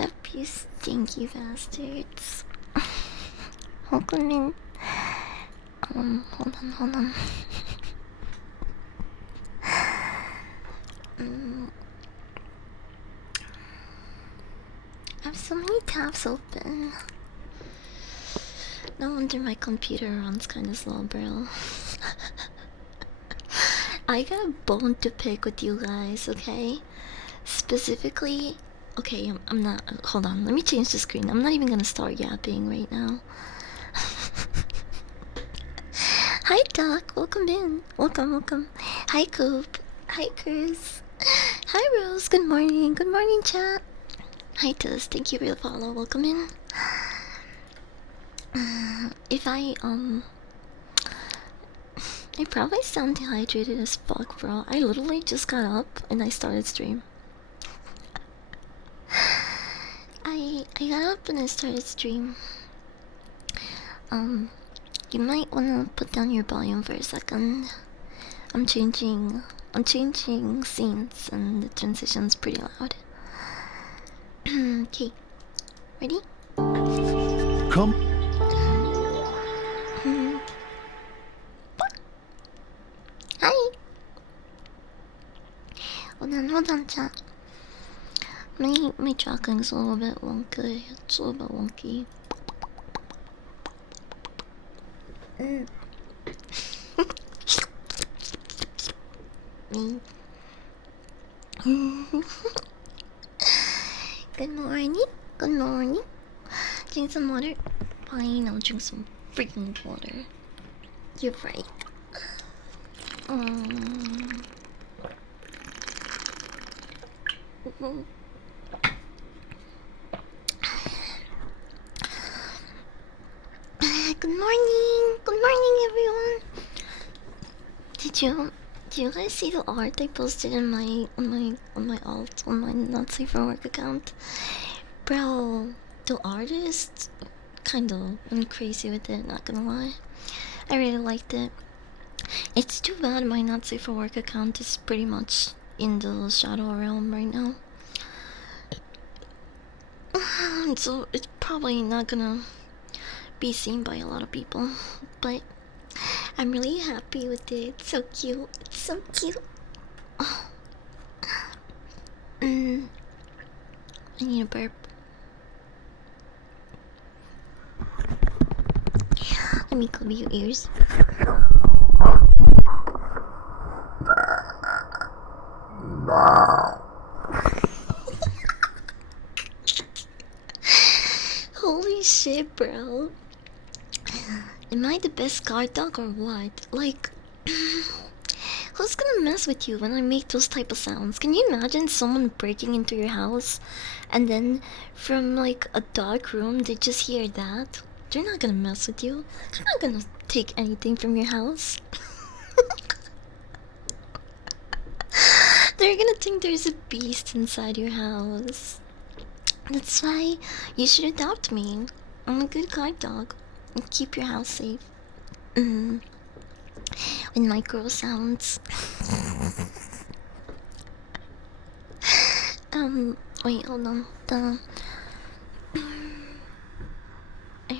up, you stinky bastards? Welcome in. Hold on. I have so many tabs open. No wonder my computer runs kinda slow, bro. I got a bone to pick with you guys, okay? Specifically, okay, I'm not. Hold on, let me change the screen. I'm not even gonna start yapping right now. Hi, Doc. Welcome in. Welcome. Hi, Coop. Hi, Chris. Hi, Rose. Good morning. Good morning, chat. Hi, Tuz. Thank you for the follow. Welcome in. If I probably sound dehydrated as fuck, bro. I literally just got up and I started stream. I got up and I started stream. You might wanna put down your volume for a second. I'm changing scenes and the transition's pretty loud. Okay, ready? Come. Hi. Hold on, chat. My tracking's a little bit wonky. It's a little bit wonky. Me. Good morning. Good morning. Drink some water. Fine, I'll drink some freaking water. You're right. Good morning. Good morning, everyone. Did you guys see the art I posted in my not safe for work account? Bro, the artist kinda went crazy with it, not gonna lie. I really liked it. It's too bad my not safe for work account is pretty much in the shadow realm right now. So it's probably not gonna be seen by a lot of people, but I'm really happy with it. It's so cute. It's so cute. Oh. I need a burp. Let me cover your ears. Holy shit, bro. Am I the best guard dog or what? Like, who's gonna mess with you when I make those type of sounds? Can you imagine someone breaking into your house and then from like a dark room they just hear that? They're not gonna mess with you. They're not gonna take anything from your house. They're gonna think there's a beast inside your house. That's why you should adopt me. I'm a good guard dog. And keep your house safe. With micro sounds. Wait, hold on. I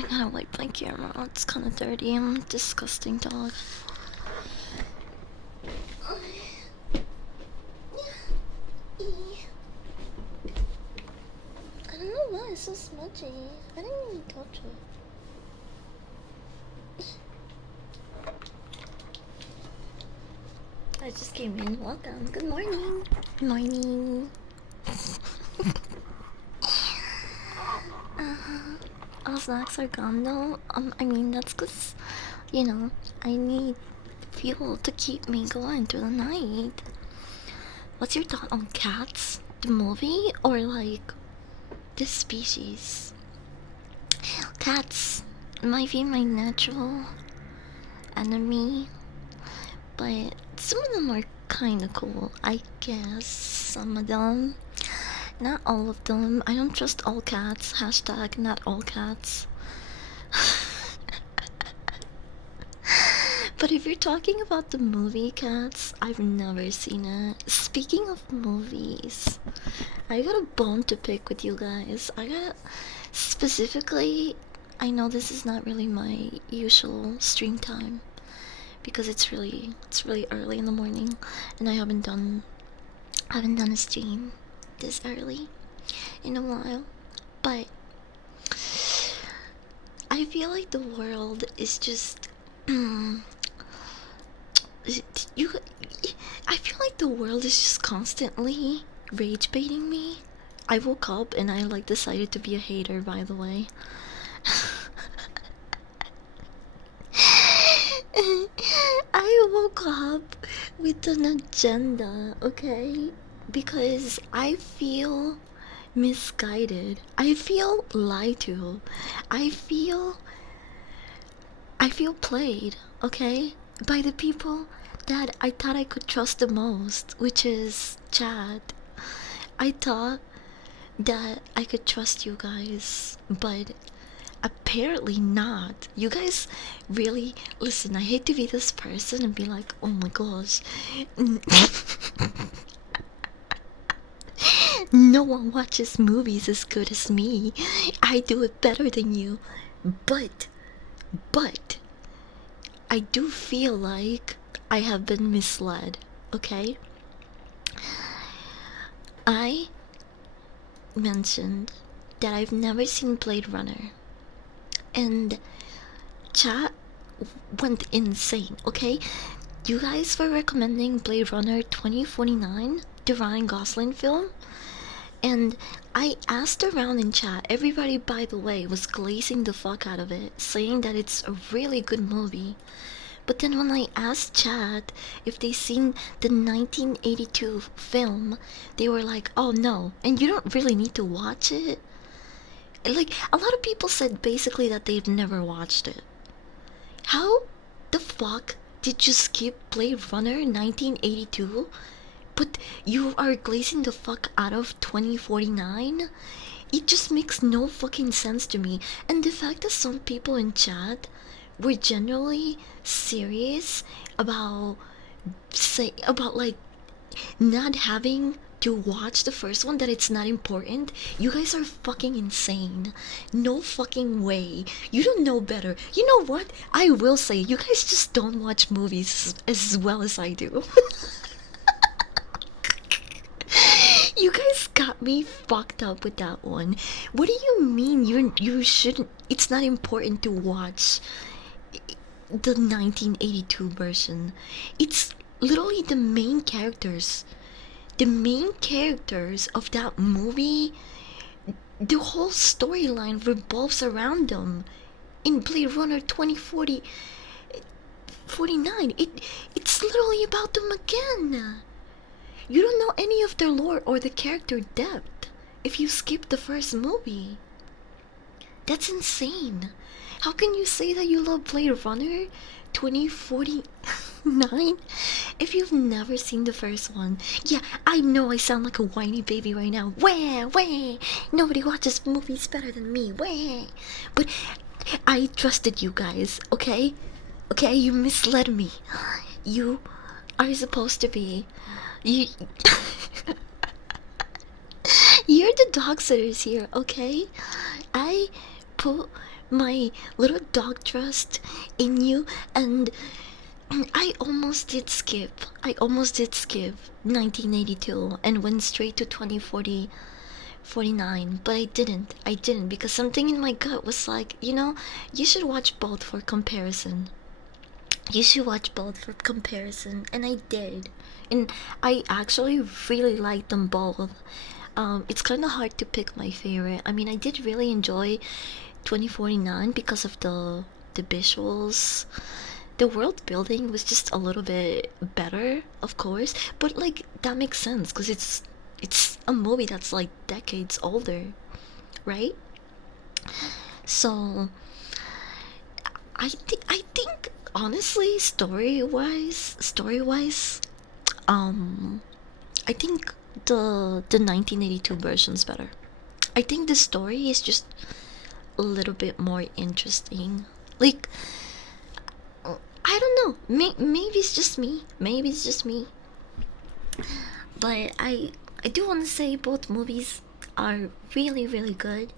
gotta wipe my camera. It's kinda dirty. I'm a disgusting dog. I don't know why it's so smudgy. I didn't even touch it. I just came in. Welcome. Good morning. Good morning. All snacks are gone though. I mean that's cause, you know, I need fuel to keep me going through the night. What's your thought on Cats? The movie or like this species? Cats might be my natural enemy, but some of them are kinda cool, I guess. Some of them. Not all of them. I don't trust all cats. Hashtag not all cats. But if you're talking about the movie Cats, I've never seen it. Speaking of movies, I got a bone to pick with you guys. I got specifically. I know this is not really my usual stream time because it's really early in the morning, and I haven't done a stream this early in a while. But I feel like the world is just you. I feel like the world is just constantly rage baiting me. I woke up and I like decided to be a hater. By the way, I woke up with an agenda, okay? Because I feel misguided. I feel lied to. I feel I feel played, okay? By the people that I thought I could trust the most, which is Chad. I thought that I could trust you guys, but apparently not. You guys really listen. I hate to be this person and be like, oh my gosh, no one watches movies as good as me. I do it better than you. But, but, I do feel like I have been misled, okay? I mentioned that I've never seen Blade Runner, and chat went insane, okay? You guys were recommending Blade Runner 2049, the Ryan Gosling film, and I asked around in chat. Everybody, by the way, was glazing the fuck out of it, saying that it's a really good movie. But then when I asked chat if they seen the 1982 film, they were like, oh no, and you don't really need to watch it. Like, a lot of people said basically that they've never watched it. How the fuck did you skip Blade Runner 1982? But you are glazing the fuck out of 2049? It just makes no fucking sense to me. And the fact that some people in chat were generally serious about like not having to watch the first one, that it's not important. You guys are fucking insane. No fucking way. You don't know better. You know what? I will say, you guys just don't watch movies as well as I do. You guys got me fucked up with that one. What do you mean you shouldn't? It's not important to watch the 1982 version. It's literally the main characters. The main characters of that movie, the whole storyline revolves around them. In Blade Runner 2040 49, it's literally about them again. You don't know any of their lore or the character depth if you skip the first movie. That's insane. How can you say that you love Blade Runner 2049 if you've never seen the first one? Yeah, I know I sound like a whiny baby right now. Wah, wah. Nobody watches movies better than me. Wah. But I trusted you guys, okay? Okay, you misled me. You are supposed to be... You... You're the dog sitters here, okay? I put my little dog trust in you, and I almost did skip. 1982 and went straight to 2049, but I didn't because something in my gut was like, you should watch both for comparison. And I did. And I actually really like them both. It's kind of hard to pick my favorite. I mean, I did really enjoy 2049 because of the visuals. The world building was just a little bit better, of course, but like that makes sense because it's a movie that's like decades older, right? So I think honestly, story wise, I think the 1982 version's better. I think the story is just a little bit more interesting. Like, I don't know. Maybe it's just me. Maybe it's just me. But I do want to say both movies are really really good.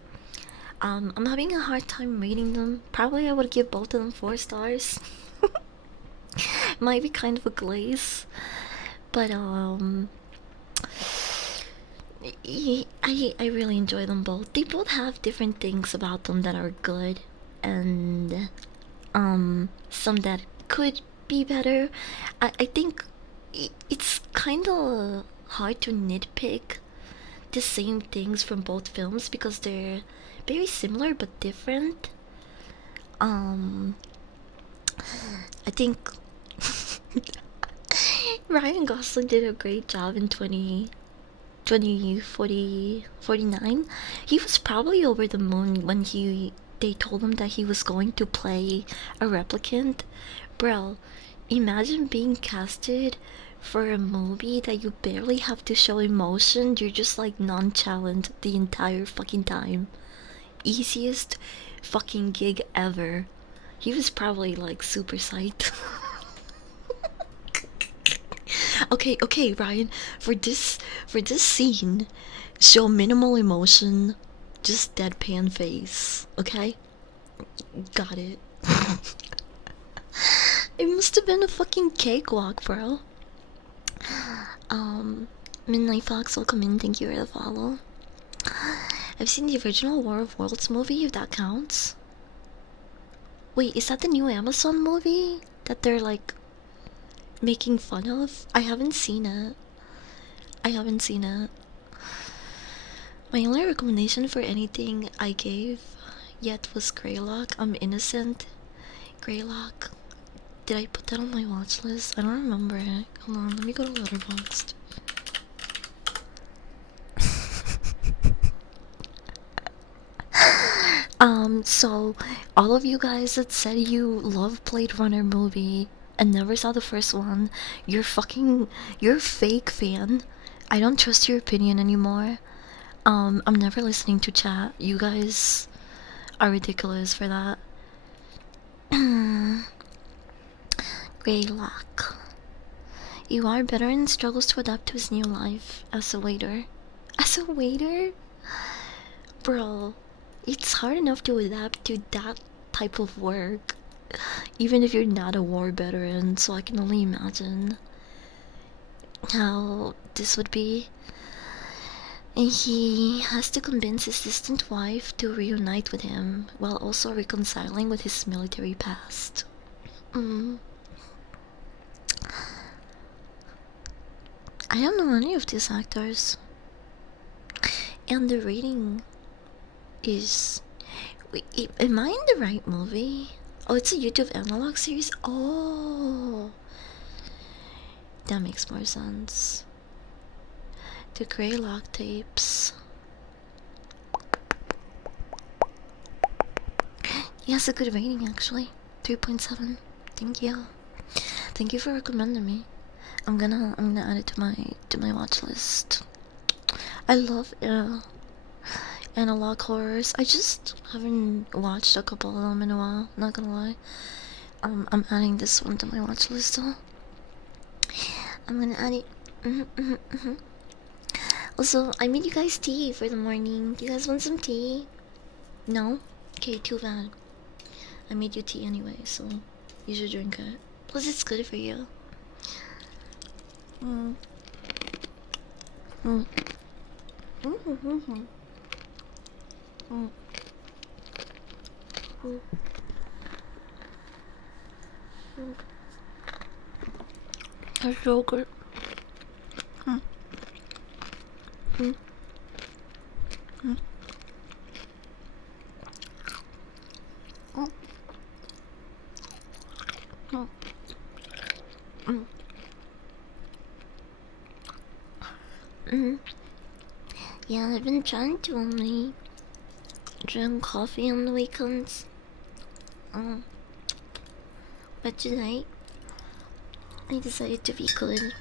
I'm having a hard time rating them. Probably I would give both of them 4 stars. Might be kind of a glaze, but I really enjoy them both. They both have different things about them that are good, and some that could be better. I think it's kind of hard to nitpick the same things from both films because they're very similar but different. Um, I think Ryan Gosling did a great job in 2049. He was probably over the moon when they told him that he was going to play a replicant. Bro, imagine being casted for a movie that you barely have to show emotion. You're just like nonchalant the entire fucking time. Easiest fucking gig ever. He was probably like super psyched. Okay, Ryan. For this scene, show minimal emotion, just deadpan face. Okay, got it. It must have been a fucking cakewalk, bro. Midnight Fox, welcome in. Thank you for the follow. I've seen the original War of Worlds movie, if that counts. Wait, is that the new Amazon movie that they're like making fun of? I haven't seen it. I haven't seen it. My only recommendation for anything I gave yet was Greylock. I'm innocent. Greylock. Did I put that on my watch list? I don't remember it. Hold on, let me go to Letterboxd. So all of you guys that said you love Blade Runner movie and never saw the first one, you're a fake fan. I don't trust your opinion anymore. I'm never listening to chat. You guys are ridiculous for that. Greylock. You are better and struggles to adapt to his new life as a waiter. As a waiter? Bro, it's hard enough to adapt to that type of work, even if you're not a war veteran, so I can only imagine how this would be. And he has to convince his distant wife to reunite with him while also reconciling with his military past. I don't know any of these actors. And the rating is... Wait, am I in the right movie? Oh, it's a YouTube analog series? Oh! That makes more sense. The Greylock tapes. He has a good rating actually. 3.7. Thank you. Thank you for recommending me. I'm gonna add it to my watch list. I love analog horrors. I just haven't watched a couple of them in a while, not gonna lie. I'm adding this one to my watch list though. I'm gonna add it. Also, I made you guys tea for the morning. You guys want some tea? No? Okay, too bad. I made you tea anyway, so you should drink it. Plus, it's good for you. It's so good. Yeah, I've been trying to only drink coffee on the weekends. But tonight, I decided to be good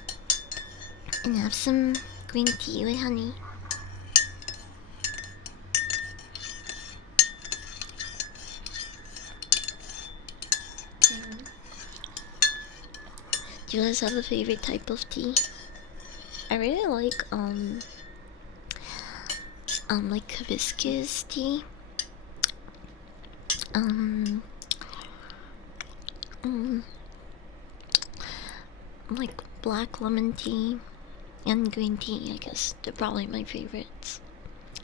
and have some green tea with honey. Do you guys have a favorite type of tea? I really like hibiscus tea. Um, mm, like black lemon tea and green tea. I guess they're probably my favorites.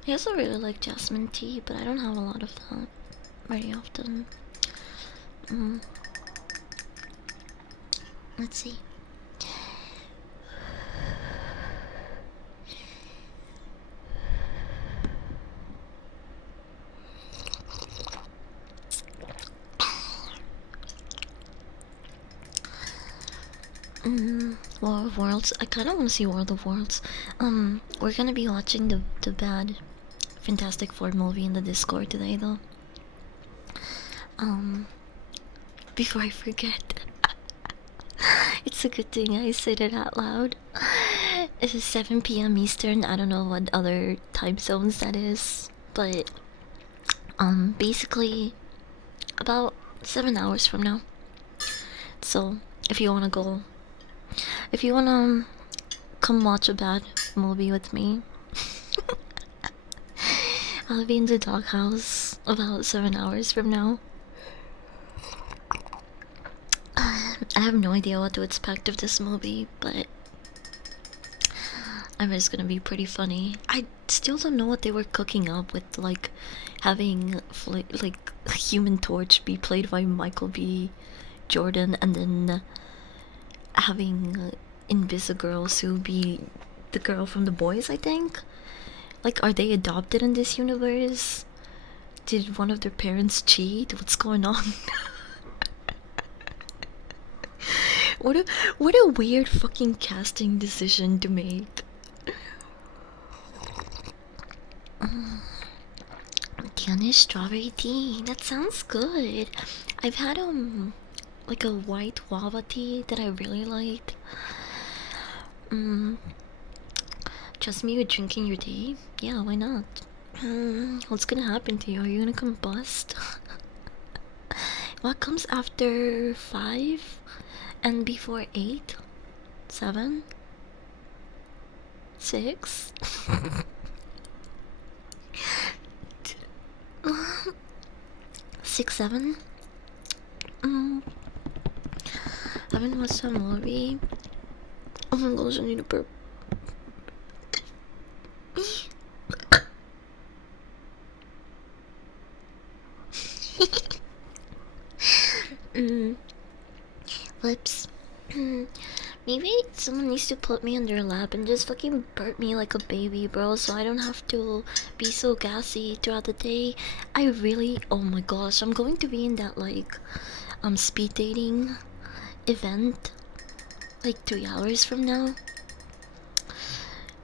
I also really like jasmine tea, but I don't have a lot of that very often. Let's see. War of Worlds. I kind of want to see World of Worlds. We're gonna be watching the bad Fantastic Four movie in the Discord today, though. Before I forget, it's a good thing I said it out loud. It is 7 p.m. Eastern. I don't know what other time zones that is, but basically about 7 hours from now. So if you wanna come watch a bad movie with me, I'll be in the doghouse about 7 hours from now. I have no idea what to expect of this movie, but I mean, it's gonna be pretty funny. I still don't know what they were cooking up with, like having like Human Torch be played by Michael B. Jordan, and then having Invisigirl Sue be the girl from The Boys. I think. Like, are they adopted in this universe? Did one of their parents cheat? What's going on? What a weird fucking casting decision to make. Danish strawberry tea. That sounds good. I've had like a white guava tea that I really liked. Trust me with drinking your tea? Yeah, why not? What's gonna happen to you? Are you gonna combust? What comes after 5 and before 8? 7? 6? 6, 7? Haven't watched a movie. Oh my gosh, I need a burp. Lips. Maybe someone needs to put me on their lap and just fucking burp me like a baby, bro, so I don't have to be so gassy throughout the day. I really, oh my gosh, I'm going to be in that like speed dating event like 3 hours from now.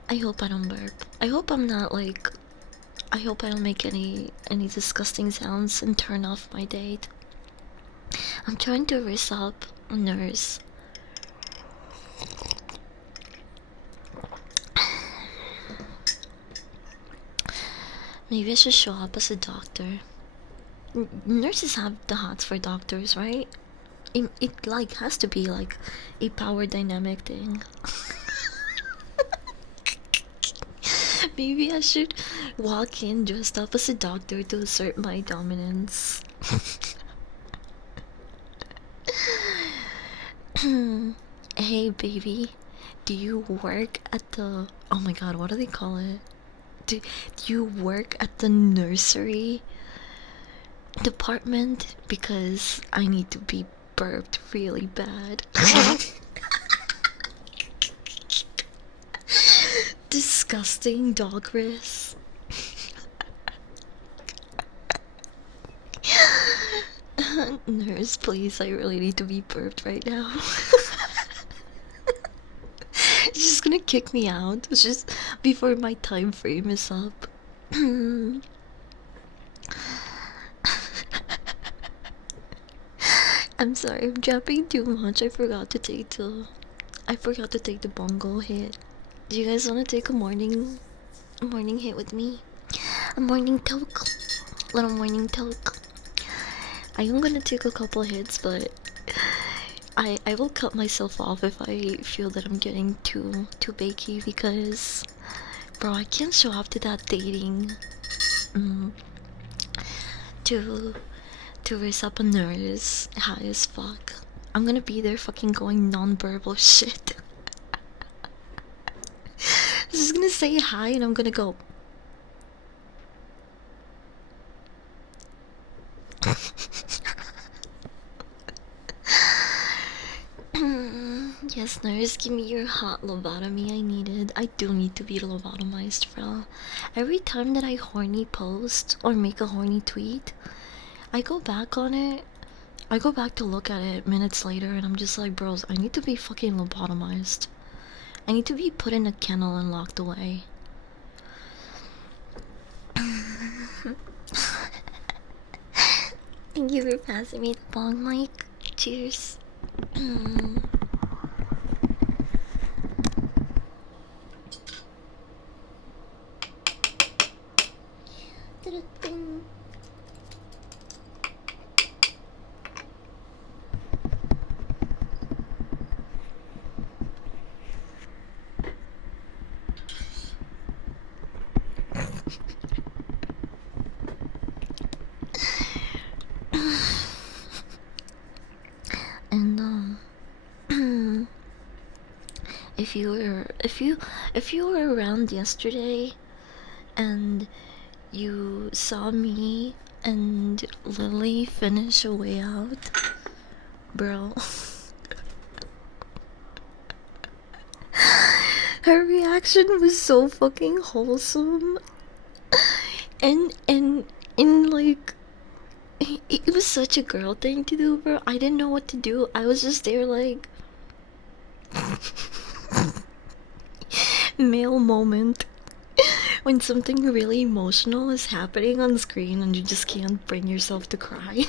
I hope I don't burp. I hope I'm not like, I hope I don't make any disgusting sounds and turn off my date. I'm trying to rinse up a nurse. Maybe I should show up as a doctor. Nurses have the hots for doctors, right? It like has to be like a power dynamic thing. Maybe I should walk in dressed up as a doctor to assert my dominance. Hey baby, do you work at the, oh my god, what do they call it? Do you work at the nursery department? Because I need to be burped really bad. Disgusting dog wrist. Nurse, please, I really need to be burped right now. It's just gonna kick me out. It's just before my time frame is up. I'm sorry, I'm jumping too much. I forgot to take the bongo hit. Do you guys want to take a morning hit with me? A morning toke, little morning toke. I am gonna take a couple hits, but I will cut myself off if I feel that I'm getting too bakey, because bro, I can't show up to that dating mm, to raise up a nurse high as fuck. I'm gonna be there fucking going non-verbal shit. Just gonna say hi and I'm gonna go. Yes, nurse, give me your hot lobotomy. I do need to be lobotomized, bro. Every time that I horny post or make a horny tweet, I go back on it. I go back to look at it minutes later and I'm just like, bros, I need to be fucking lobotomized. I need to be put in a kennel and locked away. Thank you for passing me the bong mic. Cheers. And if you were around yesterday and you saw me and Lily finish a way out, bro. Her reaction was so fucking wholesome, and like it was such a girl thing to do, bro. I didn't know what to do. I was just there like male moment when something really emotional is happening on screen and you just can't bring yourself to cry.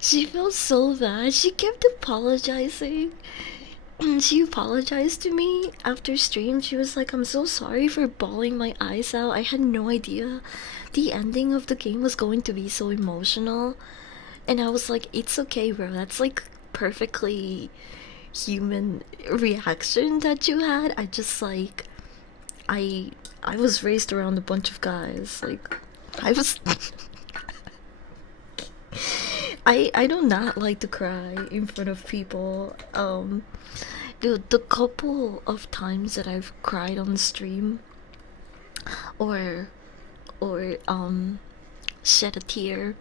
She felt so bad. She kept apologizing. She apologized to me after stream. She was like, I'm so sorry for bawling my eyes out. I had no idea the ending of the game was going to be so emotional. And I was like, it's okay, bro. That's like perfectly human reaction that you had. I just like I was raised around a bunch of guys. Like I was I do not like to cry in front of people. The couple of times that I've cried on stream or shed a tear,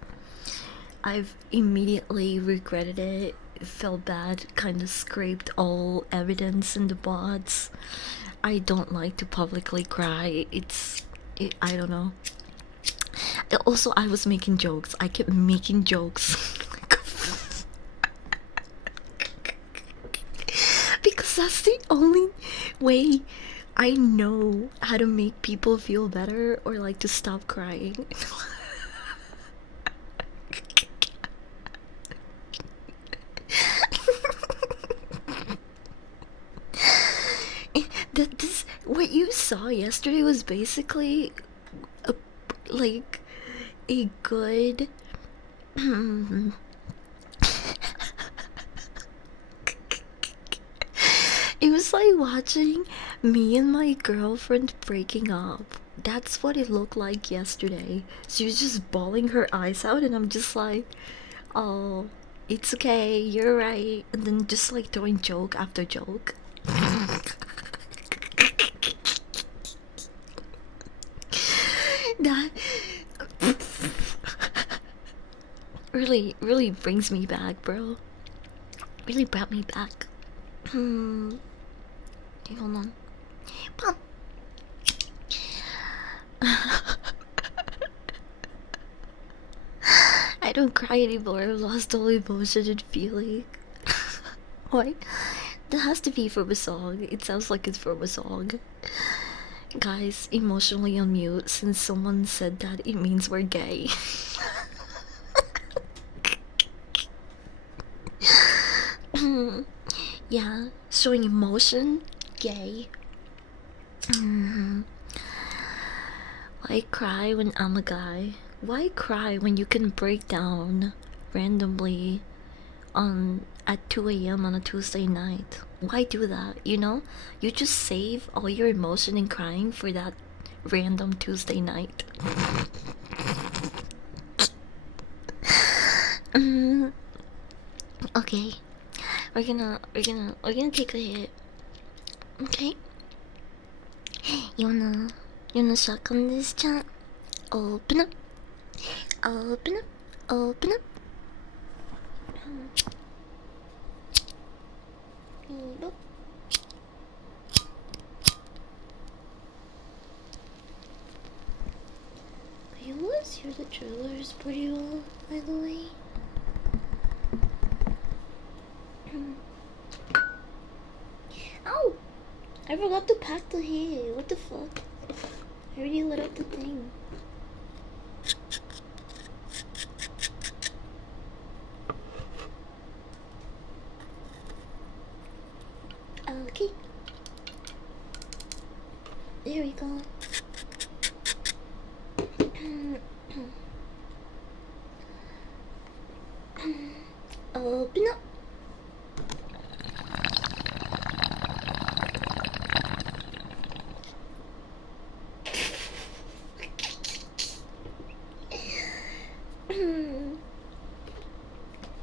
I've immediately regretted it, felt bad, kind of scraped all evidence in the bots. I don't like to publicly cry. I don't know. Also, I was making jokes. I kept making jokes. Because that's the only way I know how to make people feel better or like to stop crying. What you saw yesterday was basically like a good it was like watching me and my girlfriend breaking up. That's what it looked like yesterday. She was just bawling her eyes out and I'm just like, oh, it's okay, you're right, and then just like throwing joke after joke. That really brings me back, bro. Really brought me back. Okay, hold on. Pop. I don't cry anymore. I've lost all emotion and feeling. Why? That has to be from a song. It sounds like it's from a song. Guys, emotionally unmute. Since someone said that, it means we're gay. Yeah, showing emotion, gay. I cry when I'm a guy. Why cry when you can break down randomly on at 2 a.m. on a Tuesday night? Why do that? You know, you just save all your emotion in crying for that random Tuesday night. Mm, okay, we're gonna take a hit. Okay, you wanna suck on this chat? Open up, open up, open up. Nope. You always hear the trailers pretty well, by the way. Ow! I forgot to pack the hay. What the fuck? I already lit up the thing. Okay. There we go. Open up.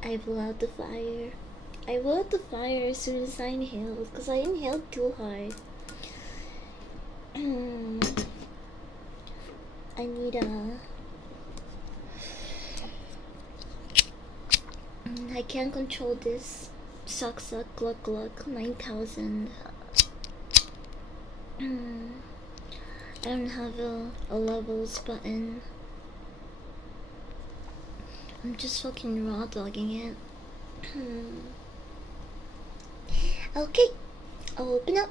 I blew out the fire. I blew out the fire as soon as I inhaled, because I inhaled too hard. I need I can't control this. Suck suck gluck gluck 9000. I don't have a levels button. I'm just fucking raw dogging it. Okay, open up.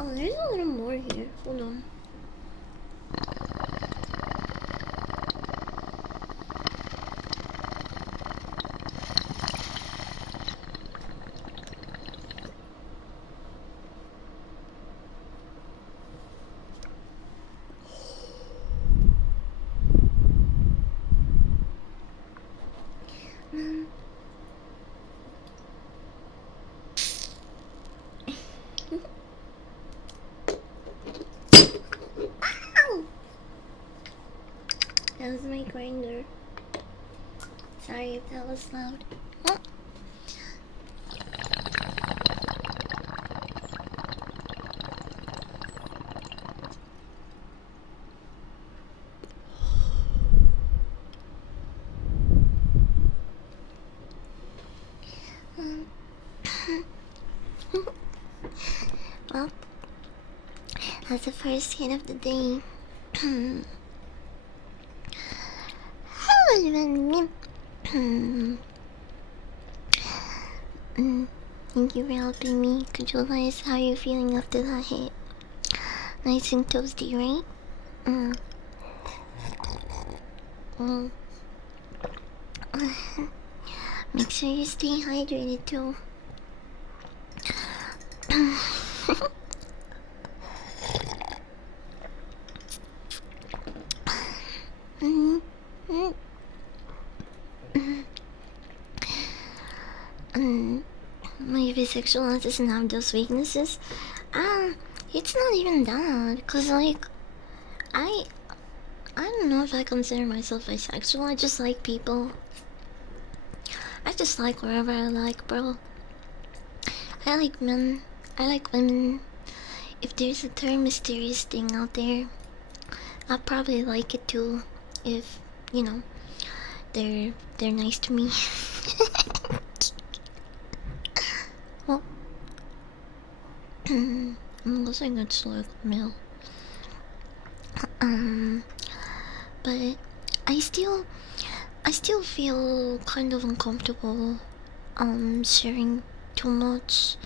Oh, there's a little more here. Hold on. That was my grinder. Sorry if that was loud. Oh. Well, that's the first hit of the day. Thank you for helping me visualize how you're feeling after that hit. Nice and toasty, right? Make sure you stay hydrated too. My bisexual ass doesn't have those weaknesses. It's not even that. Cause like, I don't know if I consider myself bisexual. I just like people. I just like wherever I like, bro. I like men. I like women. If there's a term mysterious thing out there, I'll probably like it too. If you know, they're nice to me. Well, I'm guessing it's like male. But I still feel kind of uncomfortable sharing too much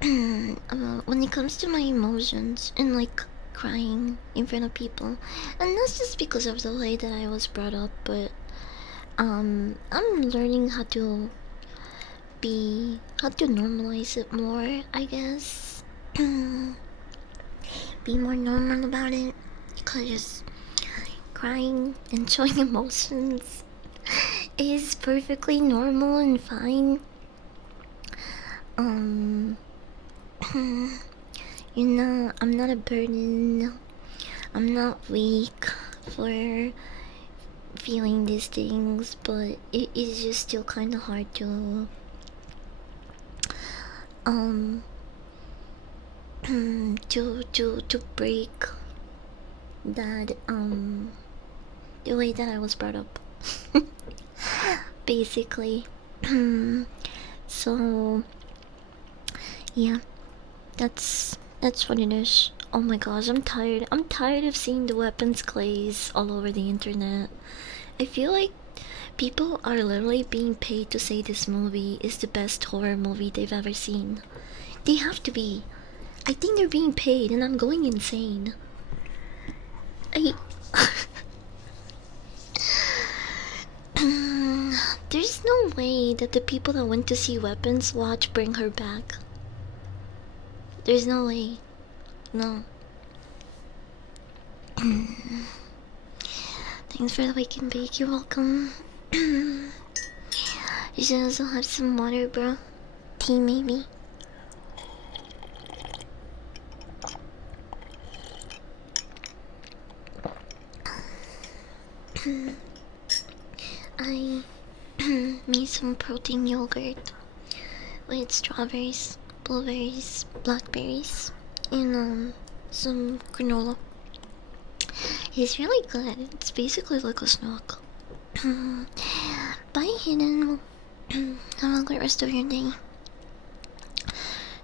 when it comes to my emotions and like crying in front of people. And that's just because of the way that I was brought up, but I'm learning how to normalize it more, I guess. Be more normal about it, because crying and showing emotions is perfectly normal and fine. I'm not a burden. I'm not weak for feeling these things, but it is just still kind of hard um to break that the way that I was brought up. Basically. So yeah, that's what it is. Oh my gosh, I'm tired. I'm tired of seeing the weapons glaze all over the internet. I feel like people are literally being paid to say this movie is the best horror movie they've ever seen. They have to be. I think they're being paid and I'm going insane. I There's no way that the people that went to see Weapons Watch bring her back. There's no way. No. Thanks for the wake and bake. You're welcome. You should also have some water, bro. Tea, maybe. I made some protein yogurt with strawberries, blueberries, blackberries, and some granola. It's really good. It's basically like a snack. Bye, Hidden. Have a great rest of your day.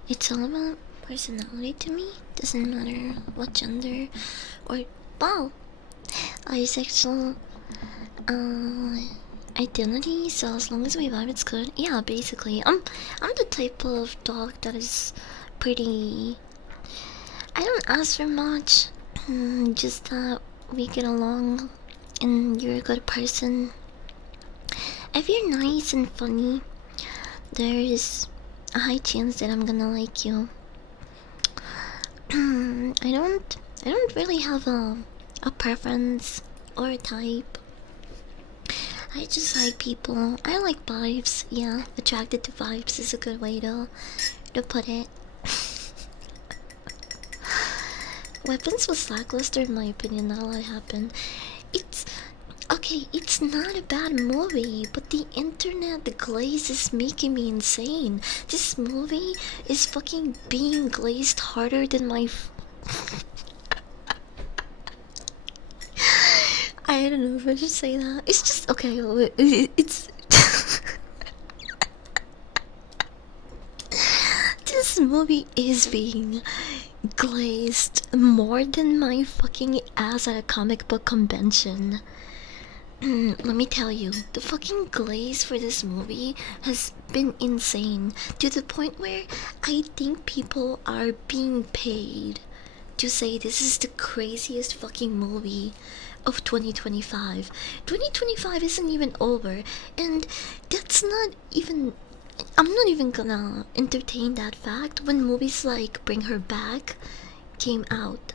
It's all about personality to me. Doesn't matter what gender or wow, asexual identity. So as long as we vibe, it's good. Yeah, basically, I'm the type of dog that is pretty. I don't ask for much. Just that we get along, and you're a good person. If you're nice and funny, there's a high chance that I'm gonna like you. I don't really have a preference or a type. I just like people. I like vibes. Yeah, attracted to vibes is a good way to put it. Weapons was lackluster in my opinion. Not a lot happened. It's okay. It's not a bad movie, but the internet, the glaze is making me insane. This movie is fucking being glazed harder than my. I don't know if I should say that. It's just okay. It's this movie is being glazed more than my fucking ass at a comic book convention. Let me tell you, the fucking glaze for this movie has been insane to the point where I think people are being paid to say this is the craziest fucking movie of 2025. 2025 isn't even over, and that's not even. I'm not even gonna entertain that fact when movies like Bring Her Back came out.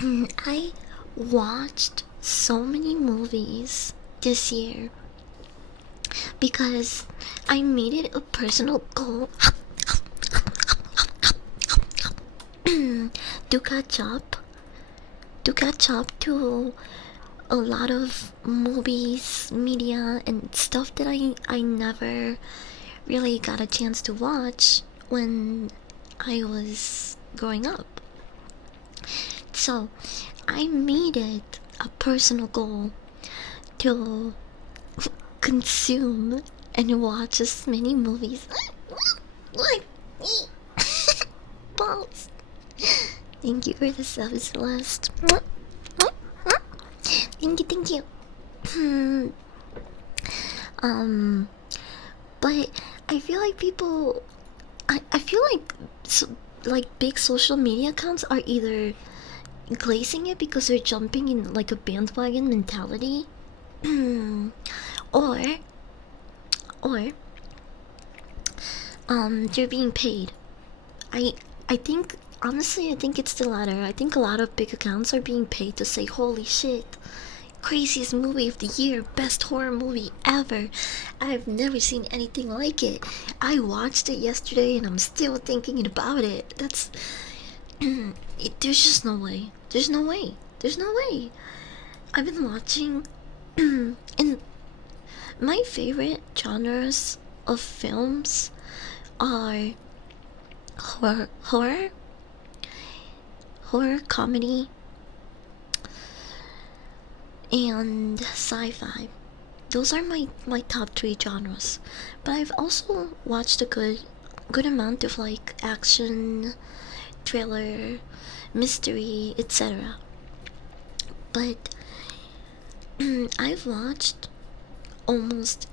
I watched so many movies this year because I made it a personal goal to catch up to a lot of movies, media, and stuff that I never really got a chance to watch when I was growing up. So I made it a personal goal to consume and watch as many movies like balls. Thank you for the sub, Celeste. Thank you. But I feel like people, I feel like like big social media accounts are either glazing it because they're jumping in like a bandwagon mentality, or or they're being paid. I I think honestly I think it's the latter. I think a lot of big accounts are being paid to say holy shit, craziest movie of the year, best horror movie ever. I've never seen anything like it. I watched it yesterday and I'm still thinking about it. That's there's just no way. There's no way. There's no way. I've been watching and my favorite genres of films are horror, horror comedy, and sci-fi. Those are my top three genres. But I've also watched a good amount of like action, thriller, mystery, etc. But I've watched almost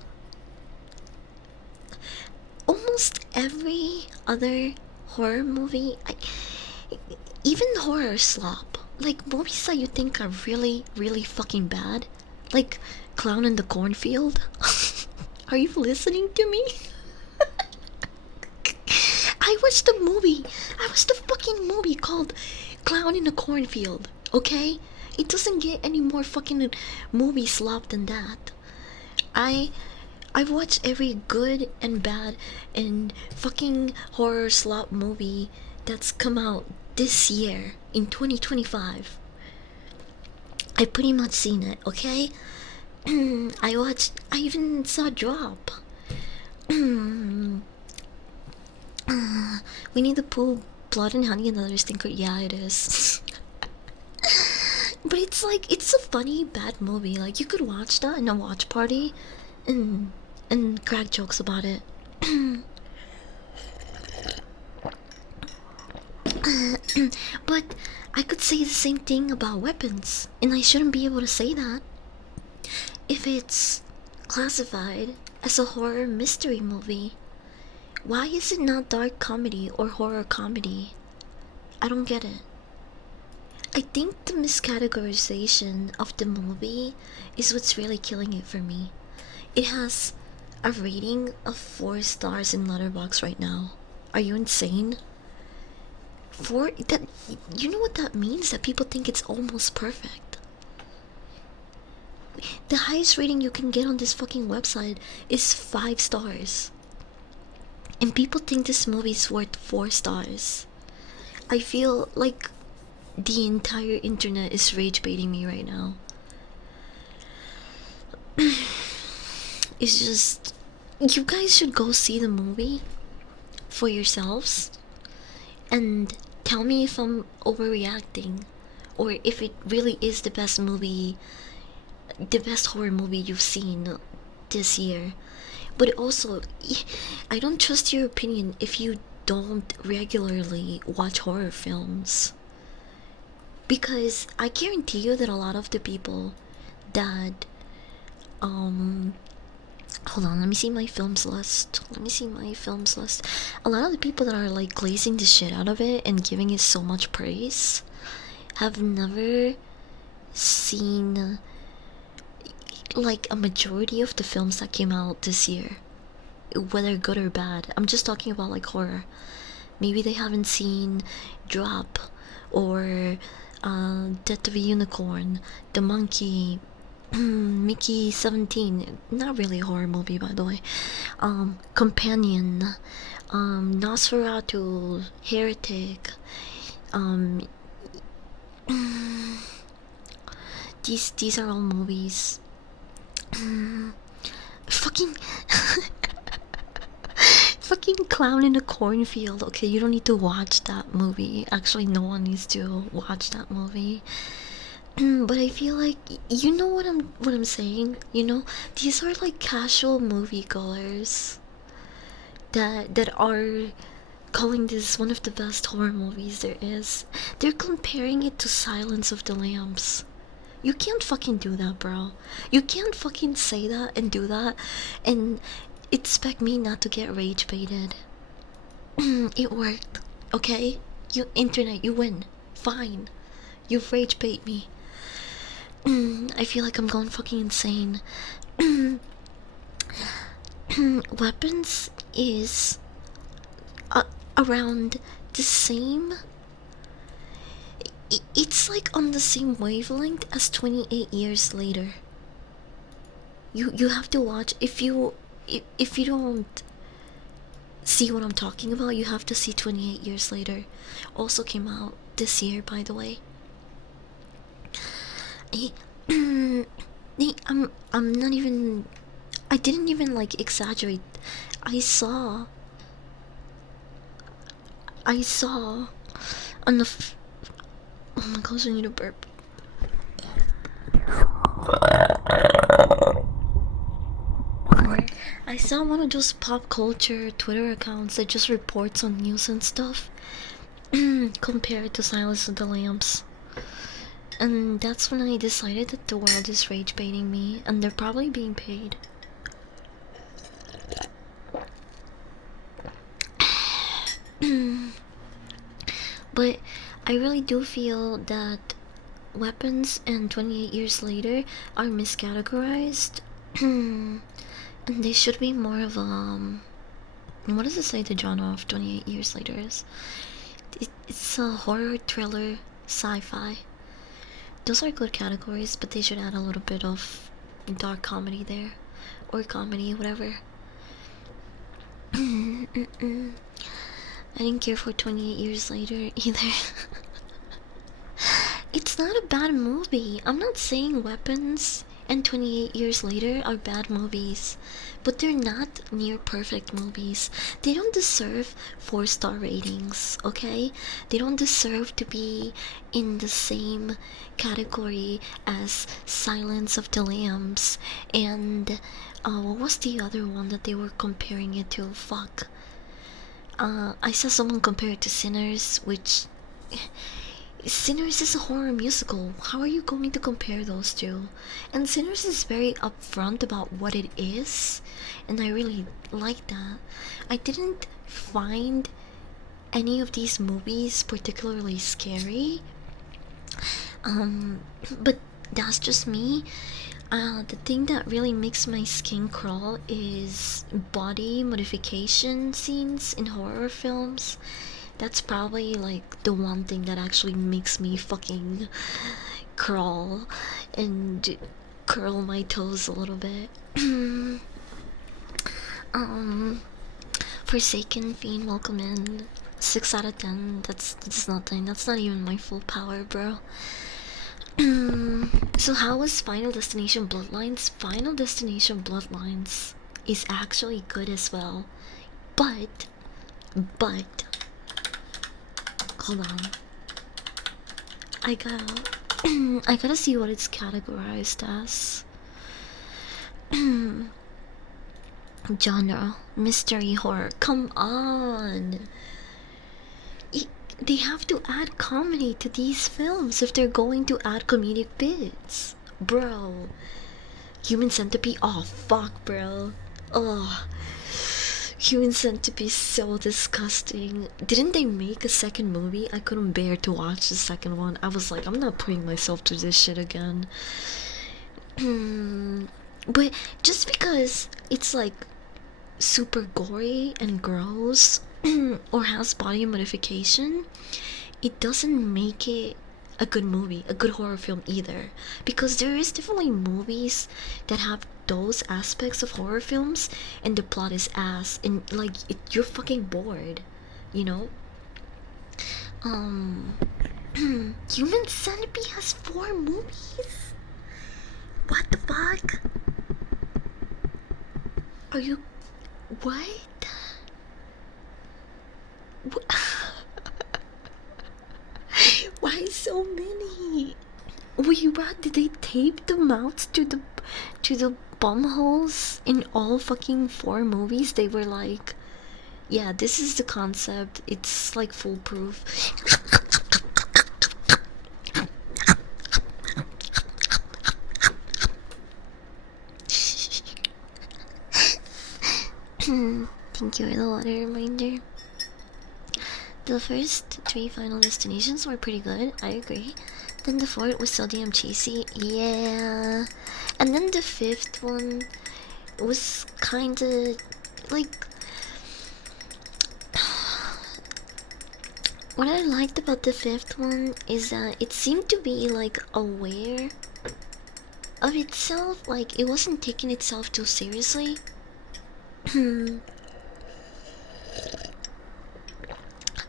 every other horror movie. Even horror slop, like movies that you think are really, really fucking bad, like Clown in the Cornfield. Are you listening to me? I watched the movie. I watched the fucking movie called Clown in the Cornfield. Okay, it doesn't get any more fucking movie slop than that. I I've watched every good and bad and fucking horror slop movie that's come out this year in 2025. I pretty much seen it, okay? I even saw Drop. Winnie the Pooh, Blood and Honey and Another Stinker. Yeah, it is. But it's like, it's a funny, bad movie. Like, you could watch that in a watch party and, and crack jokes about it. But I could say the same thing about weapons, and I shouldn't be able to say that if it's classified as a horror mystery movie. Why is it not dark comedy or horror comedy? I don't get it. I think the miscategorization of the movie is what's really killing it for me. It has a rating of 4 stars in Letterboxd right now. Are you insane? For that, you know what that means? That people think it's almost perfect. The highest rating you can get on this fucking website is 5 stars. And people think this movie's worth 4 stars. I feel like the entire internet is rage baiting me right now. It's just, you guys should go see the movie for yourselves and tell me if I'm overreacting or if it really is the best movie, the best horror movie you've seen this year. But also, I don't trust your opinion if you don't regularly watch horror films. Because I guarantee you that a lot of the people that, hold on, let me see my films list. Let me see my films list. A lot of the people that are like glazing the shit out of it and giving it so much praise have never seen like a majority of the films that came out this year, whether good or bad. I'm just talking about like horror. Maybe they haven't seen Drop or Death of a Unicorn, The Monkey, Mickey 17. Not really a horror movie, by the way. Companion, Nosferatu, Heretic. These are all movies. Fucking fucking Clown in a Cornfield. Okay, you don't need to watch that movie. Actually, no one needs to watch that movie. But I feel like you know what I'm saying. You know, these are like casual moviegoers that are calling this one of the best horror movies there is. They're comparing it to Silence of the Lambs. You can't fucking do that, bro. You can't fucking say that and do that and expect me not to get rage baited. It worked, okay? You internet, you win. Fine. You've rage bait me. I feel like I'm going fucking insane. Weapons is around the same. It's like on the same wavelength as 28 years later. You have to watch. If you don't see what I'm talking about, you have to see 28 years later. Also came out this year, by the way. I'm not even. I didn't even like exaggerate. I saw on the. Oh my gosh, I need a burp. I saw one of those pop culture Twitter accounts that just reports on news and stuff. Compared to Silence of the Lambs. And that's when I decided that the world is rage baiting me, and they're probably being paid. But I really do feel that Weapons and 28 Years Later are miscategorized. And they should be more of what does it say the genre of 28 Years Later is? It's a horror, thriller, sci-fi. Those are good categories, but they should add a little bit of dark comedy there. Or comedy, whatever. I didn't care for 28 Years Later either. It's not a bad movie. I'm not saying Weapons and 28 Years Later are bad movies, but they're not near perfect movies. They don't deserve 4-star ratings, okay? They don't deserve to be in the same category as Silence of the Lambs and what was the other one that they were comparing it to? Fuck. I saw someone compare it to Sinners, which Sinners is a horror musical. How are you going to compare those two? And Sinners is very upfront about what it is, and I really like that. I didn't find any of these movies particularly scary. But that's just me. The thing that really makes my skin crawl is body modification scenes in horror films. That's probably like the one thing that actually makes me fucking crawl and curl my toes a little bit. Forsaken Fiend, welcome in. 6 out of 10. That's nothing. That's not even my full power, bro. So how was Final Destination Bloodlines? Final Destination Bloodlines is actually good as well, but hold on, I gotta see what it's categorized as. Genre mystery horror. Come on, they have to add comedy to these films if they're going to add comedic bits, bro. Human Centipede. Oh fuck, bro. Oh, Human Centipede is so disgusting. Didn't they make a second movie? I couldn't bear to watch the second one. I was like, I'm not putting myself through this shit again. But just because it's like super gory and gross or has body modification, it doesn't make it a good movie, a good horror film either. Because there is definitely movies that have those aspects of horror films and the plot is ass and like you're fucking bored, you know? Human Centipede has 4 movies? What the fuck? Are you... what? Why so many? Wait, what? Did they tape the mouths to the bum holes in all fucking 4 movies? They were like, yeah, this is the concept. It's like foolproof. Thank you for the water reminder. The first three Final Destinations were pretty good, I agree. Then the fourth was so damn cheesy, yeah. And then the fifth one was kinda like. What I liked about the fifth one is that it seemed to be like aware of itself, like it wasn't taking itself too seriously.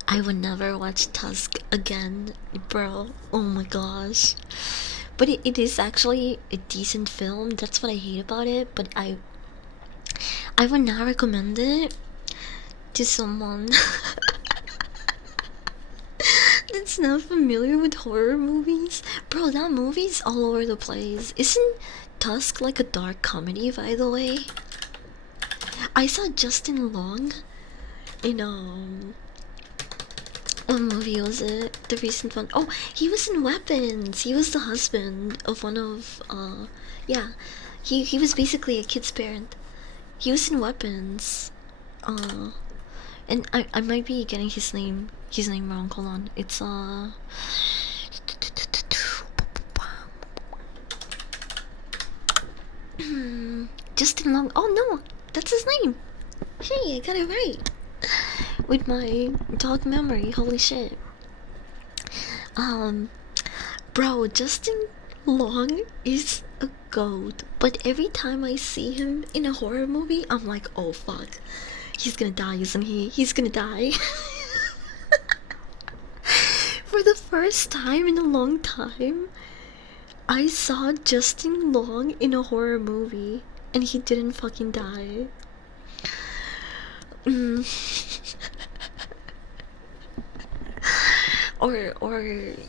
I would never watch Tusk again, bro. Oh my gosh. But it is actually a decent film. That's what I hate about it. But I would not recommend it to someone that's not familiar with horror movies. Bro, that movie's all over the place. Isn't Tusk like a dark comedy, by the way? I saw Justin Long in what movie was it? The recent one. Oh, he was in Weapons. He was the husband of one of yeah. He was basically a kid's parent. He was in Weapons. And I might be getting his name wrong. Hold on. It's Justin Long. Oh no, that's his name. Hey, I got it right. With my dog memory, holy shit. Bro, Justin Long is a goat, but every time I see him in a horror movie, I'm like, oh fuck, he's gonna die, isn't he? He's gonna die. For the first time in a long time, I saw Justin Long in a horror movie, and he didn't fucking die. Or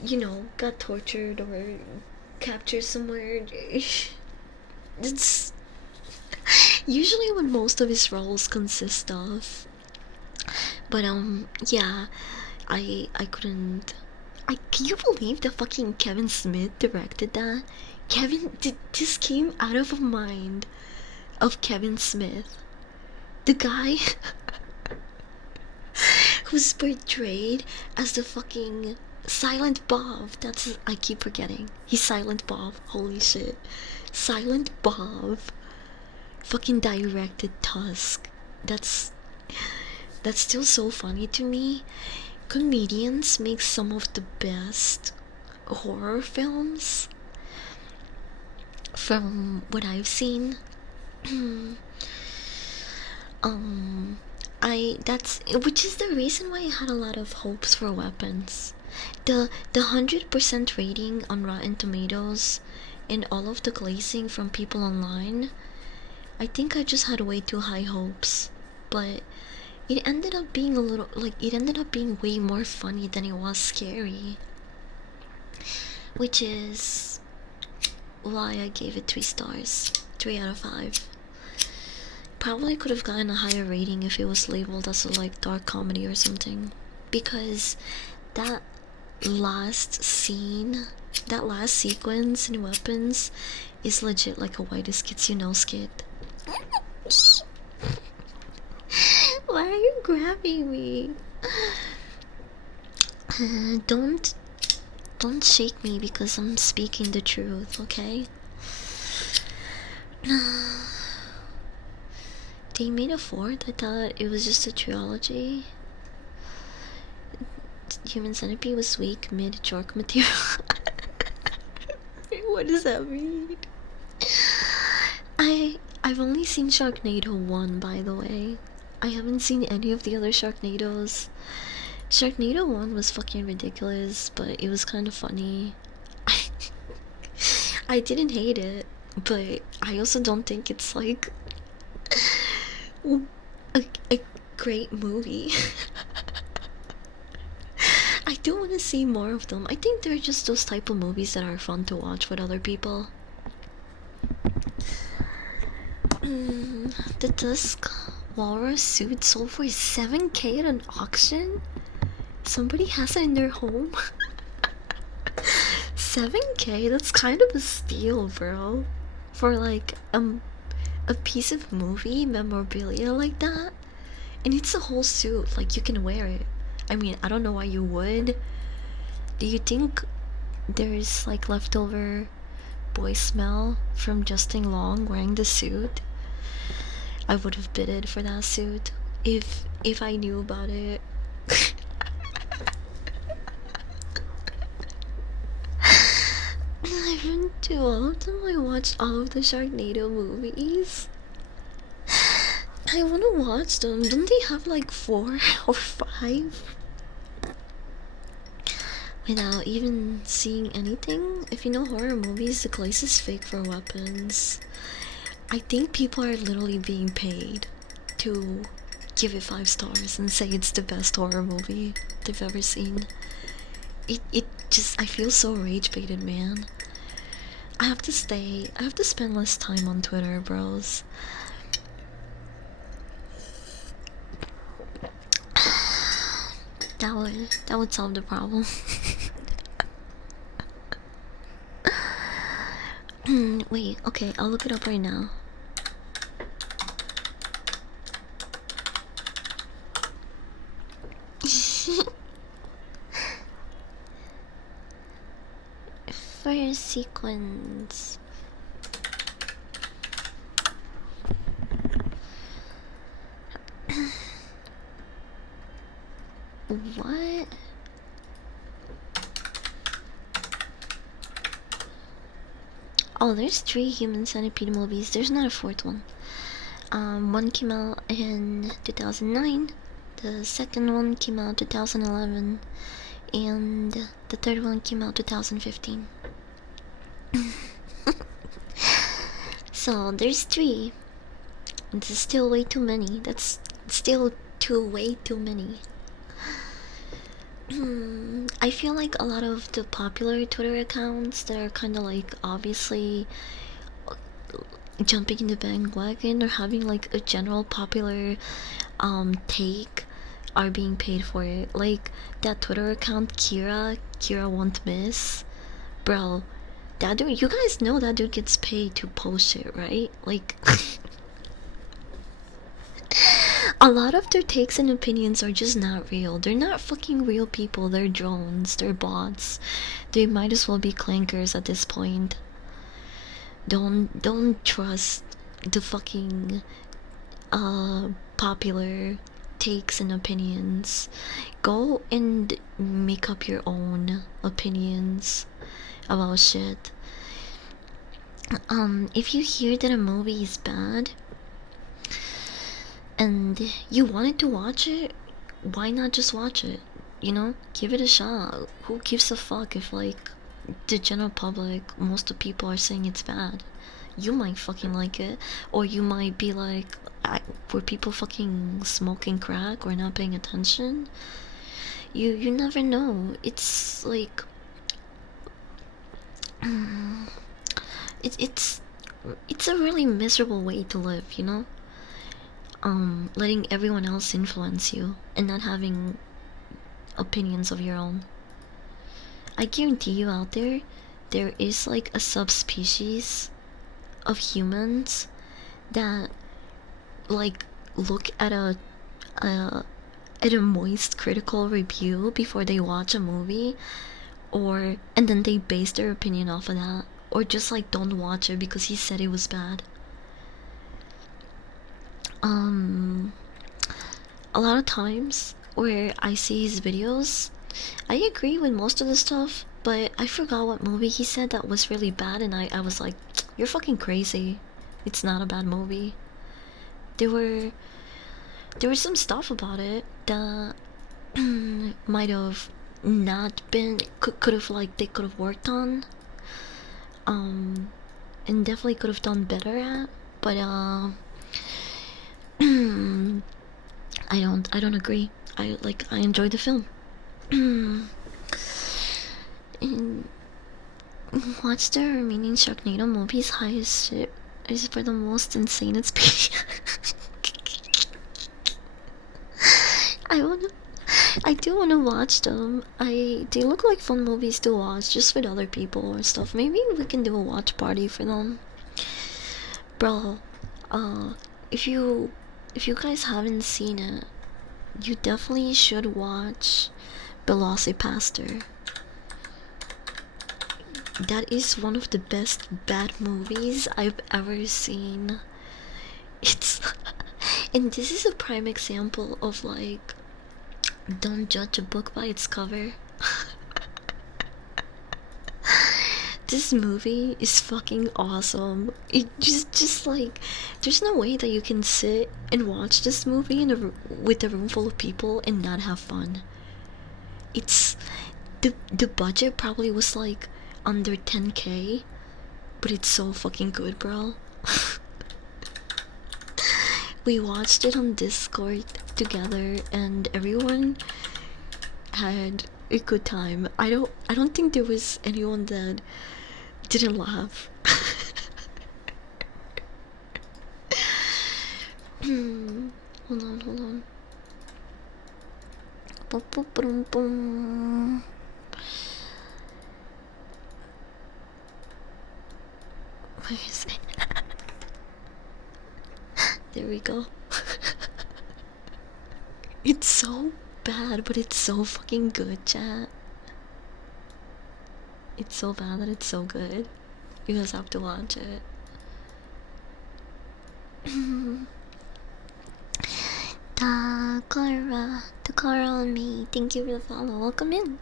you know, got tortured or captured somewhere. It's usually what most of his roles consist of. But yeah, I couldn't. Can you believe that fucking Kevin Smith directed that? This came out of a mind of Kevin Smith, the guy who's portrayed as the fucking Silent Bob. That's, I keep forgetting. He's Silent Bob. Holy shit. Silent Bob fucking directed Tusk. That's still so funny to me. Comedians make some of the best horror films from what I've seen. That's which is the reason why I had a lot of hopes for Weapons. The 100% rating on Rotten Tomatoes and all of the glazing from people online, I think I just had way too high hopes. But it ended up being it ended up being way more funny than it was scary. Which is why I gave it 3 stars. 3 out of 5. Probably could have gotten a higher rating if it was labeled as a like dark comedy or something, because that last scene, that last sequence in Weapons is legit like a Whitest Kids You Know skit. Why are you grabbing me? Don't shake me because I'm speaking the truth, okay? They made a 4th. I thought it was just a trilogy. Human Centipede was weak, mid, jork material. What does that mean? I've only seen Sharknado 1, by the way. I haven't seen any of the other Sharknados. Sharknado 1 was fucking ridiculous, but it was kind of funny. I didn't hate it, but I also don't think it's like a great movie. I do want to see more of them. I think they're just those type of movies that are fun to watch with other people. The Tusk Walrus suit sold for 7K at an auction? Somebody has it in their home? 7K? That's kind of a steal, bro. For like a piece of movie memorabilia like that, and it's a whole suit, like you can wear it. I mean, I don't know why you would. Do you think there's like leftover boy smell from Justin Long wearing the suit? I would have bidded for that suit if I knew about it. I've been too often. I watched all of the Sharknado movies. I wanna watch them. Don't they have like 4 or 5? Without even seeing anything? If you know horror movies, the glaze is fake for weapons. I think people are literally being paid to give it 5 stars and say it's the best horror movie they've ever seen. It just, I feel so rage baited, man. I have to spend less time on Twitter, bros. That would solve the problem. Wait, okay, I'll look it up right now. First sequence. What? Oh, there's 3 Human Centipede movies. There's not a 4th one. One came out in 2009. The second one came out 2011, and the third one came out 2015. So there's 3. This is still way too many. That's still way too many. I feel like a lot of the popular Twitter accounts that are kind of like obviously jumping in the bandwagon or having like a general popular take are being paid for it. Like that Twitter account Kira won't miss, bro. That dude, you guys know that dude gets paid to post shit, right? Like a lot of their takes and opinions are just not real. They're not fucking real people. They're drones. They're bots. They might as well be clankers at this point. Don't trust the fucking popular takes and opinions. Go and make up your own opinions about shit. If you hear that a movie is bad and you wanted to watch it, why not just watch it? You know, give it a shot. Who gives a fuck if like the general public, most of the people are saying it's bad? You might fucking like it, or you might be like, were people fucking smoking crack or not paying attention? You never know. It's like it's a really miserable way to live, you know? Letting everyone else influence you and not having opinions of your own. I guarantee you out there is like a subspecies of humans that like look at a moist critical review before they watch a movie, and then they base their opinion off of that, or just like don't watch it because he said it was bad. A lot of times where I see his videos, I agree with most of the stuff, but I forgot what movie he said that was really bad, and I was like, you're fucking crazy. It's not a bad movie. There was some stuff about it that might have not been, could have like, they could have worked on, and definitely could have done better at, but I don't agree. I enjoyed the film. And watch the remaining Sharknado movies. High as shit is for the most insane experience. I do wanna watch them. They look like fun movies to watch just with other people or stuff. Maybe we can do a watch party for them. Bro, Uh, if you guys haven't seen it, you definitely should watch Velocipaster. That is one of the best bad movies I've ever seen. It's and this is a prime example of like, don't judge a book by its cover. This movie is fucking awesome. It just like, there's no way that you can sit and watch this movie in with a room full of people and not have fun. It's the budget probably was like under 10K, but it's so fucking good, bro. We watched it on Discord together and everyone had a good time. I don't think there was anyone that didn't laugh. Hold on. Boom, boom, boom, boom. Where is it? There we go. It's so bad, but it's so fucking good, chat. It's so bad that it's so good. You guys have to watch it. Takara on me. Thank you for the follow. Welcome in.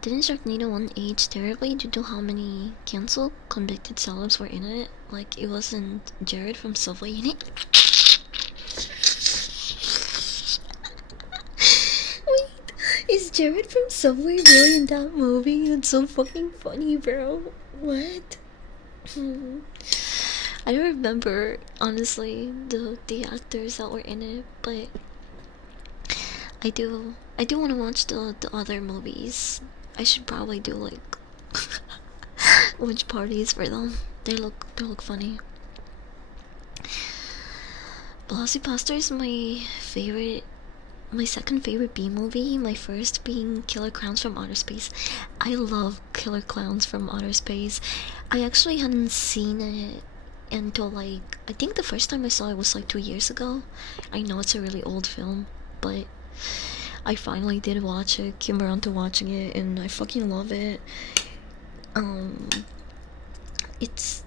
Didn't Sharknado 1 age terribly due to how many cancelled convicted celebs were in it? Like, it wasn't Jared from Subway in it? Wait, is Jared from Subway really in that movie? That's so fucking funny, bro. What? I don't remember, honestly, the actors that were in it, but I do want to watch the other movies. I should probably do like watch parties for them. They look funny. Velocipaster is my favorite, my second favorite B movie. My first being Killer Clowns from Outer Space. I love Killer Clowns from Outer Space. I actually hadn't seen it until like, I think the first time I saw it was like 2 years ago. I know it's a really old film, but I finally did watch it, came around to watching it, and I fucking love it. It's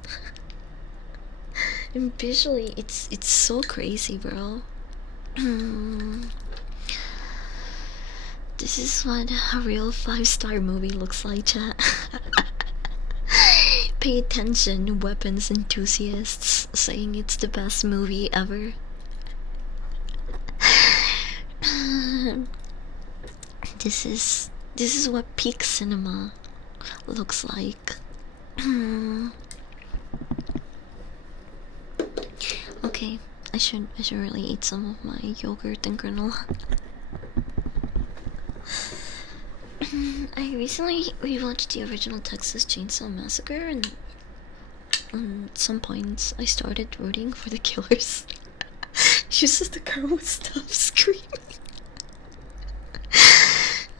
and visually, it's so crazy, bro. This is what a real 5-star movie looks like, chat. Pay attention, weapons enthusiasts saying it's the best movie ever. This is what peak cinema looks like. Okay, I should really eat some of my yogurt and granola. I recently rewatched the original Texas Chainsaw Massacre, and at some points I started rooting for the killers. Just as the girl would stop screaming.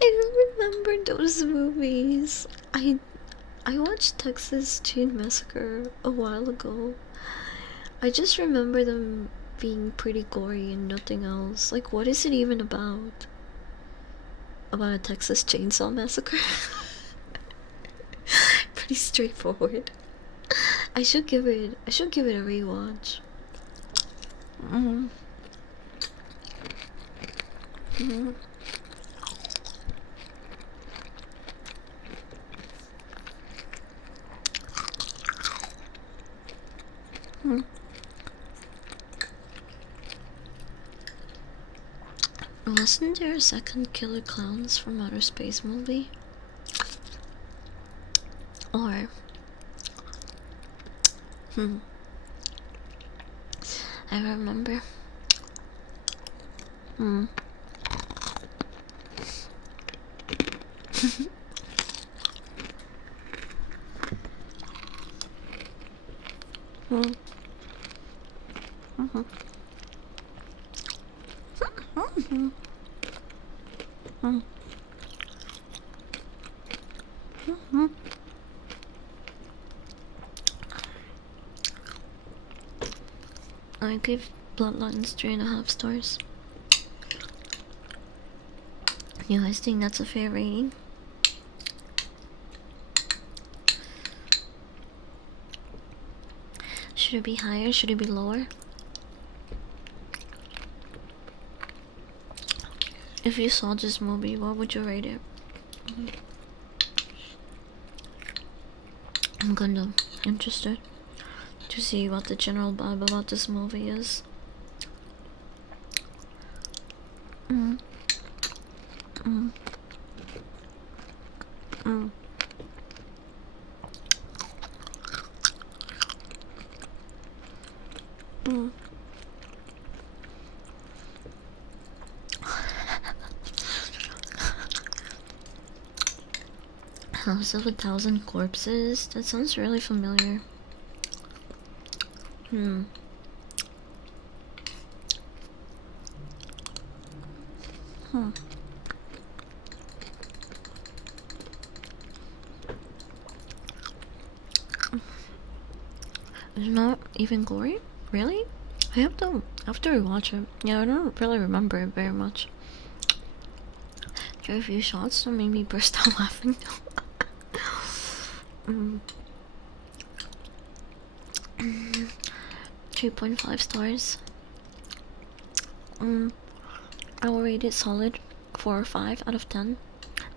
I don't remember those movies. I watched Texas Chain Massacre a while ago. I just remember them being pretty gory and nothing else. Like, what is it even about? About a Texas Chainsaw Massacre? Pretty straightforward. I should give it a rewatch. Wasn't there a second Killer Clowns from Outer Space movie? Or I remember. I give Bloodlines 3.5 stars. You guys think that's a fair rating? Should it be higher? Should it be lower? If you saw this movie, what would you rate it? I'm kinda interested to see what the general vibe about this movie is. Mm. Mm. Mm. Mm. House of 1,000 Corpses? That sounds really familiar. Hmm. Hmm. It's not even gory? Really? I have to rewatch it. Yeah, I don't really remember it very much. There are a few shots that made me burst out laughing. 3.5 stars. I will rate it solid 4 or 5 out of 10.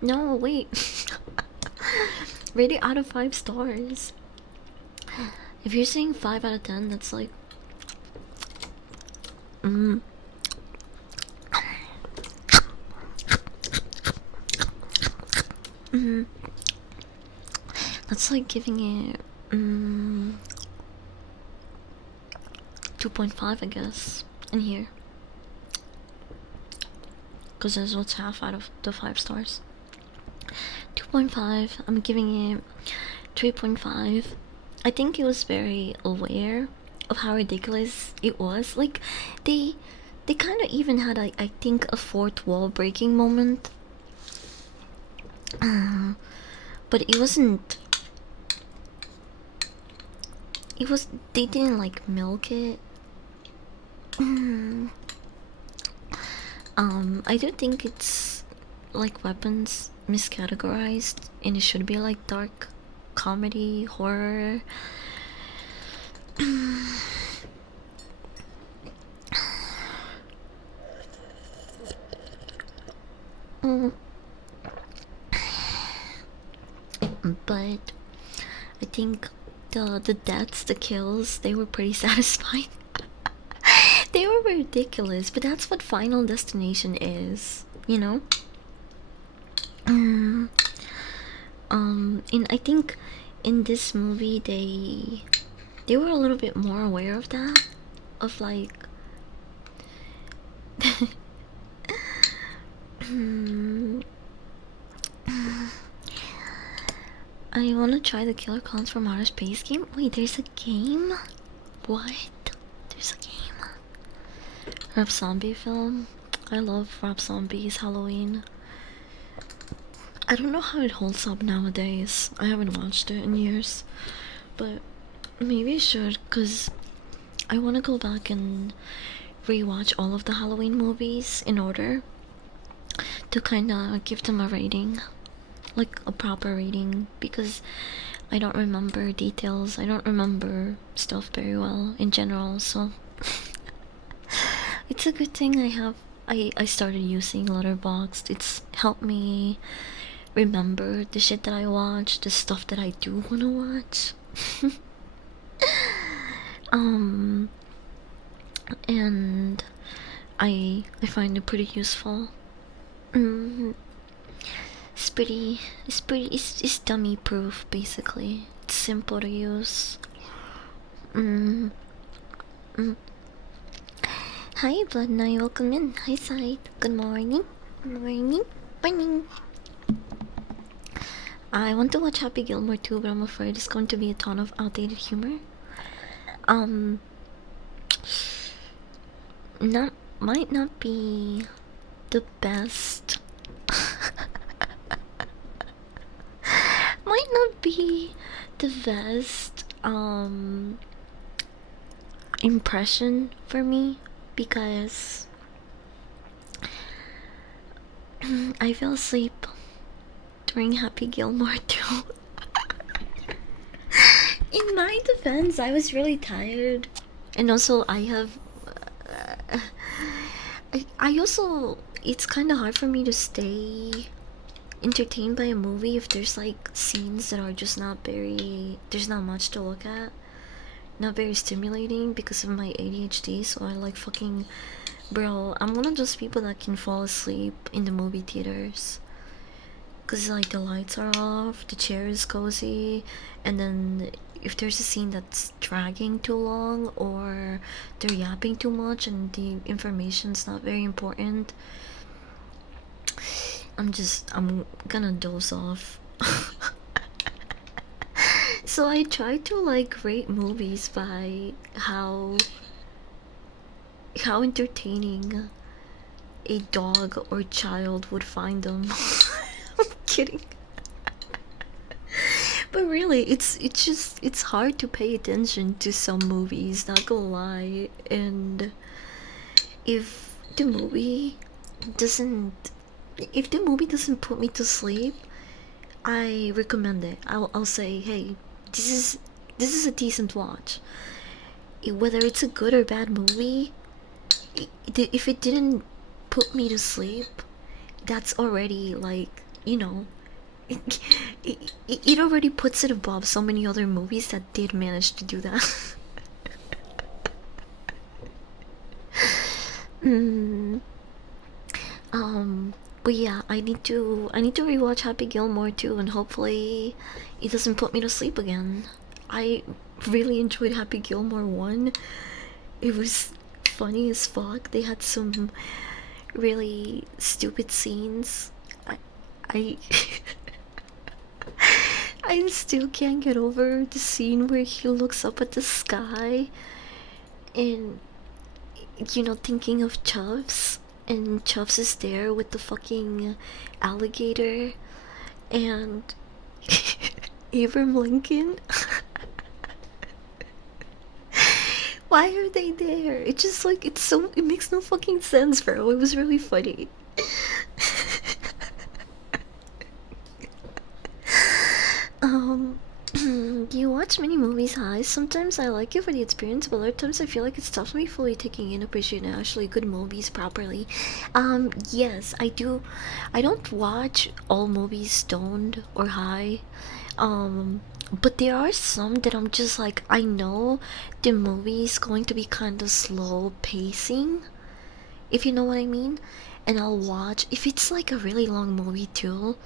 No, wait. Rate it out of 5 stars. If you're saying 5 out of 10, that's like that's like giving it 2.5, I guess, in here. Because that's what's half out of the 5 stars. 2.5, I'm giving it 3.5. I think it was very aware of how ridiculous it was. Like, they kind of even had, I think, a fourth wall breaking moment. But it wasn't. It was. They didn't like milk it. I do think it's like Weapons miscategorized, and it should be like dark comedy, horror. But I think the deaths, the kills, they were pretty satisfying. They were ridiculous, but that's what Final Destination is, you know? And I think in this movie they were a little bit more aware of that, of like I wanna try the Killer Clowns from Outer Space game. Wait, there's a game? What? There's a game? Rob Zombie film? I love Rob Zombie's Halloween. I don't know how it holds up nowadays. I haven't watched it in years. But maybe I should, cause I wanna go back and rewatch all of the Halloween movies in order to kinda give them a rating. Like a proper rating, because I don't remember details. I don't remember stuff very well in general, so it's a good thing I started using Letterboxd. It's helped me remember the shit that I watch, the stuff that I do wanna watch. And I find it pretty useful. It's dummy proof, basically. It's simple to use. Hi Blood Knight, welcome in. Hi Side, good morning. Morning. I want to watch Happy Gilmore too, but I'm afraid it's going to be a ton of outdated humor. Might not be the best. Might not be the best impression for me because I fell asleep during Happy Gilmore too. In my defense, I was really tired, and also I have. I also, it's kind of hard for me to stay entertained by a movie if there's like scenes that are just not very. There's not much to look at, not very stimulating because of my ADHD. So I like fucking, bro. I'm one of those people that can fall asleep in the movie theaters. Cause like the lights are off, the chair is cozy, and then if there's a scene that's dragging too long or they're yapping too much and the information's not very important, I'm gonna doze off. So I try to like rate movies by how entertaining a dog or child would find them. I'm kidding. But really, it's hard to pay attention to some movies, not gonna lie. And if the movie doesn't if the movie doesn't put me to sleep, I recommend it. I'll say, hey, this is a decent watch. Whether it's a good or bad movie, if it didn't put me to sleep, that's already like, it already puts it above so many other movies that did manage to do that. mm, but yeah, I need to rewatch Happy Gilmore too, and hopefully it doesn't put me to sleep again. I really enjoyed Happy Gilmore 1. It was funny as fuck. They had some really stupid scenes. I I still can't get over the scene where he looks up at the sky and thinking of Chubbs, and Chubbs is there with the fucking alligator and Abraham Lincoln. Why are they there? It's just like it makes no fucking sense, bro. It was really funny. um you watch many movies, hi. Sometimes I like it for the experience, but other times I feel like it stops me fully taking in appreciating actually good movies properly. Yes, I do. I don't watch all movies stoned or high. But there are some that I'm just like, I know the movie's going to be kind of slow pacing, if you know what I mean. And I'll watch if it's like a really long movie too,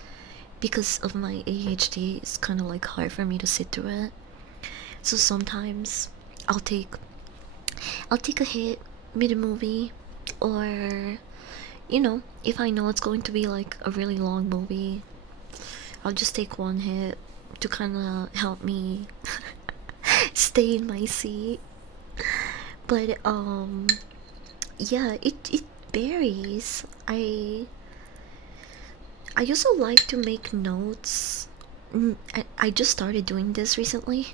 because of my ADHD. It's kind of like hard for me to sit through it. So sometimes I'll take I'll take a hit mid movie, or if I know it's going to be like a really long movie, I'll just take one hit to kind of help me stay in my seat. But yeah, it varies. I also like to make notes. I just started doing this recently.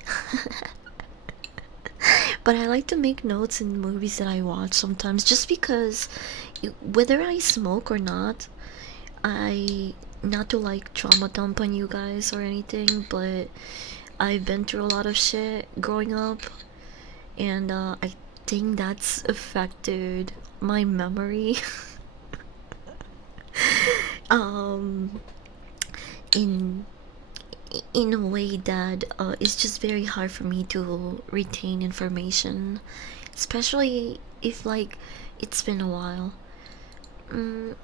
But I like to make notes in movies that I watch sometimes, just because whether I smoke or not, I not to like trauma dump on you guys or anything, but I've been through a lot of shit growing up, and I think that's affected my memory. um in in a way that it's just very hard for me to retain information, especially if like it's been a while. mm.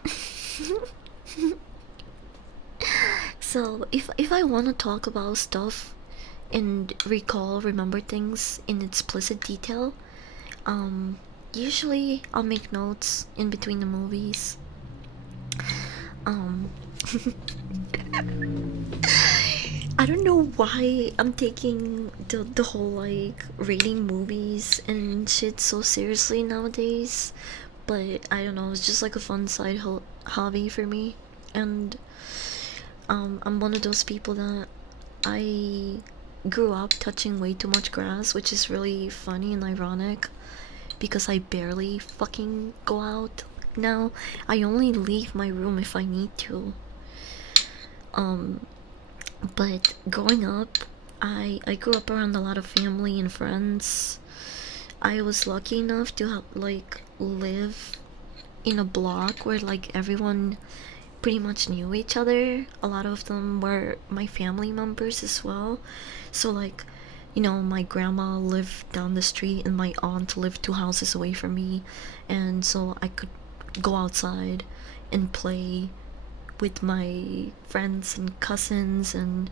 So if I want to talk about stuff and remember things in explicit detail, um usually I'll make notes in between the movies. um I don't know why I'm taking the whole like rating movies and shit so seriously nowadays, but I don't know, it's just like a fun side hobby for me. And I'm one of those people that I grew up touching way too much grass, which is really funny and ironic because I barely fucking go out now. I only leave my room if I need to. Um, but growing up, I grew up around a lot of family and friends. I was lucky enough to have, like, live in a block where like everyone pretty much knew each other. A lot of them were my family members as well. So like, you know, my grandma lived down the street and my aunt lived 2 houses away from me, and so I could go outside and play with my friends and cousins and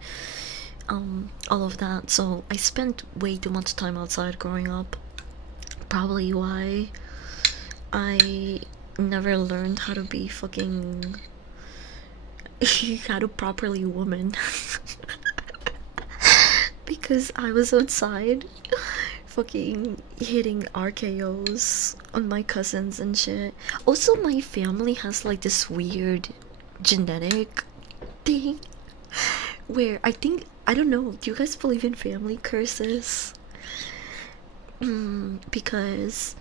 all of that. So I spent way too much time outside growing up. Probably why I never learned how to be fucking how to properly woman because I was outside fucking hitting RKOs on my cousins and shit. Also, my family has like this weird genetic thing where I don't know, do you guys believe in family curses? Because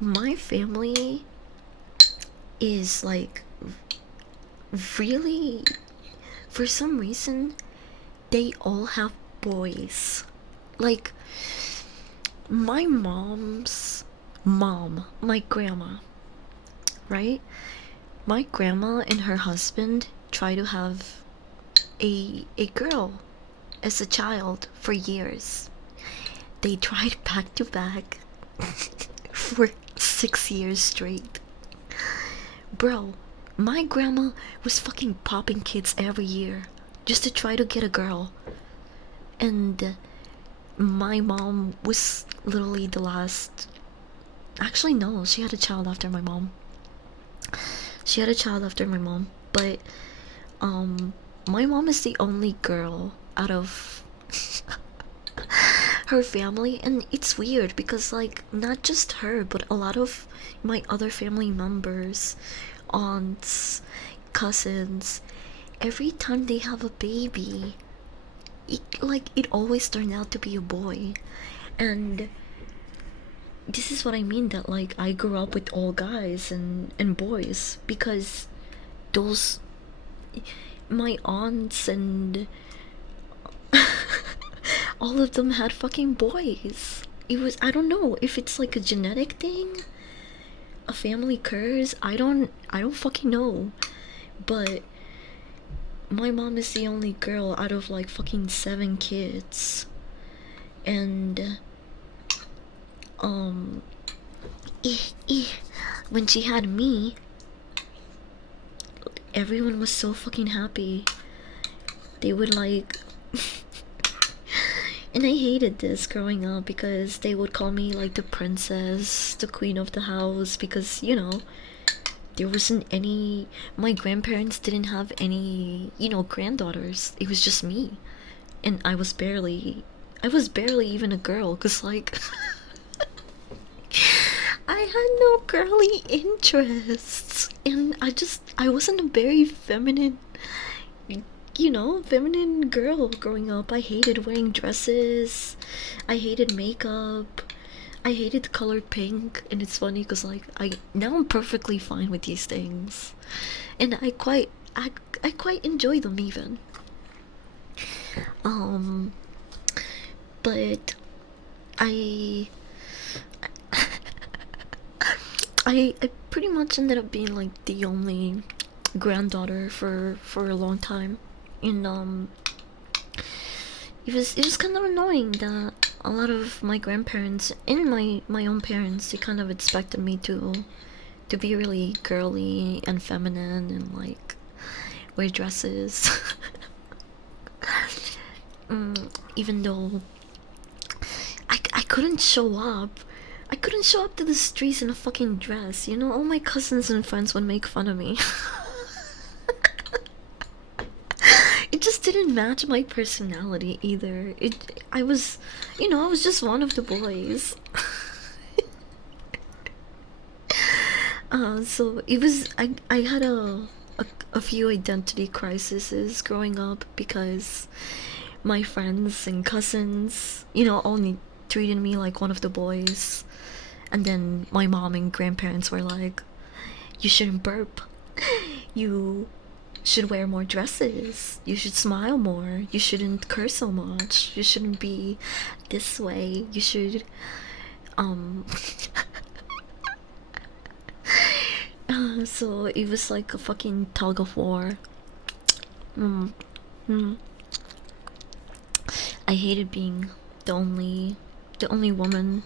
my family is like really, for some reason, they all have boys. Like, my mom's mom, my grandma, right? My grandma and her husband try to have a girl as a child for years. They tried back to back for 6 years straight. Bro, my grandma was fucking popping kids every year just to try to get a girl. And my mom was literally the last. Actually, no, she had a child after my mom. She had a child after my mom, but my mom is the only girl out of her family, and it's weird because like not just her but a lot of my other family members, aunts, cousins, every time they have a baby, it always turned out to be a boy. And this is what I mean, that like I grew up with all guys and boys because those, my aunts and all of them had fucking boys. It was, I don't know if it's like a genetic thing, a family curse. I don't fucking know. But my mom is the only girl out of like fucking 7 kids. And when she had me, everyone was so fucking happy. They would like and I hated this growing up because they would call me like the princess, the queen of the house, because you know, there wasn't any, my grandparents didn't have any, you know, granddaughters. It was just me. And I was barely even a girl, cuz like I had no girly interests, and I wasn't a very feminine, you know, feminine girl growing up. I hated wearing dresses, I hated makeup, I hated colored pink. And it's funny because like now I'm perfectly fine with these things, and I quite enjoy them even. um but I I pretty much ended up being like the only granddaughter for a long time. And it was kind of annoying that a lot of my grandparents and my own parents, they kind of expected me to be really girly and feminine and like wear dresses. Even though I couldn't show up. I couldn't show up to the streets in a fucking dress, you know? All my cousins and friends would make fun of me. It just didn't match my personality either. I was, you know, I was just one of the boys. So it was, I had a few identity crises growing up because my friends and cousins, you know, only treated me like one of the boys. And then my mom and grandparents were like, you shouldn't burp. You should wear more dresses. You should smile more. You shouldn't curse so much. You shouldn't be this way. You should, um. So it was like a fucking tug of war. Mm. Mm. I hated being the only woman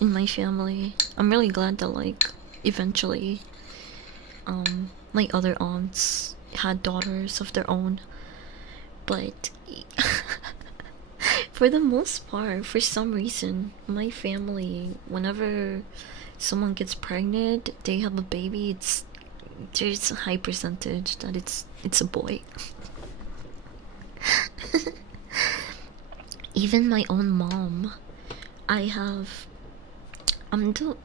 in my family. I'm really glad that like eventually my other aunts had daughters of their own, but for the most part, for some reason, my family, whenever someone gets pregnant, they have a baby, there's a high percentage that it's a boy. Even my own mom, I have do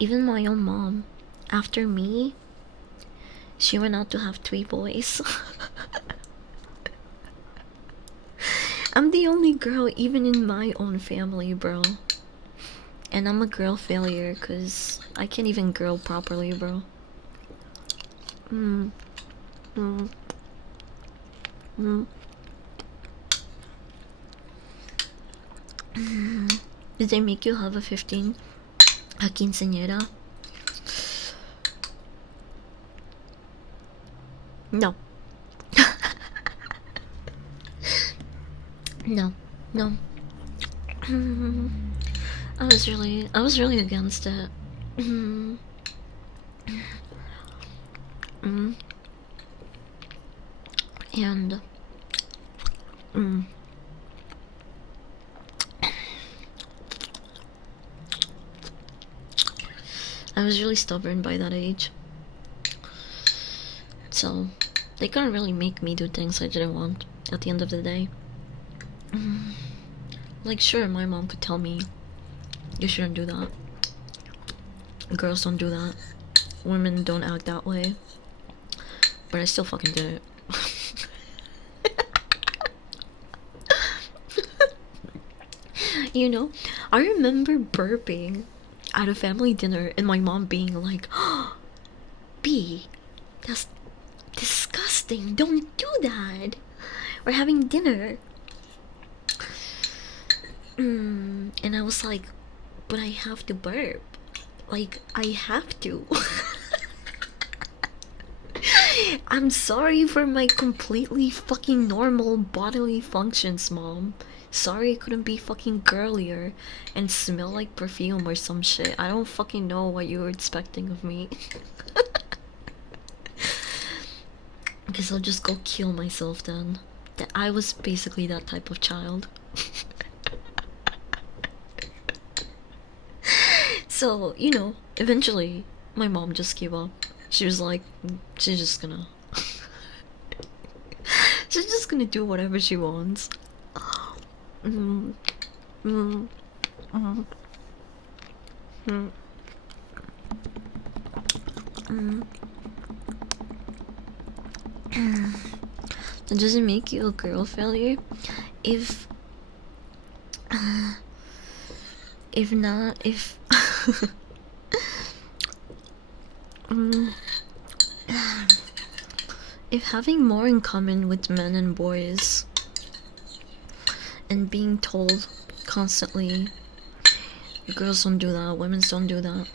even my own mom, after me, she went out to have 3 boys. I'm the only girl even in my own family, bro. And I'm a girl failure because I can't even girl properly, bro. Mm. Mm. Mm. Did they make you have a 15? A quinceañera? No. No. No. I was really against it. And I was really stubborn by that age. So they couldn't really make me do things I didn't want at the end of the day. Like, sure, my mom could tell me, you shouldn't do that. Girls don't do that. Women don't act that way. But I still fucking did it. You know, I remember burping at a family dinner and my mom being like, oh, B, that's disgusting. Don't do that. We're having dinner. And I was like, but I have to burp. Like, I have to. I'm sorry for my completely fucking normal bodily functions, Mom. Sorry I couldn't be fucking girlier and smell like perfume or some shit. I don't fucking know what you were expecting of me. Guess I'll just go kill myself then. That I was basically that type of child. So, you know, eventually my mom just gave up. She was like, she's just gonna do whatever she wants. That doesn't make you a girl failure. If not, if if having more in common with men and boys and being told constantly girls don't do that, women don't do that,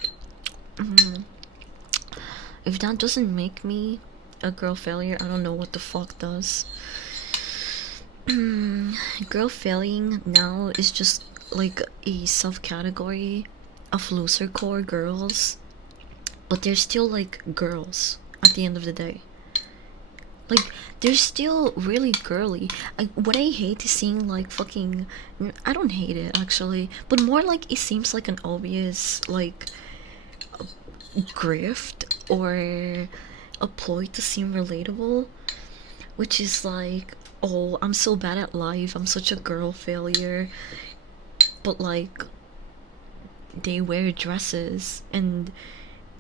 if that doesn't make me a girl failure, I don't know what the fuck does. Girl failing now is just like a subcategory of loser core girls, but they're still like girls at the end of the day. Like, they're still really girly. What I hate is seeing like fucking, I don't hate it actually, but more like it seems like an obvious like grift or a ploy to seem relatable, which is like, oh, I'm so bad at life, I'm such a girl failure, but like they wear dresses and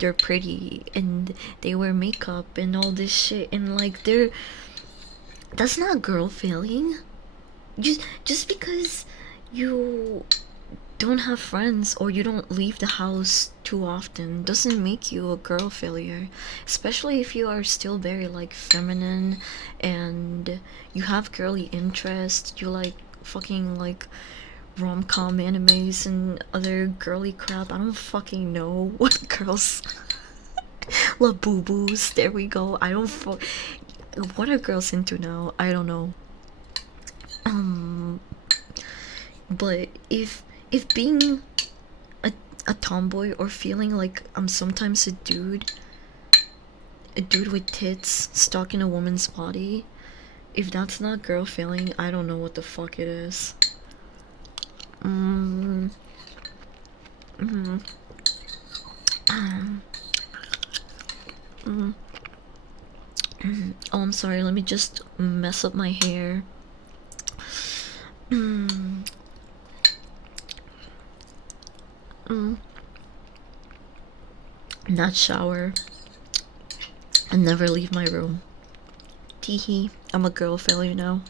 they're pretty and they wear makeup and all this shit, and like that's not girl failing. Just because you don't have friends or you don't leave the house too often doesn't make you a girl failure, especially if you are still very like feminine and you have girly interests. You like fucking like rom-com animes and other girly crap. I don't fucking know what girls love boo-boos. There we go. I don't what are girls into now? I don't know. But if being a tomboy or feeling like I'm sometimes a dude with tits stuck in a woman's body, if that's not girl feeling, I don't know what the fuck it is. Mm. Mm. Mm. Oh, I'm sorry, let me just mess up my hair. Not shower and never leave my room. Teehee, I'm a girl failure now.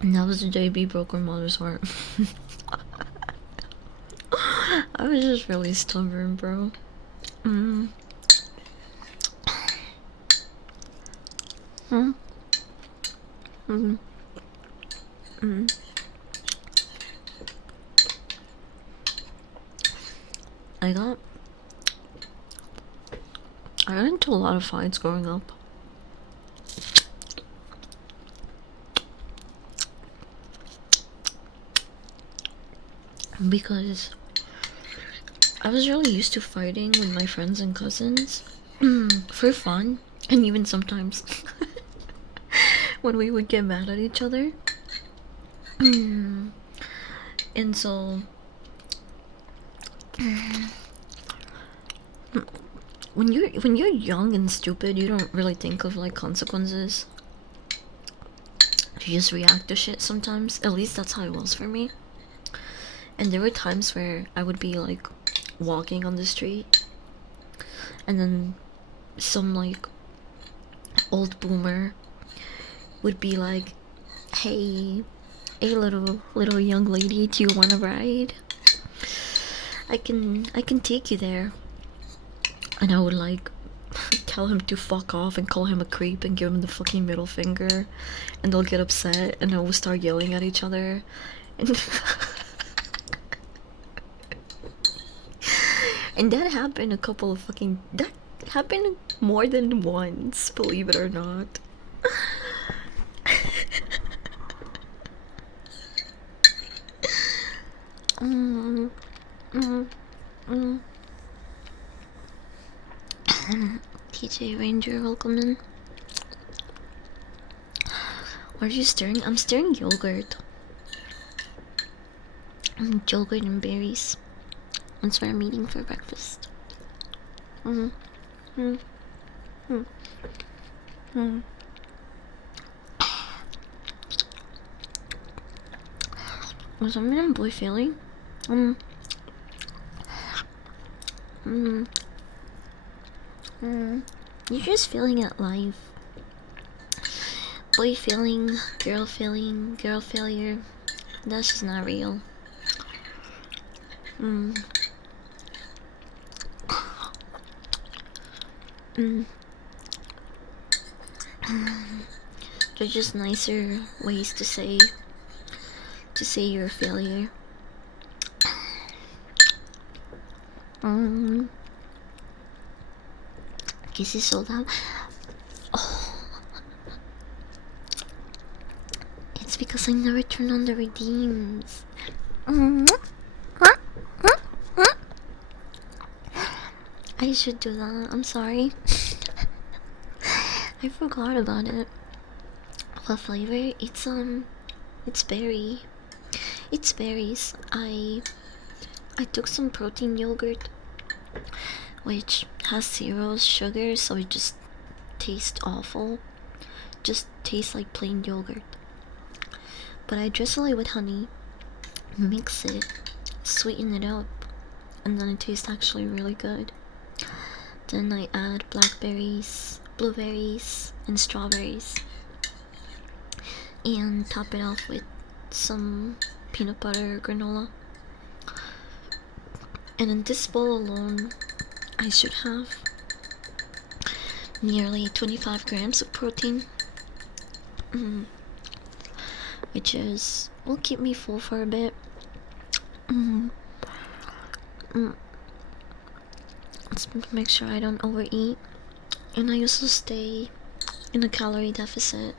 And that was the JB broke her mother's heart. I was just really stubborn, bro. I got into a lot of fights growing up. Because I was really used to fighting with my friends and cousins for fun, and even sometimes when we would get mad at each other. And so when you're young and stupid, you don't really think of like consequences. You just react to shit sometimes. At least that's how it was for me. And there were times where I would be like walking on the street, and then some like old boomer would be like, hey little young lady, do you want to ride? I can take you there. And I would like tell him to fuck off and call him a creep and give him the fucking middle finger, and they'll get upset and then we'll start yelling at each other. And and that happened that happened more than once, believe it or not. TJ Ranger, welcome in. What are you stirring? I'm stirring yogurt. Yogurt and berries. That's what I'm eating for breakfast. Was I'm in a boy feeling? You're just feeling at life. Boy feeling, girl failure. That's just not real. There's just nicer ways to say you're a failure. Kisses so loud. Oh, it's because I never turn on the redeems. I should do that. I'm sorry. I forgot about it. What flavor? It's berry. It's berries. I took some protein yogurt which has zero sugar, so it just tastes awful. Just tastes like plain yogurt. But I drizzle it with honey, mix it, sweeten it up, and then it tastes actually really good. Then I add blackberries, blueberries, and strawberries, and top it off with some peanut butter or granola. And in this bowl alone, I should have nearly 25 grams of protein, which will keep me full for a bit. Let's make sure I don't overeat, and I also stay in a calorie deficit.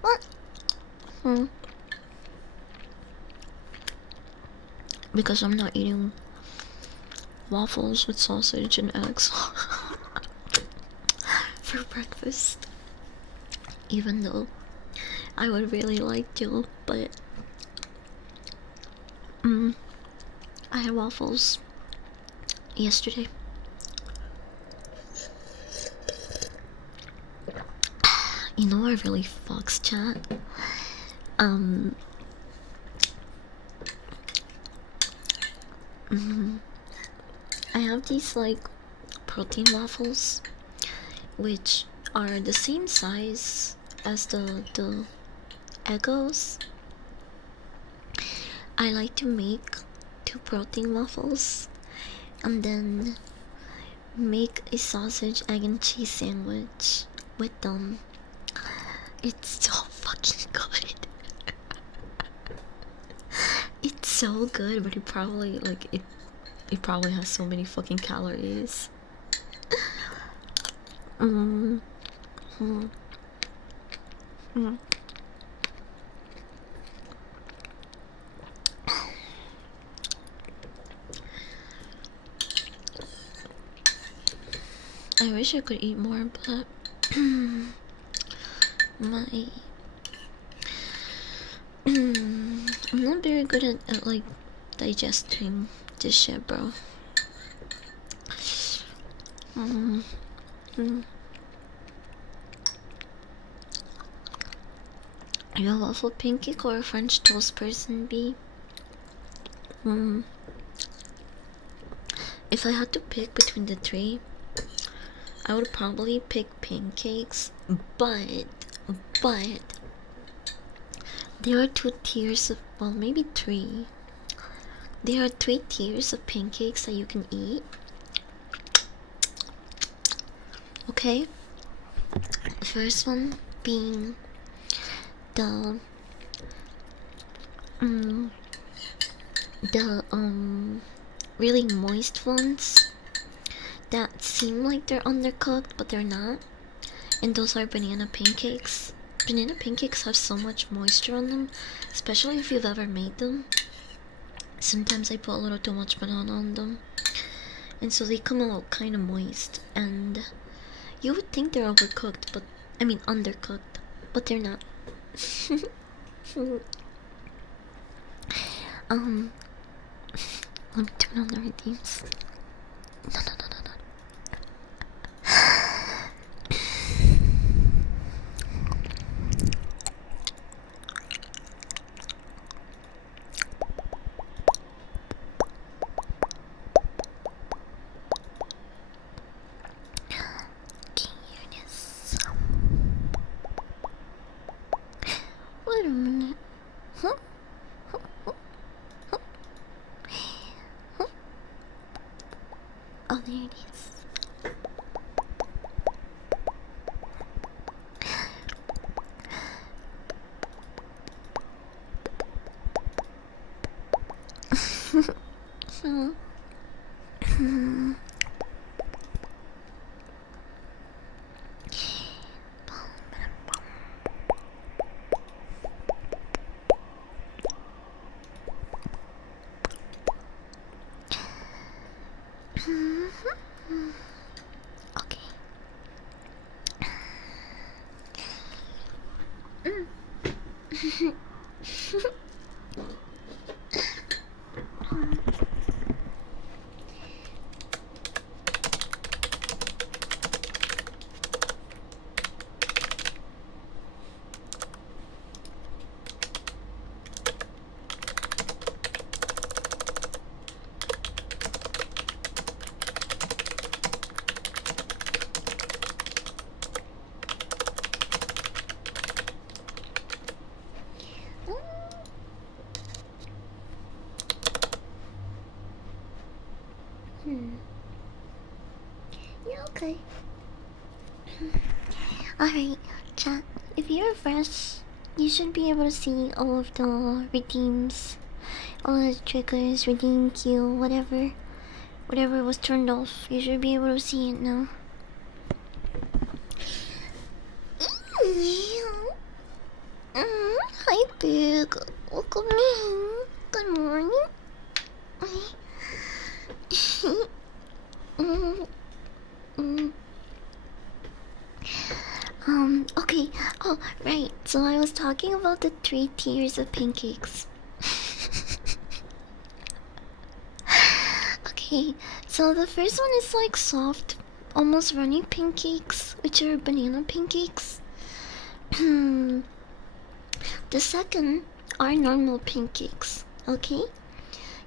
What? Because I'm not eating waffles with sausage and eggs for breakfast, even though I would really like to, but I had waffles yesterday. You know what really fucks, chat? I have these like protein waffles, which are the same size as the Eggos. I like to make 2 protein waffles and then make a sausage, egg, and cheese sandwich with them. It's so fucking good. It's so good, but it probably it probably has so many fucking calories. I wish I could eat more, but I'm not very good at like digesting this shit, bro. Are you a waffle pancake or a French toast person, B? If I had to pick between the 3, I would probably pick pancakes, but there are 2 tiers of, well, maybe 3. There are 3 tiers of pancakes that you can eat. Okay? The first one being the really moist ones that seem like they're undercooked but they're not, and those are banana pancakes. Banana pancakes have so much moisture on them, especially if you've ever made them. Sometimes I put a little too much banana on them, and so they come out kind of moist, and you would think they're overcooked, but I mean undercooked, but they're not. Let me turn on the redeems. No. Wait a minute. Huh? Oh, there it is. Okay. Alright, chat. If you refresh, you should be able to see all of the redeems, all the triggers, redeem queue, whatever was turned off. You should be able to see it now. Hi, Big. Welcome in. Good morning. Okay. Oh, right. So I was talking about the 3 tiers of pancakes. Okay, so the first one is like soft, almost runny pancakes, which are banana pancakes. The second are normal pancakes. Okay,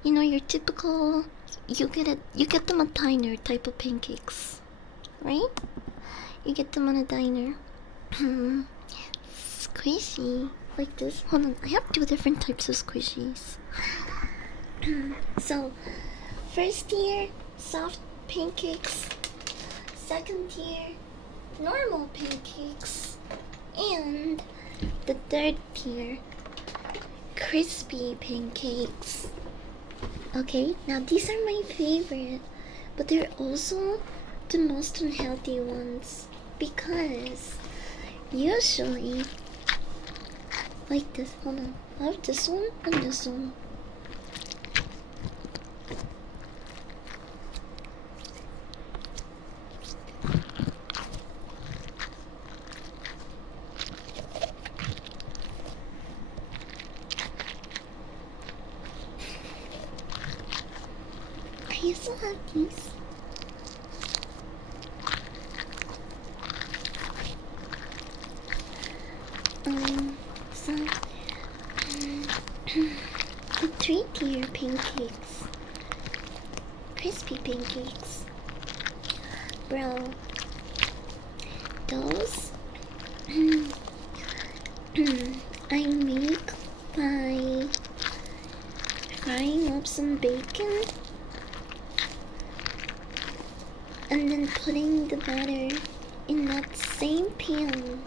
you know your typical. You get them a diner type of pancakes, right? You get them on a diner. Squishy like this. Hold on, I have 2 different types of squishies. So, first tier, soft pancakes. Second tier, normal pancakes. And the third tier, crispy pancakes. Okay, now these are my favorite, but they're also the most unhealthy ones because usually, like this, hold on, I have this one and this one. I still have these. So the 3-tier pancakes, crispy pancakes, bro. Those I make by frying up some bacon and then putting the batter in that same pan,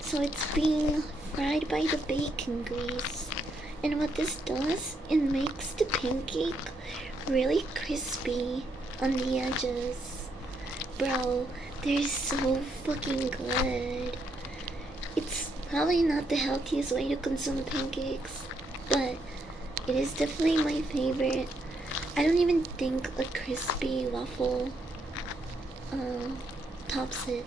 so it's being fried by the bacon grease. And what this does, it makes the pancake really crispy on the edges. Bro, they're so fucking good. It's probably not the healthiest way to consume pancakes, but it is definitely my favorite. I don't even think a crispy waffle tops it.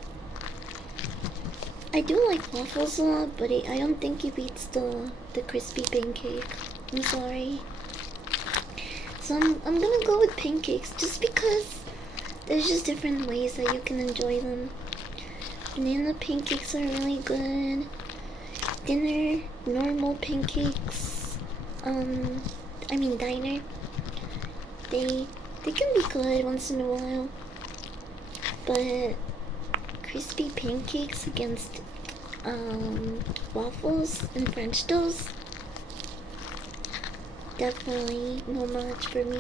I do like waffles a lot, but I don't think it beats the crispy pancake. I'm sorry. So I'm gonna go with pancakes just because there's just different ways that you can enjoy them. Banana pancakes are really good. Dinner, normal pancakes. I mean diner. They can be good once in a while, but crispy pancakes against waffles and French toast, definitely no match for me.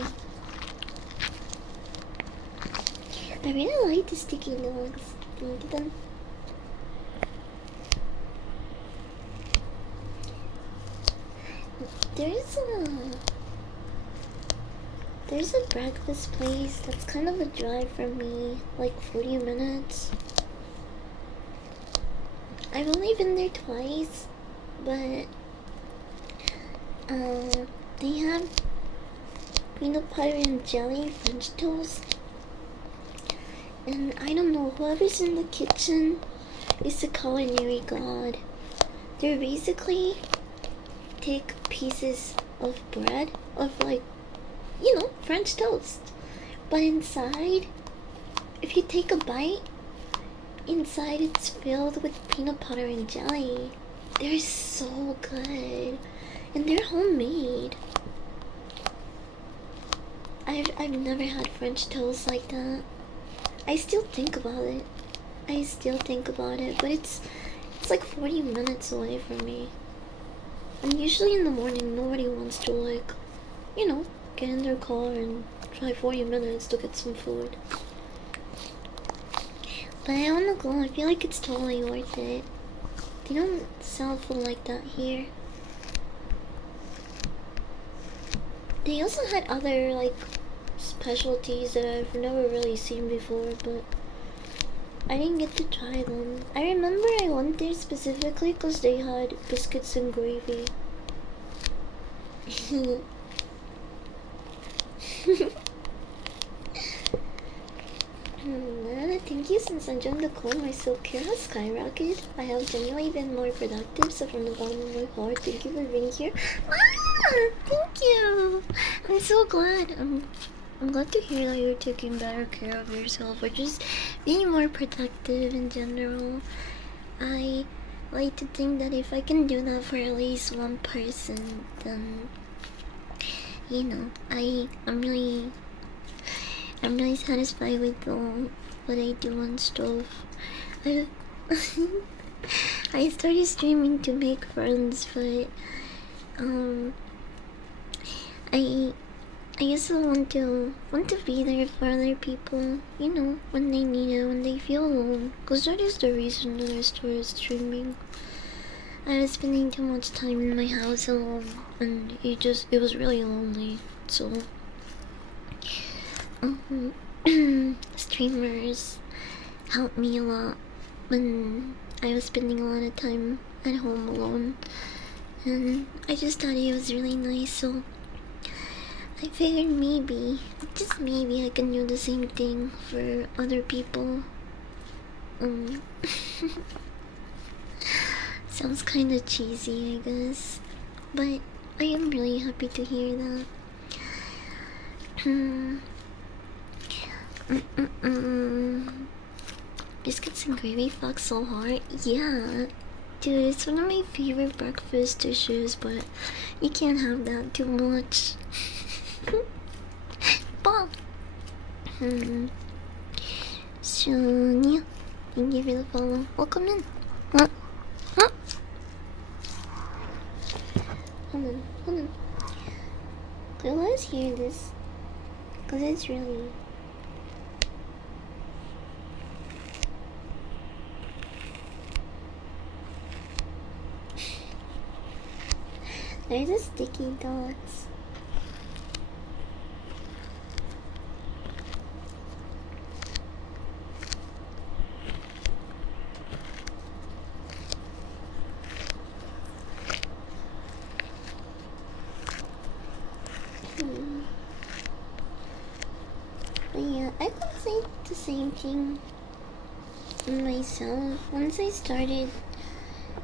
I really like the sticky dogs. Can you get them? There's a breakfast place that's kind of a drive from me, like 40 minutes. I've only been there twice, but they have peanut butter and jelly French toast. And I don't know, whoever's in the kitchen is a culinary god. They're basically take pieces of bread, of like, you know, French toast. But inside, if you take a bite, inside it's filled with peanut butter and jelly. They're so good. And they're homemade. I've never had French toast like that. I still think about it. But it's like 40 minutes away from me. And usually in the morning, nobody wants to, like, you know, get in their car and drive 40 minutes to get some food. But I wanna go. I feel like it's totally worth it. They don't sell food like that here. They also had other like specialties that I've never really seen before, but I didn't get to try them. I remember I went there specifically because they had biscuits and gravy. Thank you. Since I joined the call, my self-care has skyrocketed. I have genuinely been more productive, so from the bottom of my heart, thank you for being here. Ah, thank you. I'm so glad. I'm glad to hear that you're taking better care of yourself or just being more productive in general. I like to think that if I can do that for at least one person, then you know, I'm really satisfied with what I do and stuff. I I started streaming to make friends, but I I also want to be there for other people, you know, when they need it, when they feel alone. Cause that is the reason that I started streaming. I was spending too much time in my house alone, and it was really lonely. So, streamers helped me a lot when I was spending a lot of time at home alone, and I just thought it was really nice. So, I figured maybe, just maybe, I can do the same thing for other people. Sounds kinda cheesy, I guess, but I am really happy to hear that. Biscuits and gravy fuck so hard. Yeah, dude, it's one of my favorite breakfast dishes, but you can't have that too much. Bob. So yeah, thank you for the follow. Welcome in. Huh? Huh? Hold on. Let's hear this, cause it's really. There's the sticky dots. But yeah, I could say the same thing myself. Once I started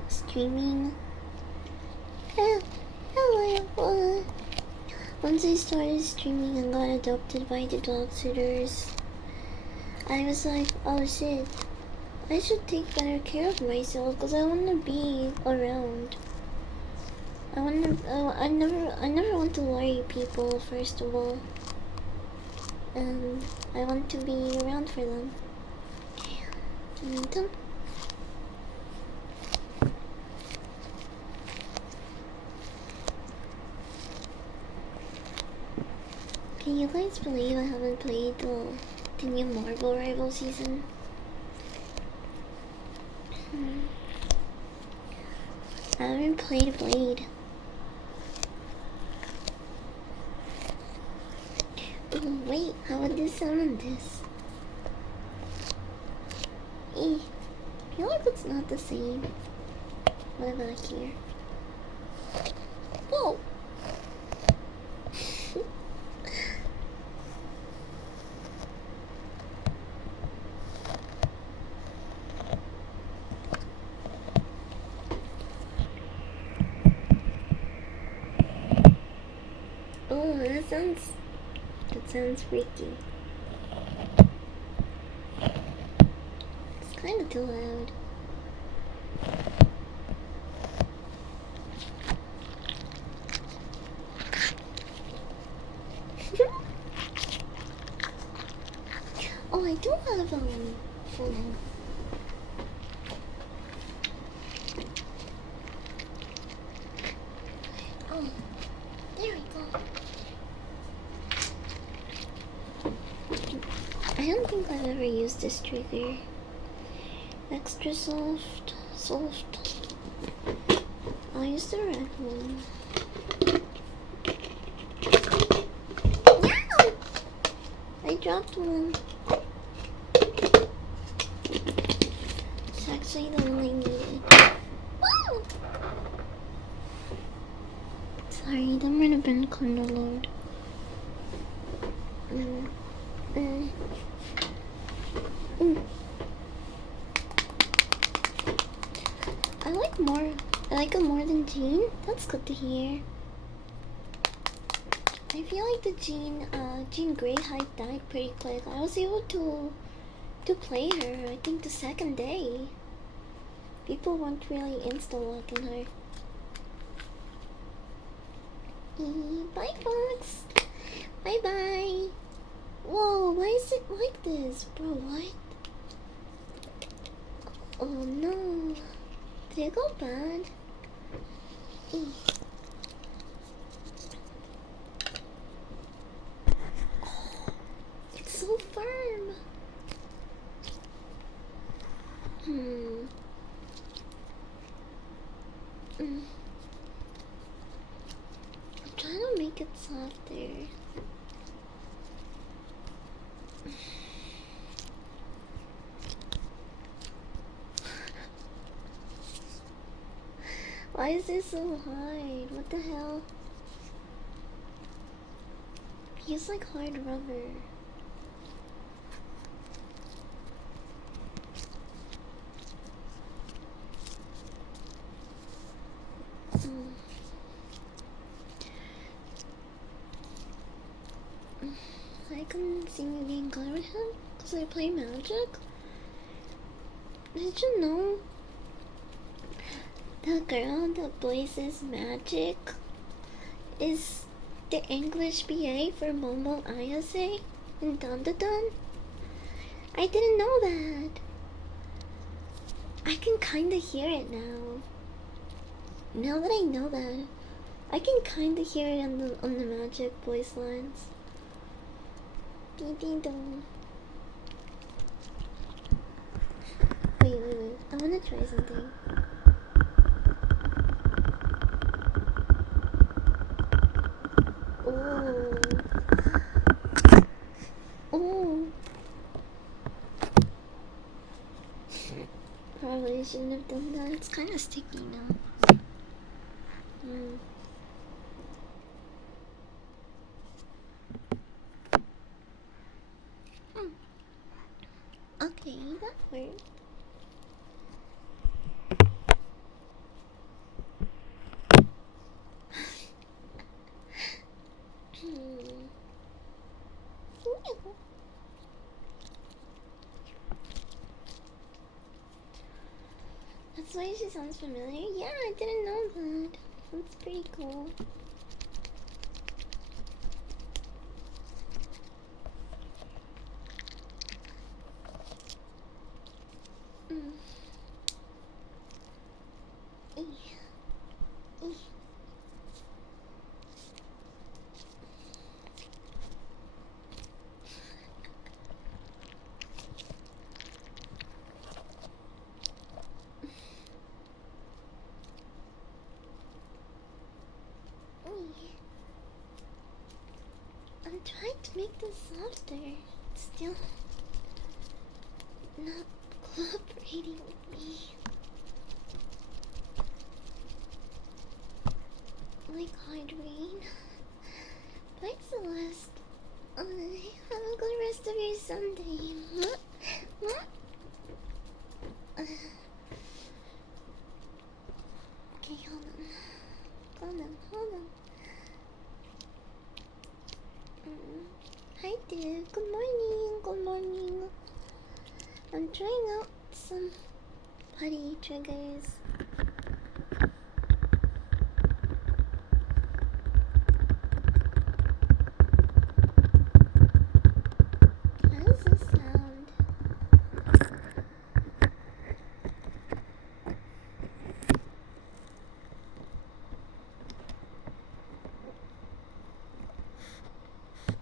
streaming, hello. Once I started streaming and got adopted by the dog sitters, I was like, oh shit, I should take better care of myself because I want to be around. I never want to worry people, first of all. And I want to be around for them. Can you guys believe I haven't played the new Marvel Rival season? I haven't played Blade. Oh, wait, how would this sound on this? I feel like it's not the same. What about here? Whoa! Oh, that sounds freaky. It's kind of too loud. Oh, I do have phone. Oh, there we go. I don't think I've ever used this trigger. Extra soft, soft. I'll use the red one. No! I dropped one. It's actually the one I needed. Woo! Sorry, that might have been kinda loud. I like it more than Jean. That's good to hear. I feel like the Jean Grey hype died pretty quick. I was able to play her, I think the second day. People weren't really insta-locking her. Bye, folks. Bye-bye. Whoa, why is it like this? Bro, what? Oh no. Did it go bad? It's so firm. I'm trying to make it softer. Why is this so hard? What the hell? Feels like hard rubber. I can see you being good with him because I play Magic. Did you know the girl that voices Magic is the English BA for Momo Ayase in Dandadan? I didn't know that. I can kinda hear it now. Now that I know that, I can kinda hear it on the Magic voice lines. Ding ding dong. Wait. I wanna try something. Oh. Probably shouldn't have done that. It's kind of sticky now. Okay, that worked. That's why she sounds familiar. Yeah, I didn't know that. That's pretty cool. I'm trying to make this softer. It's still not cooperating with me. Like hard rain. Bye, Celeste. Have a good rest of your Sunday. Okay, hold on. Hi there, good morning. I'm trying out some putty triggers. How does this sound?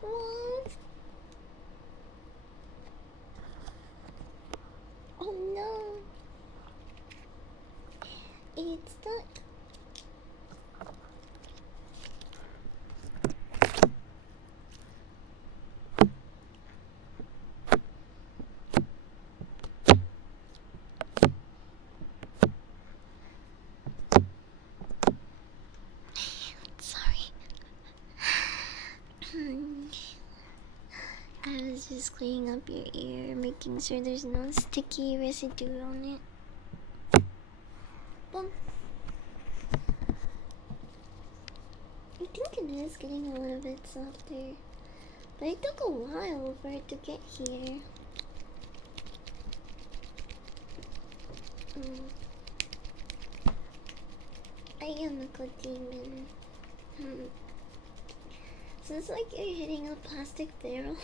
What? Oh no. cleaning up your ear, making sure there's no sticky residue on it. Boom. I think it is getting a little bit softer, but it took a while for it to get here. I am a good demon. So it's like you're hitting a plastic barrel.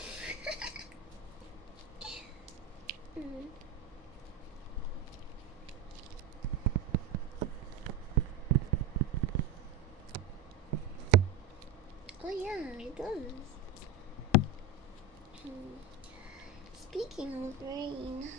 Oh yeah, it does. Speaking of rain,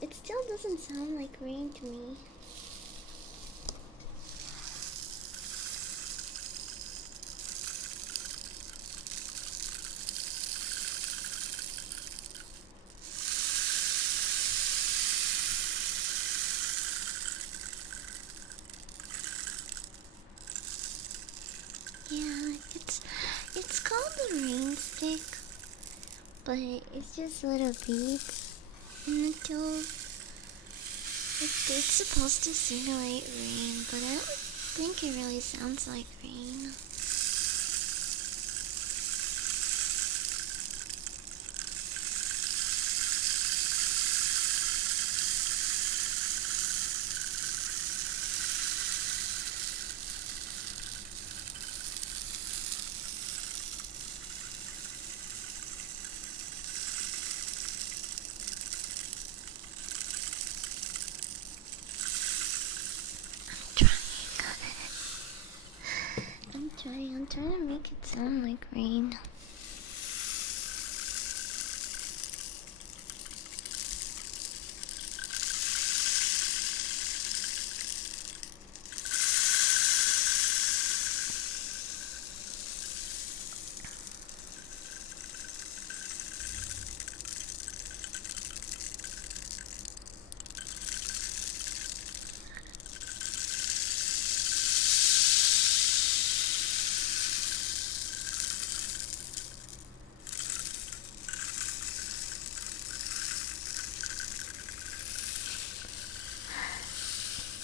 it still doesn't sound like rain to me. Yeah, it's called a rain stick, but it's just little beads in the tube. It's supposed to simulate rain, but I don't think it really sounds like rain. I'm trying to make it sound like rain.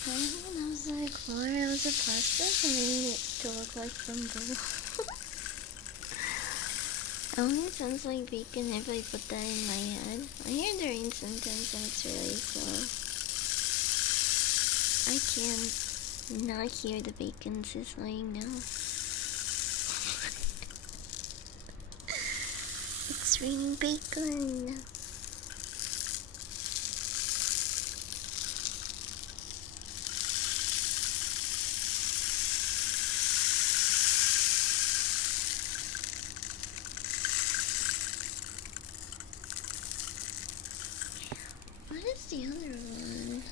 When I was like 4, it was a pasta, and they made it to look like bamboo. It only sounds like bacon if I put that in my head. I hear the rain sometimes and it's really slow. I can't not hear the bacon sizzling now. It's raining bacon. What is the other one?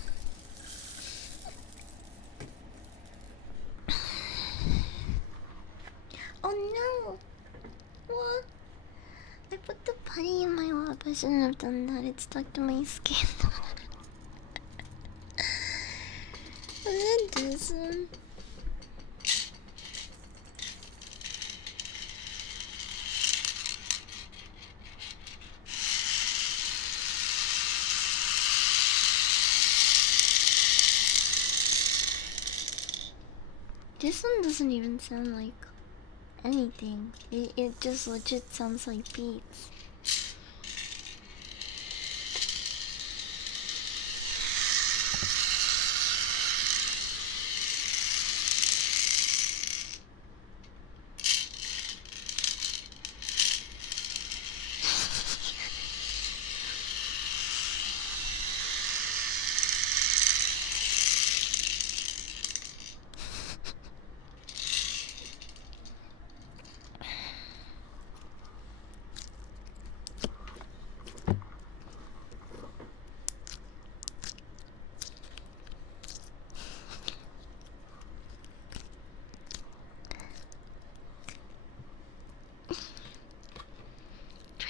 Oh no! What? I put the putty in my lap. I shouldn't have done that. It stuck to my skin. What is this? This one doesn't even sound like anything. It just legit sounds like beats.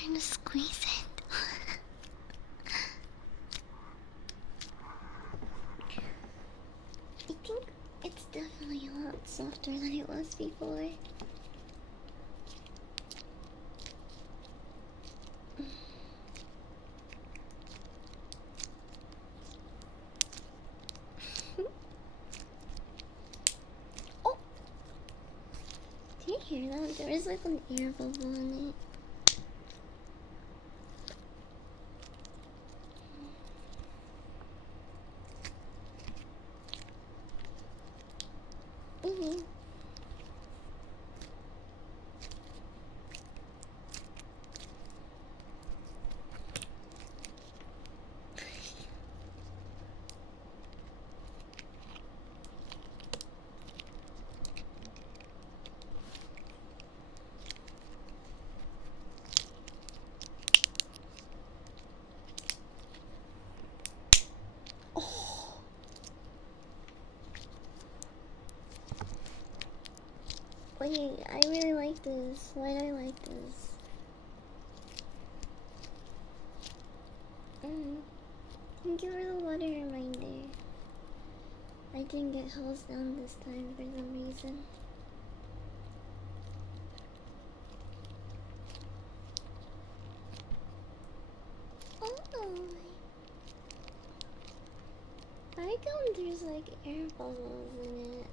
trying to squeeze it. I think it's definitely a lot softer than it was before. Oh! Did you hear that? There was like an air bubble in it. Mm-hmm. Oh. Wait, I really like this. Why do I like this? Thank you for the water reminder. I didn't get hosed down this time for some reason. Oh, I like how there's like air bubbles in it.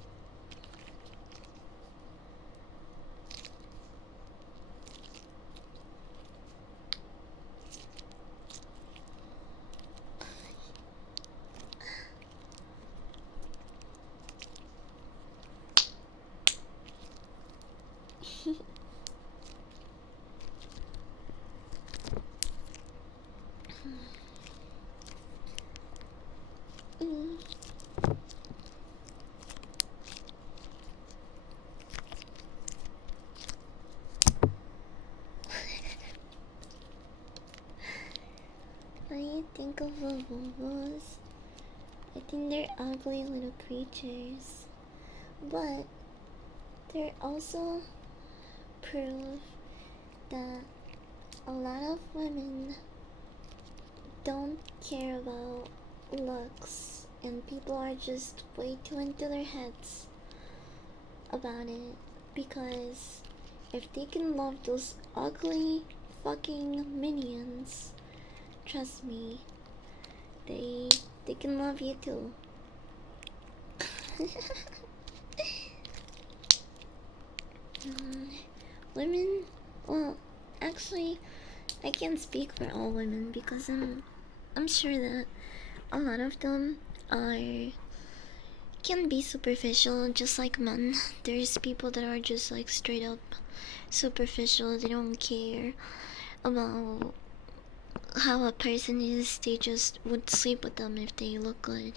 Mm. When you think of Vuvuzels, I think they're ugly little creatures, but they're also proof that a lot of women don't care about looks, and people are just way too into their heads about it. Because if they can love those ugly fucking minions, trust me, they can love you too. Women, well, actually, I can't speak for all women because I'm sure that a lot of them are can be superficial just like men. There's people that are just like straight up superficial. They don't care about how a person is. They just would sleep with them if they look good.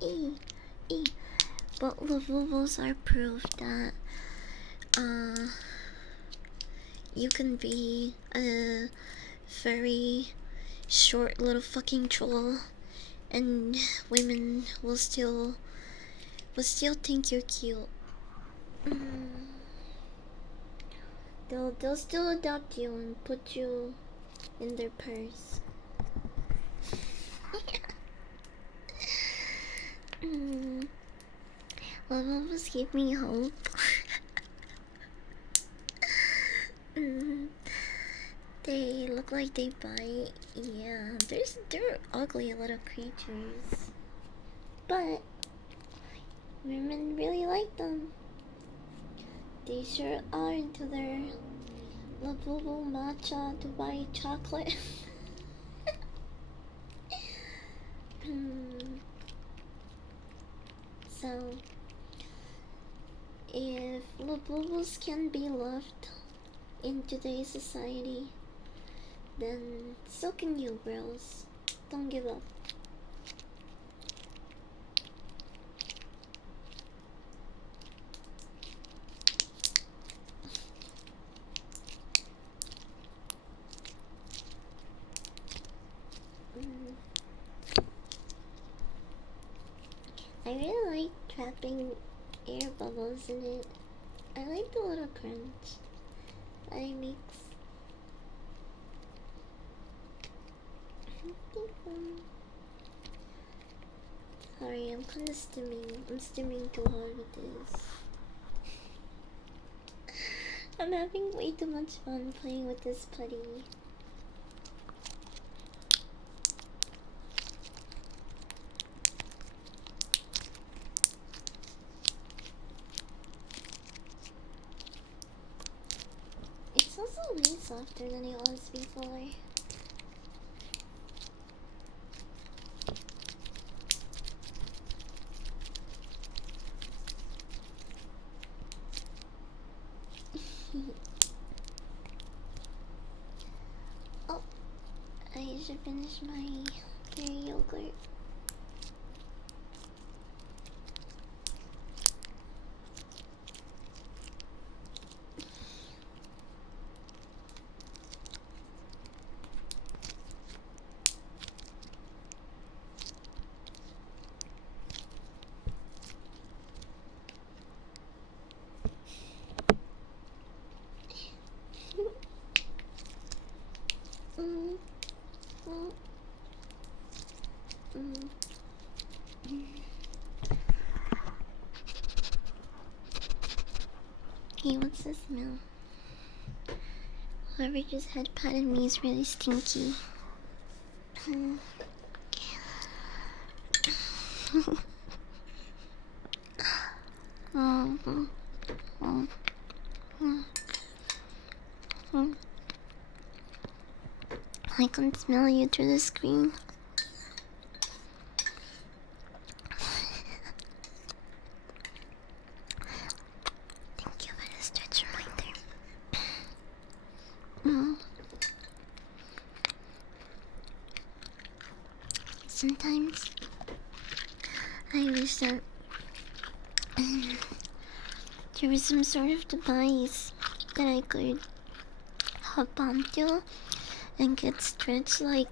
E, e. But Lavuvos are proof that you can be a very short little fucking troll and women will still think you're cute. They'll still adopt you and put you in their purse. Lavovos give me hope. They look like they bite. Yeah, they're ugly little creatures, but women really like them. They sure are into their Labubu matcha Dubai chocolate. So, if Labubus can be loved in today's society, then so can you, girls. Don't give up. I really like trapping air bubbles in it. I like the little crunch that it makes. Sorry, I'm kind of stimming. I'm stimming too hard with this. I'm having way too much fun playing with this putty. It's also way softer than it was before. Oh, I should finish my dairy yogurt. Mm, mm, mm. Hey, what's the smell? Whoever just had patted me is really stinky. Mm. Mm, mm, mm, mm. I can smell you through the screen. Thank you for the stretch reminder. Mm. Sometimes I wish that there was some sort of device that I could hop onto and get stretched like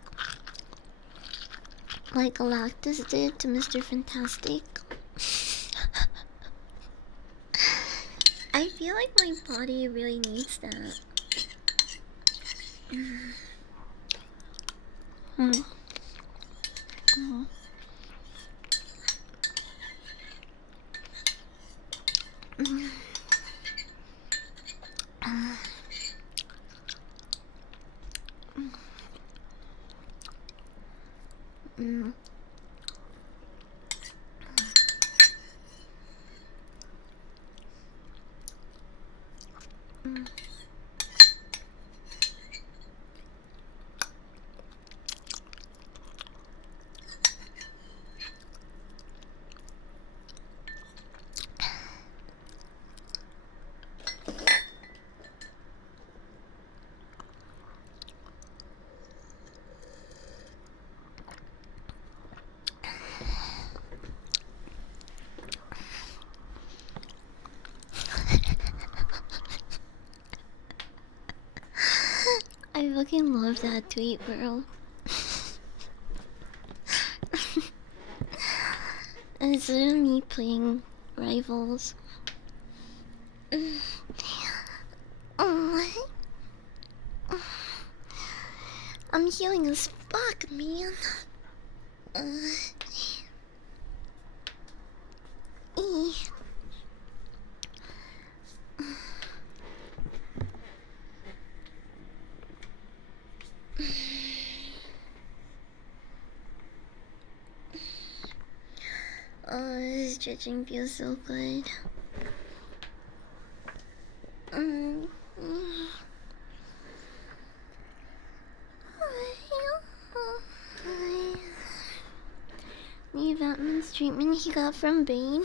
Galactus did to Mr. Fantastic. I feel like my body really needs that. Mm. Mm. Mm. Mm. Mm. I fucking love that tweet, bro. Instead of me playing rivals. Oh, I'm healing as fuck, man. Oh, this stretching feels so good. Mm. New Batman's treatment he got from Bane.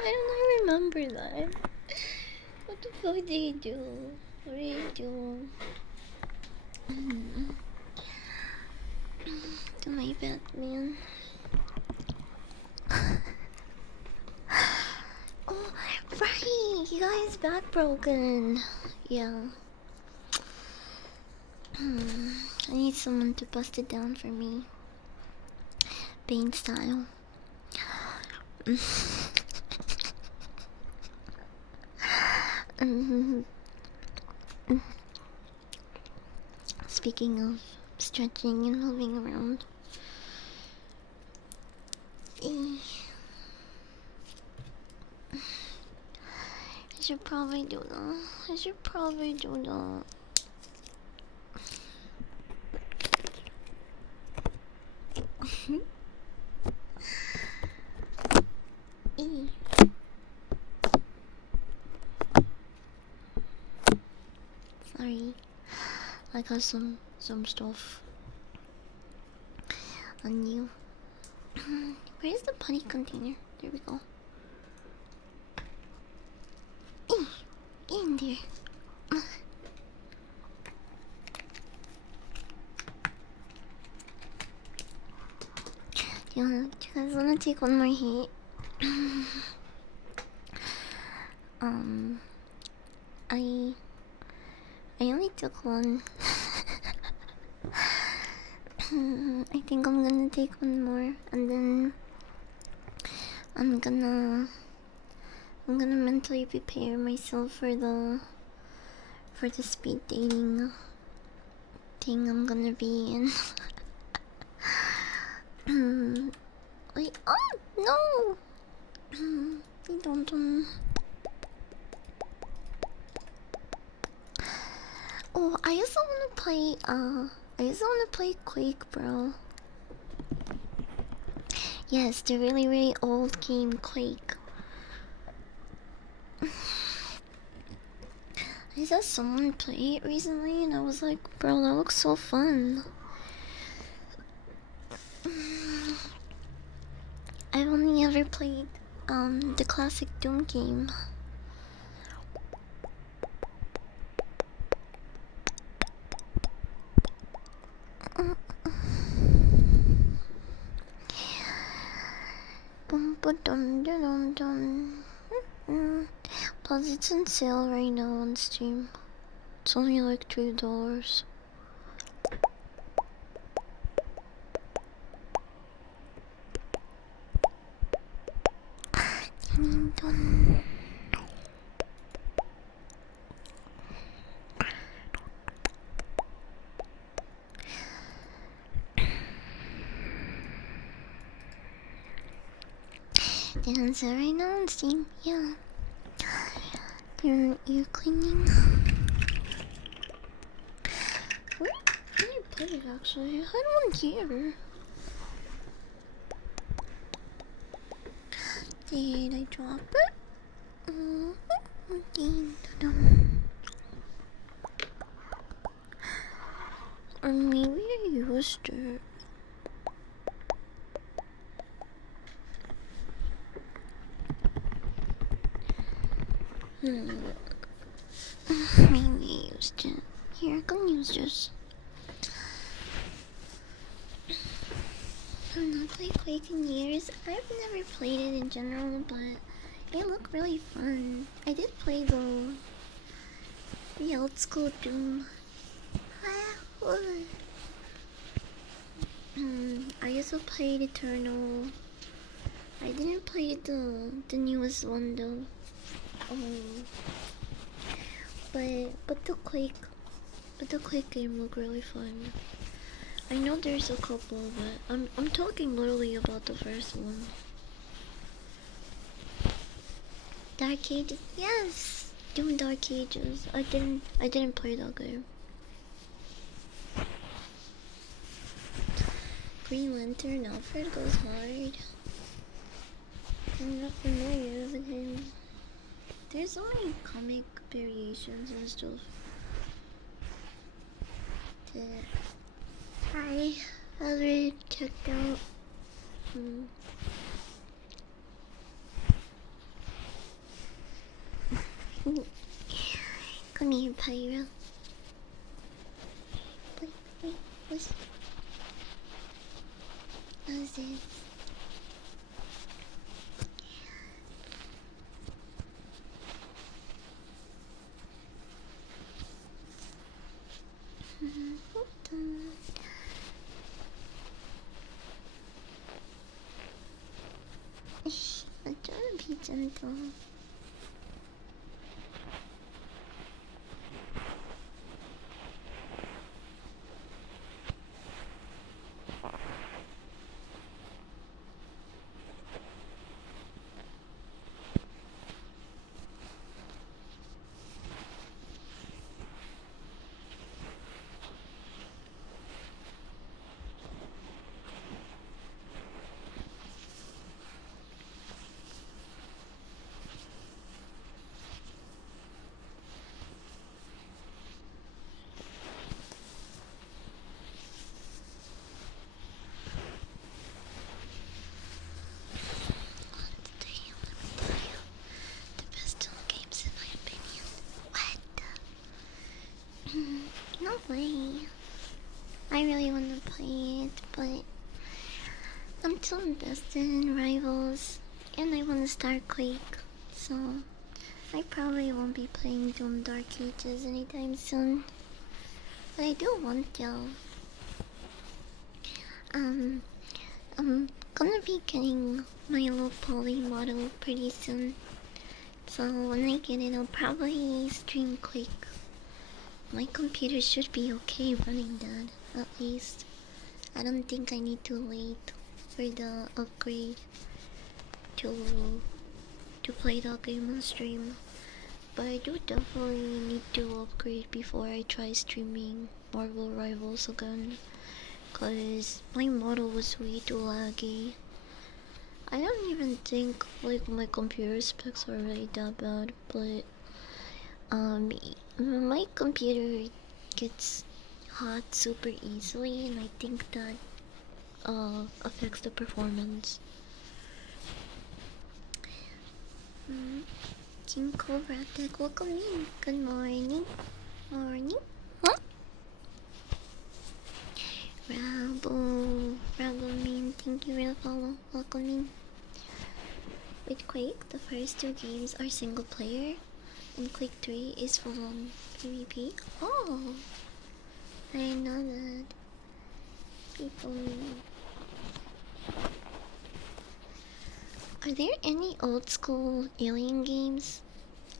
I don't remember that. What the fuck did he do? What did he do? To my Batman. Oh, right! He got his back broken. Yeah. I need someone to bust it down for me. Bane style. Mhm. Speaking of stretching and moving around, I should probably do that. I should probably do that. Sorry, I got some stuff on you. Where's the putty container? There we go. In there. Do you guys wanna take one more hit? um, I only took one. I think I'm gonna take one more, and then I'm gonna mentally prepare myself for the speed dating thing I'm gonna be in. Wait, oh no! I don't. Oh, I also wanna play. I also wanna play Quake, bro. Yes, the really old game Quake. I saw someone play it recently, and I was like, bro, that looks so fun. I've only ever played the classic Doom game. Plus, it's on sale right now on Steam. It's only like $2. It's right now on Steam, yeah. You're cleaning. Where did I put it actually? I don't care. Did I drop it? Or maybe I used it. Maybe I used it. Here, I can use this. I've not played Quake in years. I've never played it in general, but it looked really fun. I did play the old school Doom. I also played Eternal. I didn't play the newest one though. But the Quake game looked really fun. I know there's a couple, but I'm talking literally about the first one. Dark Ages, yes, Doom Dark Ages. I didn't play that game. Green Lantern Alfred goes hard. I'm not familiar with him. There's so many comic variations and stuff that I already checked out. Come here, Pyro. Wait, what's this? I'm trying to be gentle. No way. I really want to play it, but I'm too invested in Rivals, and I want to start Quake, so I probably won't be playing Doom Dark Ages anytime soon. But I do want to. Um, I'm gonna be getting my low poly model pretty soon. So when I get it, I'll probably stream Quake. My computer should be okay running that, at least. I don't think I need to wait for the upgrade to play that game on stream. But I do definitely need to upgrade before I try streaming Marvel Rivals again. Cause my model was way too laggy. I don't even think like my computer specs are really that bad, but my computer gets hot super easily, and I think that affects the performance. King Cobra Tech, welcome in. Good morning. Morning. Huh? Rabo mean, thank you for the follow. Welcome in. With Quake, the first two games are single player, and Quake 3 is full on PvP. Oh! I didn't know that. People. Are there any old school Alien games?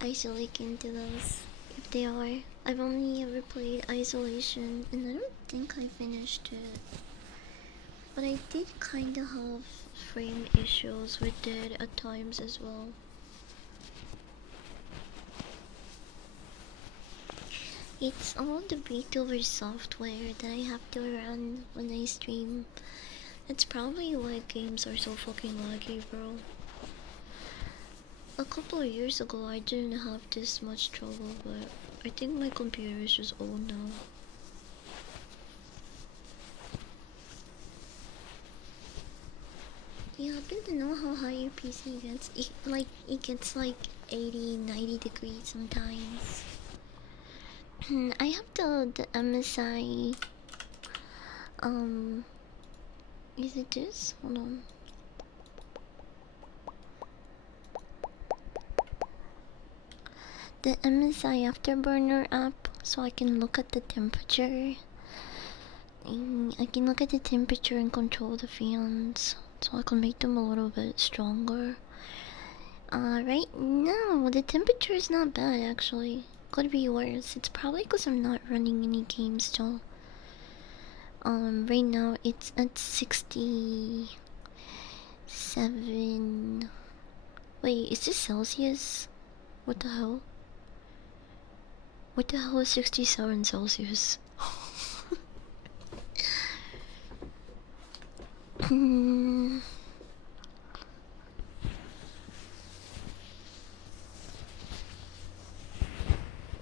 I should look into those. If they are, I've only ever played Isolation, and I don't think I finished it. But I did kinda have frame issues with it at times as well. It's all the VTuber software that I have to run when I stream. That's probably why games are so fucking laggy, bro. A couple of years ago I didn't have this much trouble, but I think my computer is just old now. Do you happen to know how high your PC gets? It gets like 80, 90 degrees sometimes. I have the MSI. Is it this? Hold on. The MSI Afterburner app, so I can look at the temperature. I can look at the temperature and control the fans, so I can make them a little bit stronger. Right now the temperature is not bad actually. Could be worse. It's probably because I'm not running any games still. Right now it's at 67. Wait, is this Celsius? What the hell? What the hell is 67 Celsius?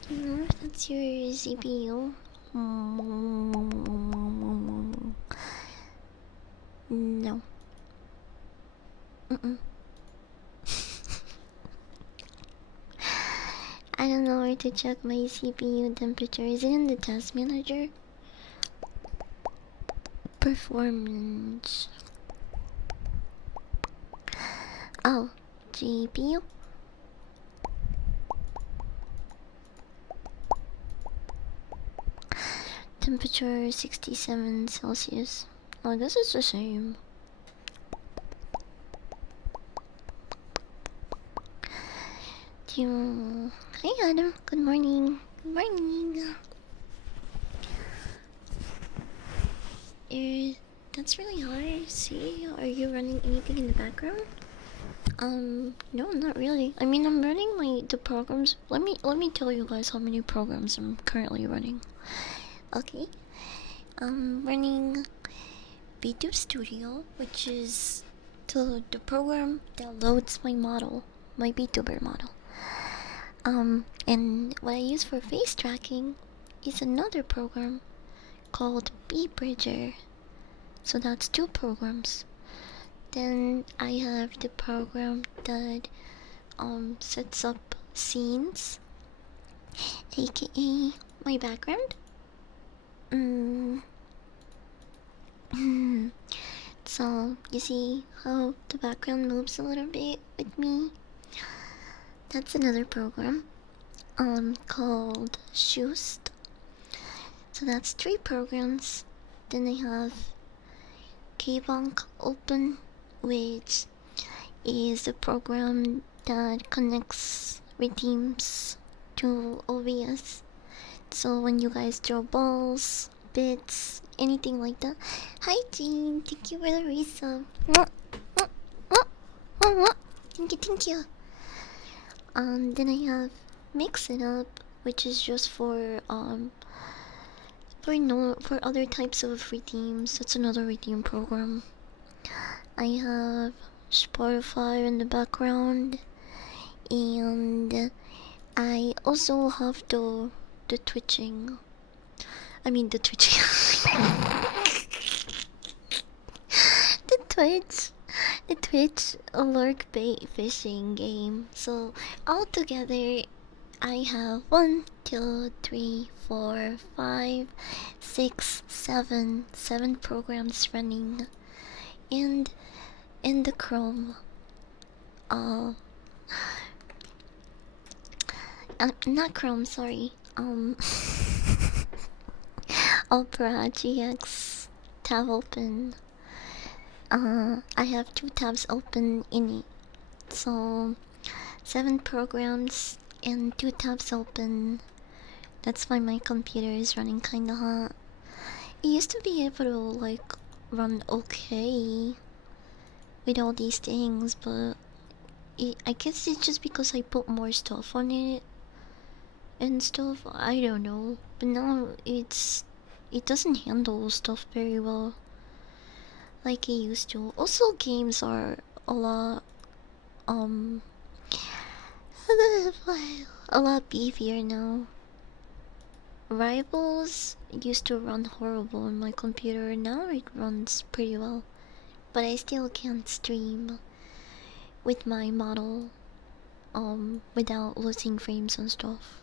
No, that's your CPU. No. I don't know where to check my CPU temperature. Is it in the task manager? Performance. Oh, GPU. Temperature 67 Celsius. Oh, this is the same. Hey Adam, good morning. Good morning. That's really hard. See, are you running anything in the background? No, not really. I mean, I'm running the programs. Let me tell you guys how many programs I'm currently running. Okay. I'm running VTube Studio, which is the program that loads my model, my VTuber model. And what I use for face tracking is another program called BBridger. So that's two programs. Then I have the program that sets up scenes, aka my background? Mm. So, you see how the background moves a little bit with me? That's another program called Shoost. So that's 3 programs. Then I have Kbonk Open, which is a program that connects redeems to OBS. So when you guys throw balls, bits, anything like that. Hi Jean, thank you for the resub. Thank you, thank you. Then I have Mix It Up, which is just for for other types of redeems. That's another redeem program. I have Spotify in the background, and I also have the twitching. I mean the twitching. the Twitch. The Twitch lurk bait fishing game. So altogether I have 1, 2, 3, 4, 5, 6, 7 programs running, and in the Chrome. Uh, not Chrome, sorry. Opera GX tab open. I have 2 tabs open in it, so 7 programs and 2 tabs open. That's why my computer is running kinda hot. It used to be able to like run okay with all these things, but I guess it's just because I put more stuff on it and stuff. I don't know, but now it doesn't handle stuff very well like it used to. Also, games are a lot um a lot beefier now. Rivals used to run horrible on my computer, now it runs pretty well. But I still can't stream with my model without losing frames and stuff.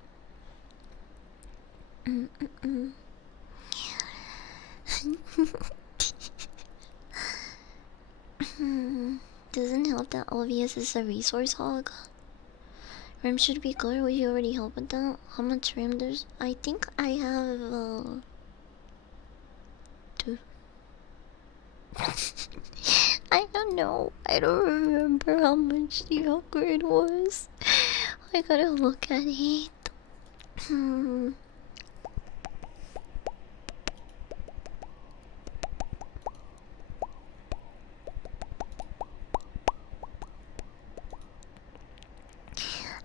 Doesn't help that OBS is a resource hog. RAM should be good. Would you already help with that? How much RAM does? I think I have 2. I don't know. I don't remember how much the upgrade was. I gotta look at it.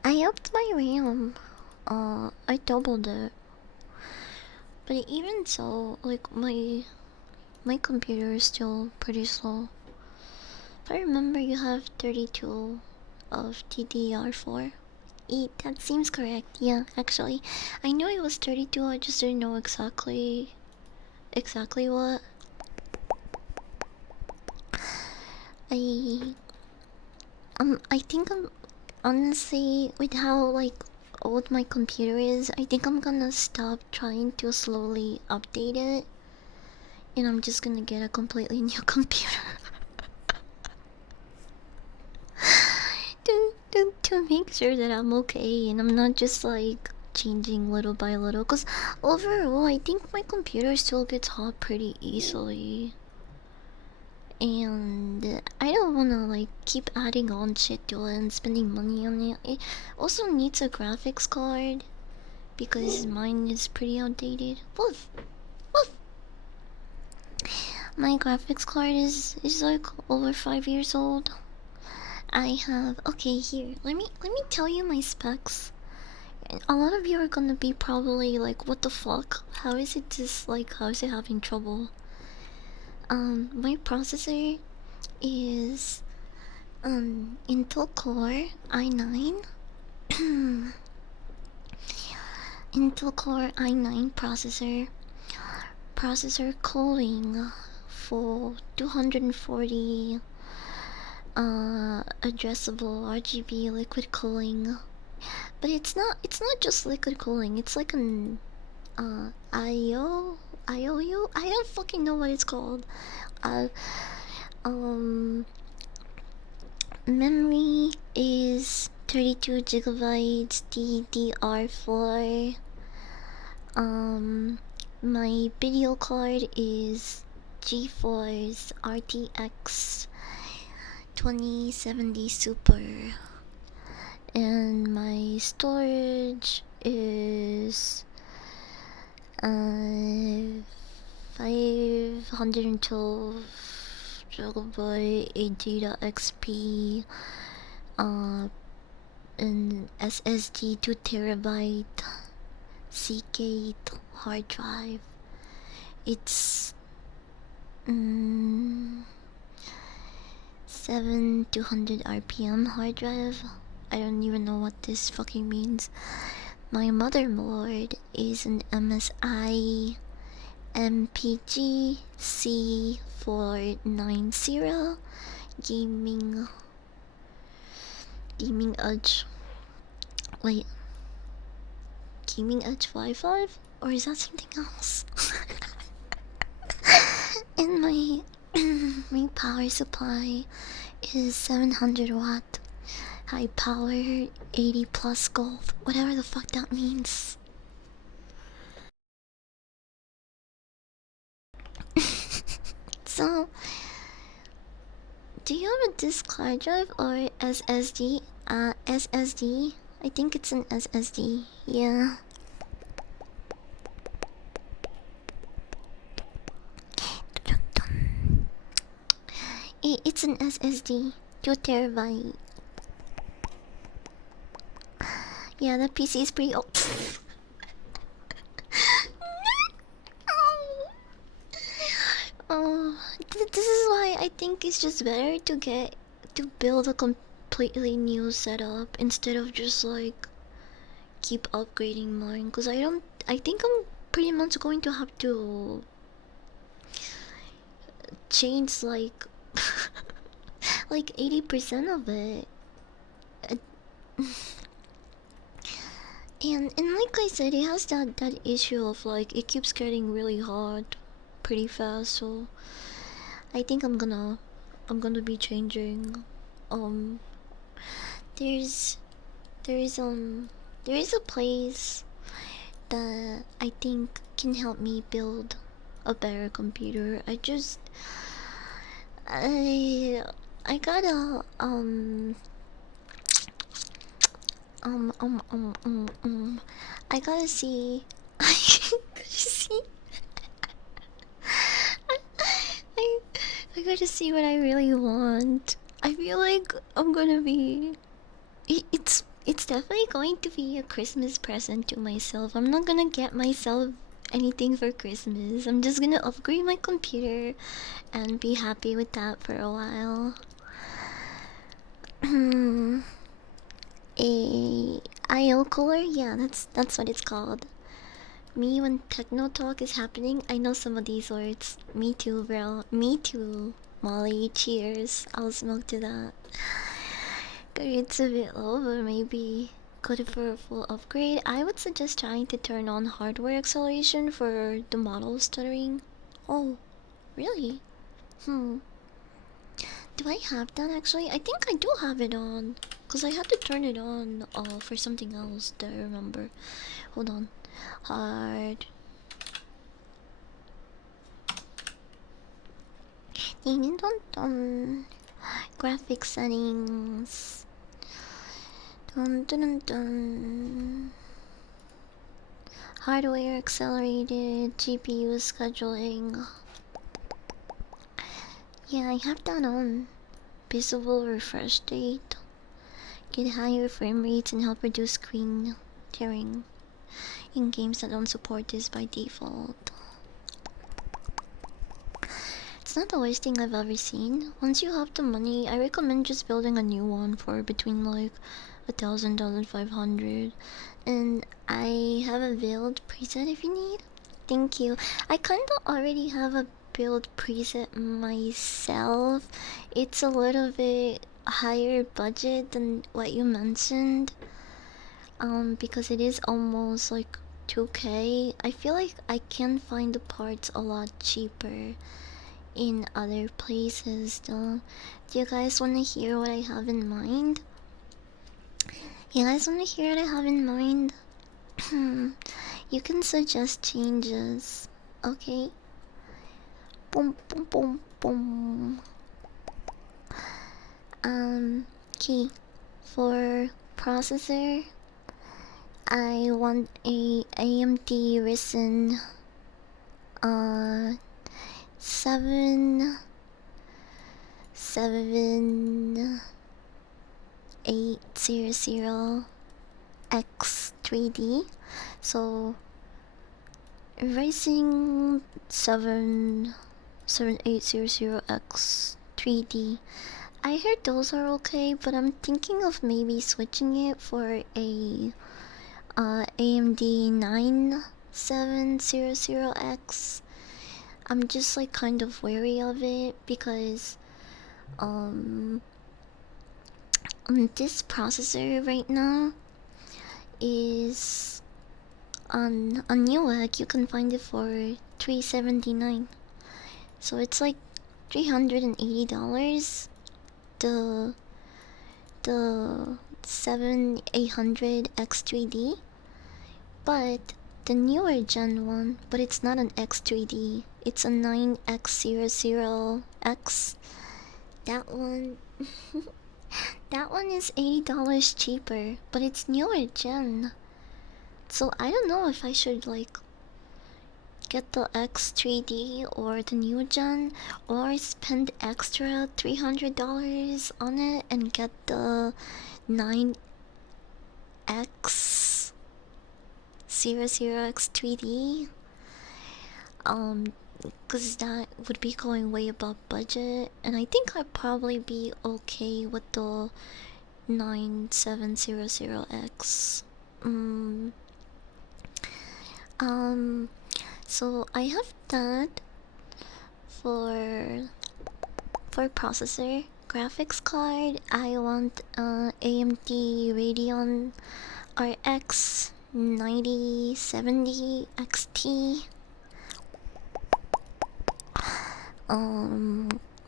I upped my RAM. I doubled it. But even so, like my computer is still pretty slow. If I remember, you have 32 of DDR4. That seems correct. Yeah, actually, I knew it was 32. I just didn't know exactly what. I think I'm honestly, with how like old my computer is, I think I'm gonna stop trying to slowly update it, and I'm just gonna get a completely new computer. to make sure that I'm okay and I'm not just like changing little by little, because overall I think my computer still gets hot pretty easily, and I don't wanna like keep adding on shit to it and spending money on it. It also needs a graphics card because mine is pretty outdated. Woof, woof. My graphics card is like over 5 years old. I have, okay, here. Let me tell you my specs. A lot of you are gonna be probably like, what the fuck? How is it just like, how is it having trouble? My processor is Intel Core i9. Intel Core i9 processor cooling for 240 addressable RGB liquid cooling. But it's not just liquid cooling, it's like IOU. I don't fucking know what it's called. Uh, um, memory is 32 gigabytes DDR4. My video card is GeForce RTX 2070 Super, and my storage is 512 gigabyte ADATA XP, an SSD 2 terabyte Seagate hard drive. It's 7200 RPM hard drive. I don't even know what this fucking means. My motherboard is an MSI MPG C490 gaming edge. Wait, gaming edge Wi-Fi, or is that something else? And my my power supply is 700 watt high power 80 plus gold, whatever the fuck that means. So, do you have a disk hard drive or SSD? SSD. I think it's an SSD. Yeah. It's an SSD. 2 terabyte. Yeah, the PC is pretty old. Oh, this is why I think it's just better to build a completely new setup instead of just like keep upgrading mine. Cause I think I'm pretty much going to have to change like like 80% of it. Uh, and like I said, it has that issue of like it keeps getting really hot pretty fast, so I think I'm gonna be changing. Um there's there is a place that I think can help me build a better computer. I gotta um um um um um I gotta see I gotta see I, I gotta see what I really want. I feel like I'm gonna be it's definitely going to be a Christmas present to myself. I'm not gonna get myself anything for Christmas. I'm just gonna upgrade my computer and be happy with that for a while. A IO cooler? Yeah, that's what it's called. Me when techno talk is happening, I know some of these words. Me too, bro. Me too. Molly, cheers. I'll smoke to that. It's a bit low, but maybe good for a full upgrade. I would suggest trying to turn on hardware acceleration for the model stuttering. Oh, really? Hmm. Do I have that actually? I think I do have it on. Because I had to turn it on for something else that I remember. Hold on. Hard. Dun, dun, dun. Graphic settings. Dun, dun, dun, dun. Hardware accelerated. GPU scheduling. Yeah, I have that on. Visible refresh date. Get higher frame rates and help reduce screen tearing in games that don't support this by default. It's not the worst thing I've ever seen. Once you have the money, I recommend just building a new one for between like 1,000 to 500. And I have a build preset if you need. Thank you. I kinda already have a build preset myself. It's a little bit higher budget than what you mentioned. Because it is almost like 2K. I feel like I can find the parts a lot cheaper in other places though. Do you guys want to hear what I have in mind? You guys want to hear what I have in mind? You can suggest changes, okay? Boom, boom, boom, boom. Key for processor. I want a AMD Ryzen 7 7800 X3D. So Ryzen 7800 X3D. I heard those are okay, but I'm thinking of maybe switching it for a AMD 9700X. I'm just like kind of wary of it because this processor right now is on Newegg. You can find it for $379, so it's like $380. The 7800 X3D, but the newer gen one, but it's not an X3D, it's a 9X00X. That one that one is $80 cheaper, but it's newer gen. So I don't know if I should like get the X3D or the new gen, or spend extra $300 on it and get the 9X00X3D. Because that would be going way above budget, and I think I'd probably be okay with the 9700X. So I have that for processor. Graphics card, I want AMD Radeon RX 9070 XT.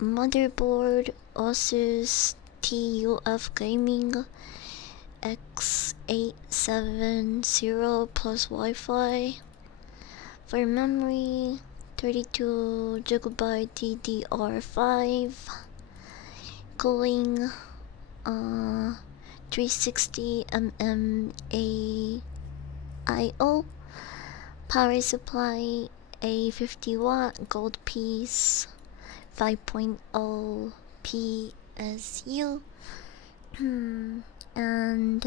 Motherboard, Asus TUF Gaming X870 plus Wi-Fi. For memory, 32GB DDR5. Cooling, 360mm AIO. Power supply, a 50-watt gold piece, 5.0 PSU. And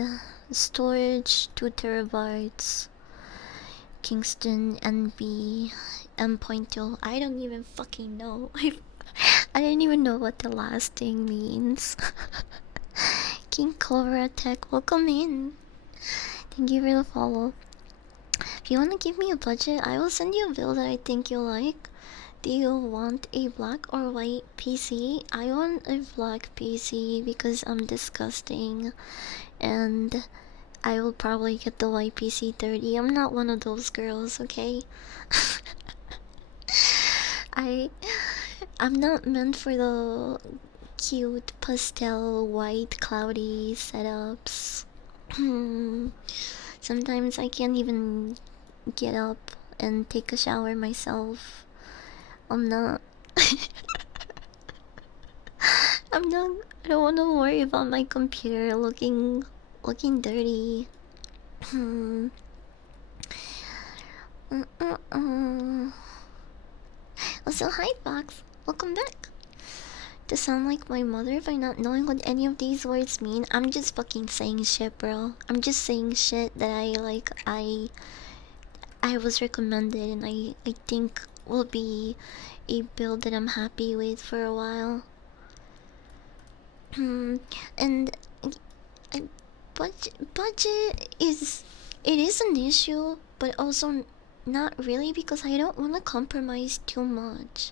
storage 2TB. Kingston NB M.2. I don't even fucking know. I didn't even know what the last thing means. King Cobra Tech, welcome in. Thank you for the follow. If you want to give me a budget, I will send you a build that I think you'll like. Do you want a black or white PC? I want a black PC because I'm disgusting, and I will probably get the white PC 30. I'm not one of those girls, okay? I'm not meant for the cute pastel white cloudy setups. Sometimes I can't even get up and take a shower myself. I'm not I don't want to worry about my computer looking dirty. Also, hi Fox, welcome back. To sound like my mother by not knowing what any of these words mean, I'm just fucking saying shit, bro. I'm just saying shit that I was recommended, and I think will be a build that I'm happy with for a while. And budget is an issue, but also not really, because I don't want to compromise too much.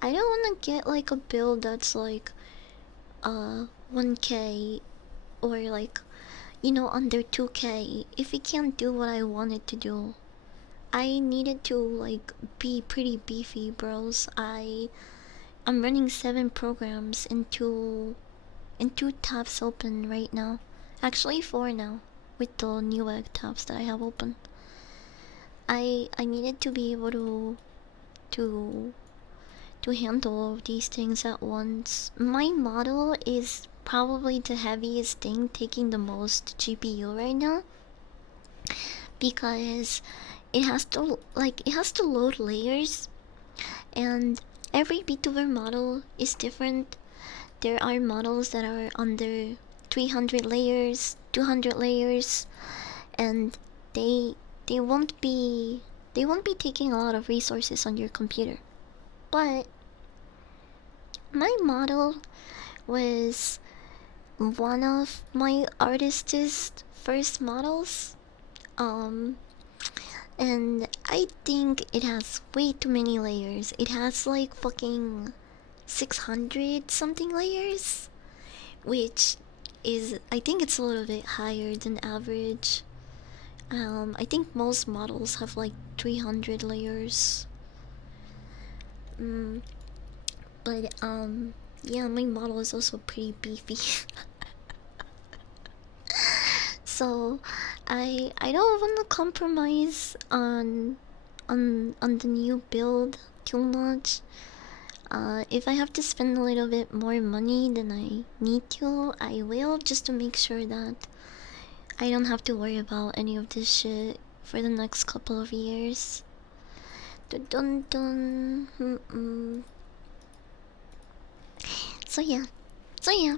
I don't want to get like a build that's like 1K, or like under 2K, if it can't do what I want it to do. I needed to like be pretty beefy, bros. I'm running 7 programs and 2 tabs open right now. Actually 4 now with the new egg tabs that I have open. I needed to be able to to handle all of these things at once. My model is probably the heaviest thing taking the most GPU right now because it has to load layers, and every VTuber model is different. There are models that are under 300 layers, 200 layers, and they they won't be they won't be taking a lot of resources on your computer. But my model was one of my artist's first models. Um, and I think it has way too many layers. It has like fucking 600 something layers, which is, I think it's a little bit higher than average. I think most models have like 300 layers. Mm, but yeah, my model is also pretty beefy. So I don't want to compromise on the new build too much. If I have to spend a little bit more money than I need to, I will, just to make sure that I don't have to worry about any of this shit for the next couple of years. Dun dun dun. So yeah, so yeah.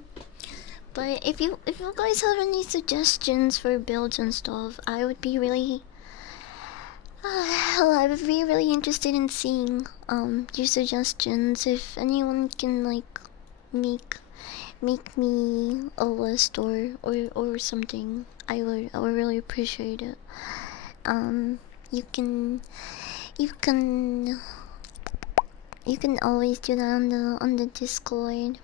But if you guys have any suggestions for builds and stuff, I would be really I would be really interested in seeing your suggestions. If anyone can like make make me a list or something, I would really appreciate it. Um, you can you can you can always do that on the Discord.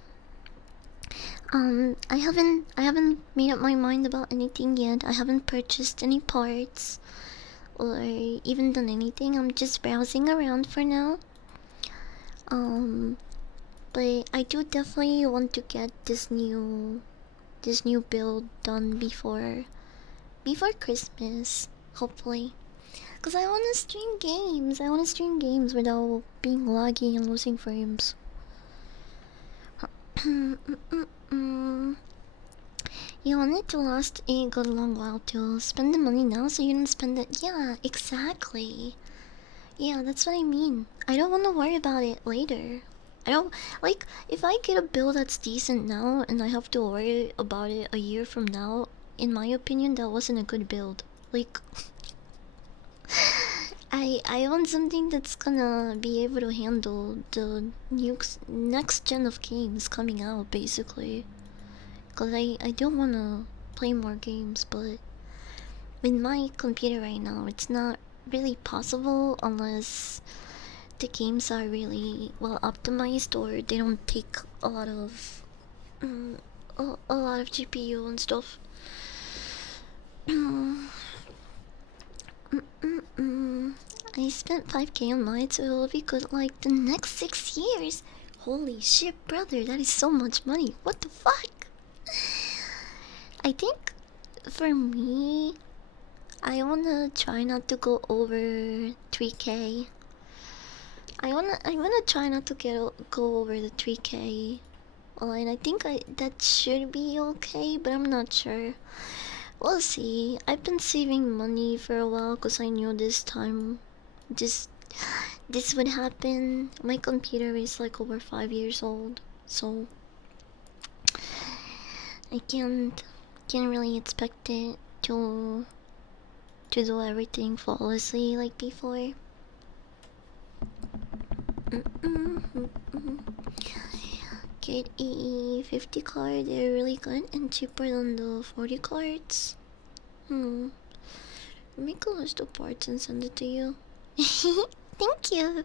I haven't made up my mind about anything yet. I haven't purchased any parts or even done anything. I'm just browsing around for now. Um, but I do definitely want to get this new build done before Christmas, hopefully. Cause I wanna stream games. I wanna stream games without being laggy and losing frames. You want it to last a good long while to spend the money now so you don't spend it. Yeah, exactly. Yeah, that's what I mean. I don't want to worry about it later. I don't like if I get a bill that's decent now and I have to worry about it a year from now. In my opinion, that wasn't a good build. Like, I want something that's gonna be able to handle the next gen of games coming out, basically. Cause I do wanna play more games, but with my computer right now, it's not really possible unless the games are really well optimized or they don't take a lot of a lot of GPU and stuff. I spent 5K on mine, so it'll be good like the next 6 years. Holy shit, brother, that is so much money. What the fuck? I think for me, I wanna try not to go over 3K. I wanna try not to go over the 3K line. I think that should be okay, but I'm not sure. We'll see. I've been saving money for a while because I knew this this would happen. My computer is like over 5 years old, so I can't really expect it to do everything flawlessly like before. Get EE50 card, they're really good and cheaper than the 40 cards. Make a list of parts and send it to you. Thank you.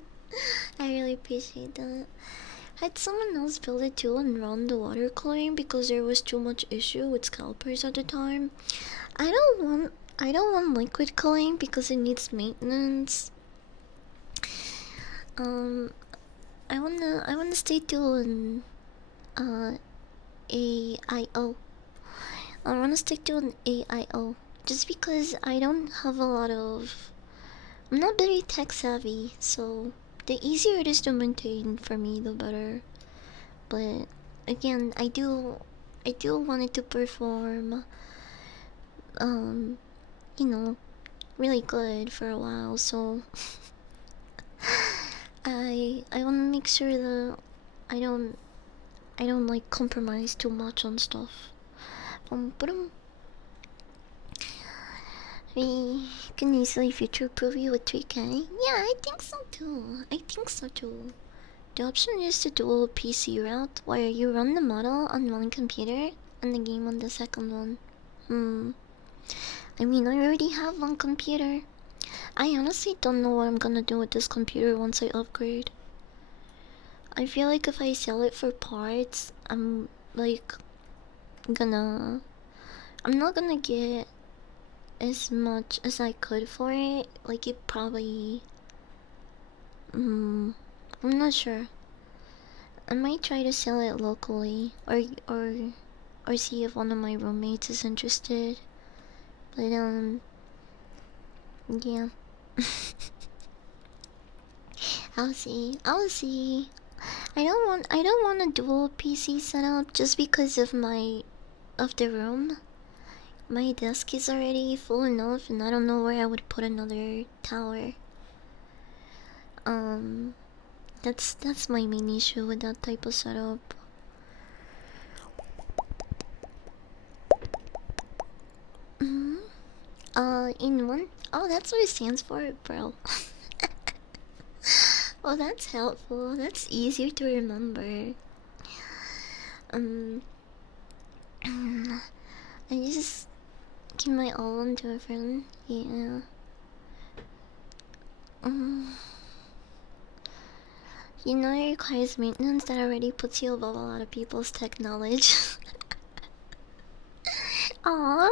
I really appreciate that. Had someone else build it too and run the watercoloring because there was too much issue with scalpers at the time. I don't want liquid coloring because it needs maintenance. Um I wanna stay tuned AIO. I wanna stick to an AIO just because I don't have a lot of. I'm not very tech savvy, so the easier it is to maintain for me, the better. But again, I do want it to perform, um, you know, really good for a while. So I want to make sure that I don't like compromise too much on stuff. But we can easily future proof you with 3K. Yeah, I think so too. I think so too. The option is to do a PC route where you run the model on one computer and the game on the second one. I mean, I already have one computer. I honestly don't know what I'm gonna do with this computer once I upgrade. I feel like if I sell it for parts, I'm like gonna. I'm not gonna get as much as I could for it. Like, it probably. I'm not sure. I might try to sell it locally, or see if one of my roommates is interested. But yeah. I'll see. I'll see. I don't want a dual PC setup just because of the room. My desk is already full enough, and I don't know where I would put another tower. That's my main issue with that type of setup. Mm-hmm. In one. Oh, that's what it stands for, bro. Oh, that's helpful. That's easier to remember. Um, I just give my all to a friend. Yeah. You know, it requires maintenance that already puts you above a lot of people's tech knowledge. Aw,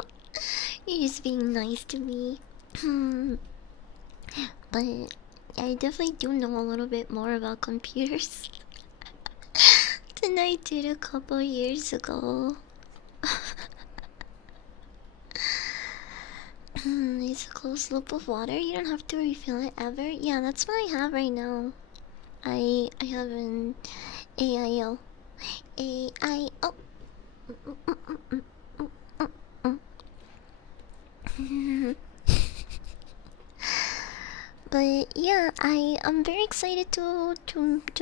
you're just being nice to me. But I definitely do know a little bit more about computers than I did a couple years ago. It's a closed loop of water. You don't have to refill it ever. Yeah, that's what I have right now. I have an AIO. AIO. But yeah, I'm very excited to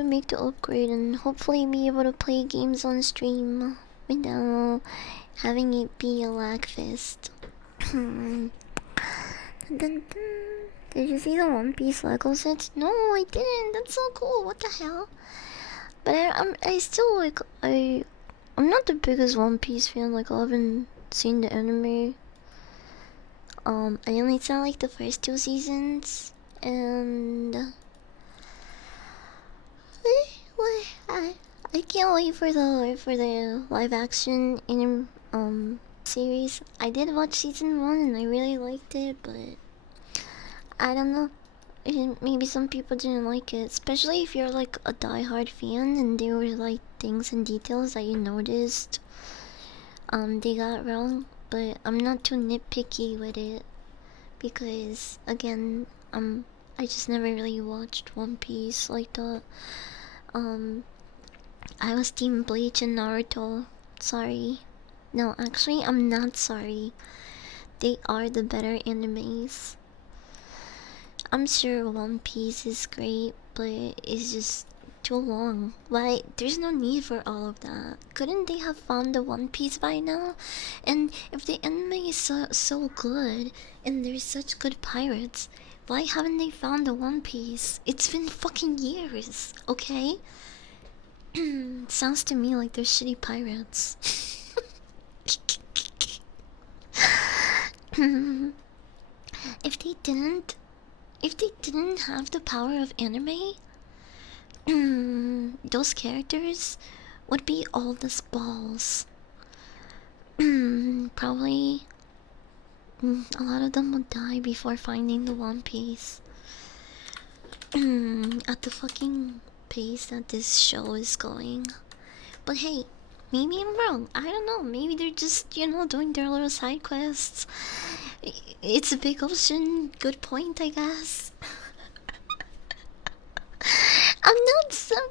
make the upgrade and hopefully be able to play games on stream without having it be a lag fest. Dun, dun. Did you see the One Piece Lego sets? No, I didn't. That's so cool. What the hell? But I still like I'm not the biggest One Piece fan. Like, I haven't seen the anime. I only saw like the first two seasons, and I can't wait for the live action in series. I did watch season 1 and I really liked it, but I don't know. Maybe some people didn't like it, especially if you're like a die-hard fan and there were like things and details that you noticed they got wrong. But I'm not too nitpicky with it because again, I just never really watched One Piece like that. I was Team Bleach and Naruto. Sorry. No, actually, I'm not sorry. They are the better animes. I'm sure One Piece is great, but it's just too long. Why? There's no need for all of that. Couldn't they have found the One Piece by now? And if the anime is so good, and there's such good pirates, why haven't they found the One Piece? It's been fucking years, okay? Sounds to me like they're shitty pirates. if they didn't have the power of anime, those characters would be all the balls. Probably a lot of them would die before finding the One Piece. At the fucking pace that this show is going. But hey, maybe I'm wrong. I don't know. Maybe they're just, doing their little side quests. It's a big ocean. Good point, I guess.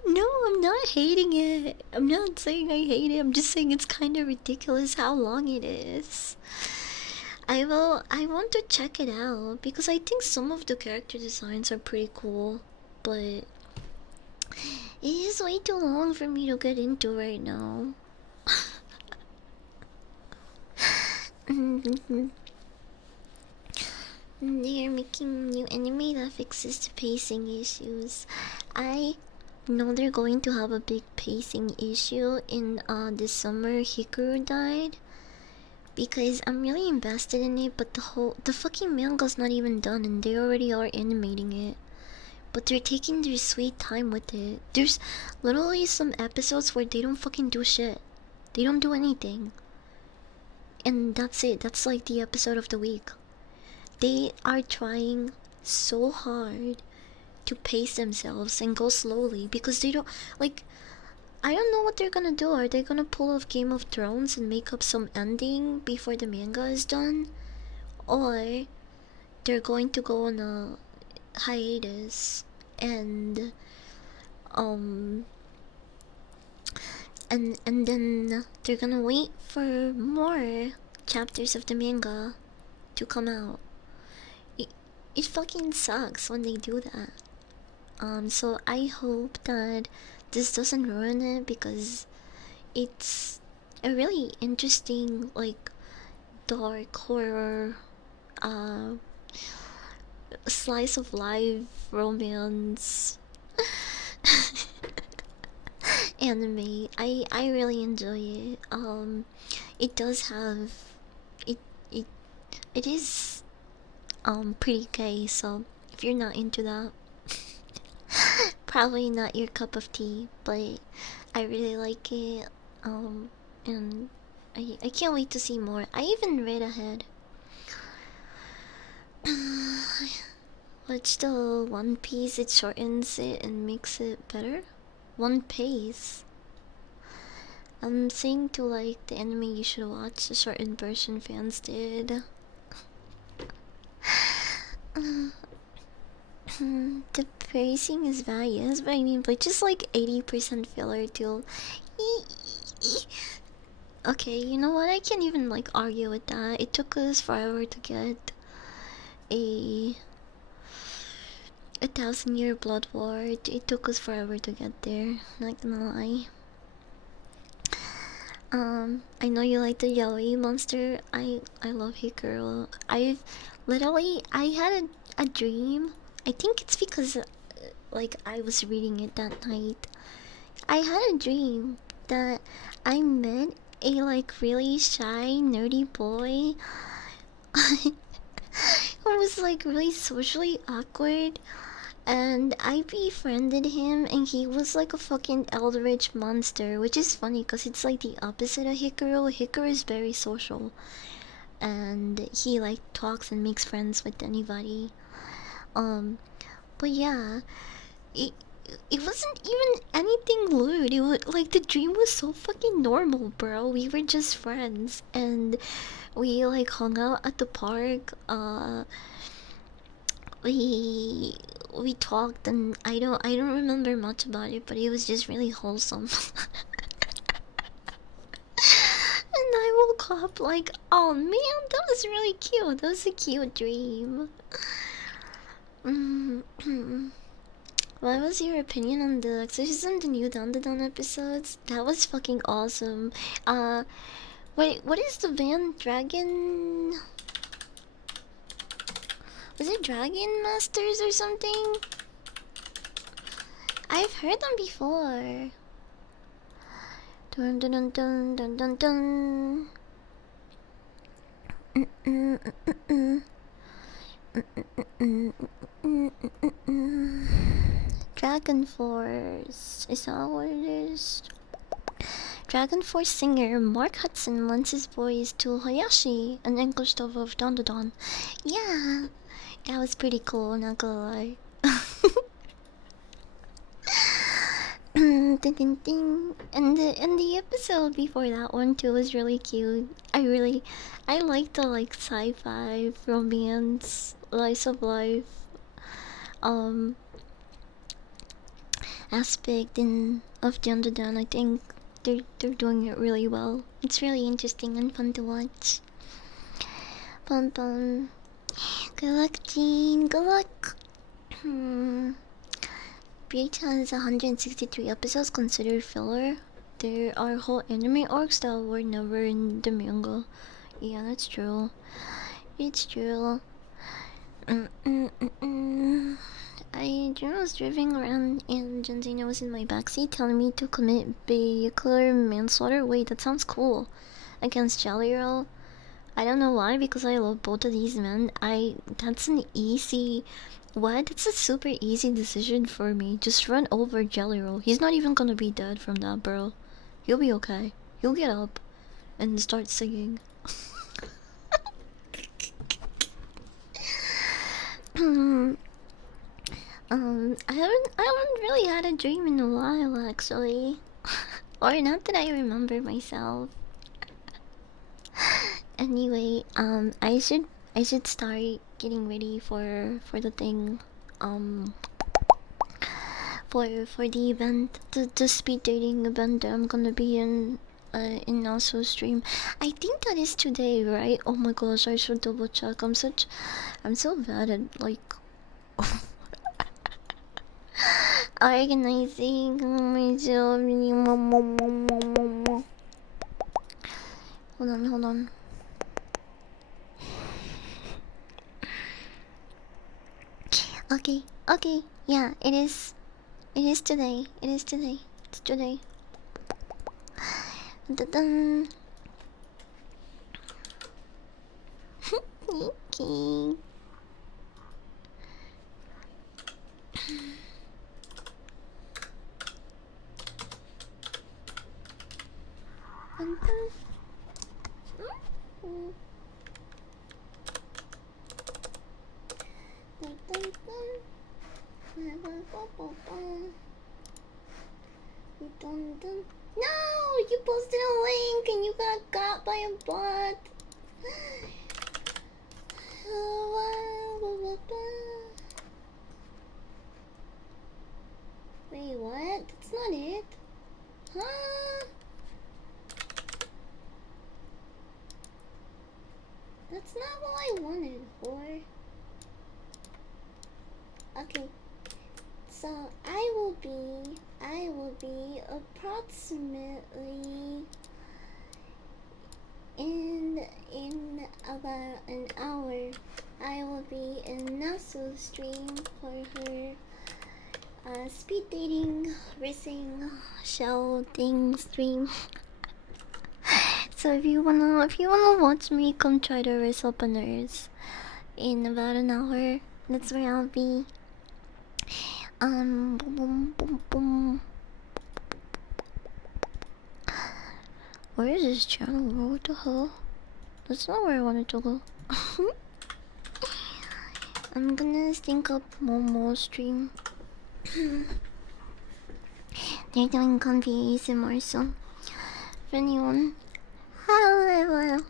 No, I'm not hating it. I'm not saying I hate it. I'm just saying it's kind of ridiculous how long it is. I want to check it out because I think some of the character designs are pretty cool, but it is way too long for me to get into right now. They are making new anime that fixes the pacing issues. I know they're going to have a big pacing issue in this summer. Hikaru died because I'm really invested in it, but the fucking manga's not even done and they already are animating it. But they're taking their sweet time with it. There's literally some episodes where they don't fucking do shit. They don't do anything. And that's it. That's like the episode of the week. They are trying so hard to pace themselves and go slowly because they don't like. I don't know what they're gonna do. Are they gonna pull off Game of Thrones and make up some ending before the manga is done? Or they're going to go on a hiatus and and then they're gonna wait for more chapters of the manga to come out. It fucking sucks when they do that. So I hope that this doesn't ruin it because it's a really interesting, like, dark horror, slice of life romance anime. I really enjoy it. It does have it it it is pretty gay, so if you're not into that, probably not your cup of tea, but I really like it. And I can't wait to see more. I even read ahead. Watch the One Piece, it shortens it and makes it better. One Piece. I'm saying to like the anime you should watch, the shortened version fans did. The pacing is bad, yes, but I mean, but just like 80% filler till. Okay, you know what? I can't even like argue with that. It took us forever to get a 1,000-year blood war. It took us forever to get there. Not gonna lie. I know you like the yaoi monster. I love Hikaru. I had a dream. I think it's because like I was reading it that night. I had a dream that I met a like really shy nerdy boy who was like really socially awkward, and I befriended him, and he was like a fucking eldritch monster, which is funny because it's like the opposite of Hikaru. Hikaru is very social, and he like talks and makes friends with anybody. But yeah, it it wasn't even anything lewd. It was like the dream was so fucking normal, bro. We were just friends, and we like hung out at the park. We we talked, and I don't remember much about it, but it was just really wholesome. And I woke up like, oh man, that was really cute. That was a cute dream. What was your opinion on the Exorcism, the new Dandadan episodes? That was fucking awesome. Wait, what is the band? Dragon? Was it Dragon Masters or something? I've heard them before. Dun dun dun dun dun dun dun. Dragon Force. Is that what it is? Dragon Force singer Mark Hudson lends his voice to Hayashi, an English dub of Dandadan. Yeah, that was pretty cool, not gonna lie. Ding, ding, ding. And the episode before that one too was really cute. I like the like sci-fi romance, slice of life um aspect in of the Underdone. I think they're doing it really well. It's really interesting and fun to watch. Bum bum. Good luck, Jean. Good luck. BH has 163 episodes considered filler. There are whole anime arcs that were never in the manga. Yeah, that's true. It's true. I was driving around and Jensina was in my backseat telling me to commit vehicular manslaughter. Wait, that sounds cool. Against Jelly Roll. I don't know why, because I love both of these men. That's an easy... What? It's a super easy decision for me. Just run over Jelly Roll. He's not even gonna be dead from that, bro. He'll be okay. He'll get up and start singing. I haven't really had a dream in a while, actually. Or not that I remember myself. Anyway, I should start getting ready for the thing, for the event, the speed dating event that I'm gonna be in also stream. I think that is today, right? Oh my gosh, I should double check. I'm so bad at like organizing myself. Hold on. Okay, yeah, it is today. It's today. Dun. Okay. No, you posted a link and you got by a bot. Wait, what? That's not it. Huh? That's not what I wanted for. Okay. So I will be approximately in about an hour. I will be in Nasu stream for her speed dating racing show thing stream. So if you wanna watch me come try to race openers in about an hour, that's where I'll be. Boom, boom, boom, boom. Where is this channel? What the hell? That's not where I wanted to go. I'm gonna sync up Momo stream. They're doing comfy ASMR, so if anyone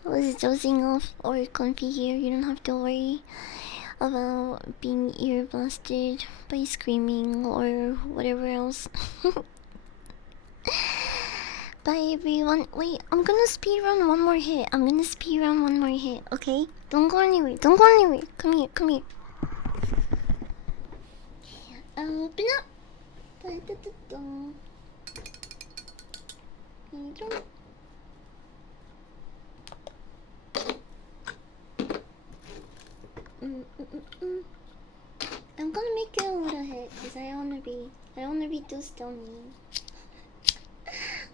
was dozing off or comfy here, you don't have to worry about being ear blasted by screaming or whatever else. Bye everyone. Wait, I'm gonna speedrun one more hit. Okay? Don't go anywhere. Come here. Open up. I'm gonna make it a little hit because I wanna be too stony.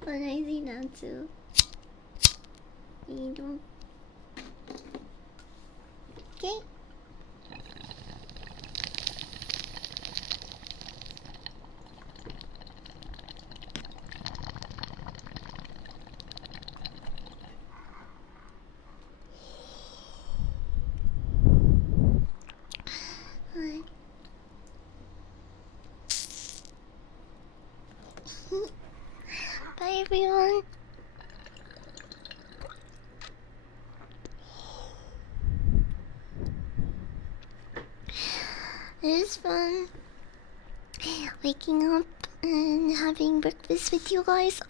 But I see that too. You don't. Okay. It was fun waking up and having breakfast with you guys.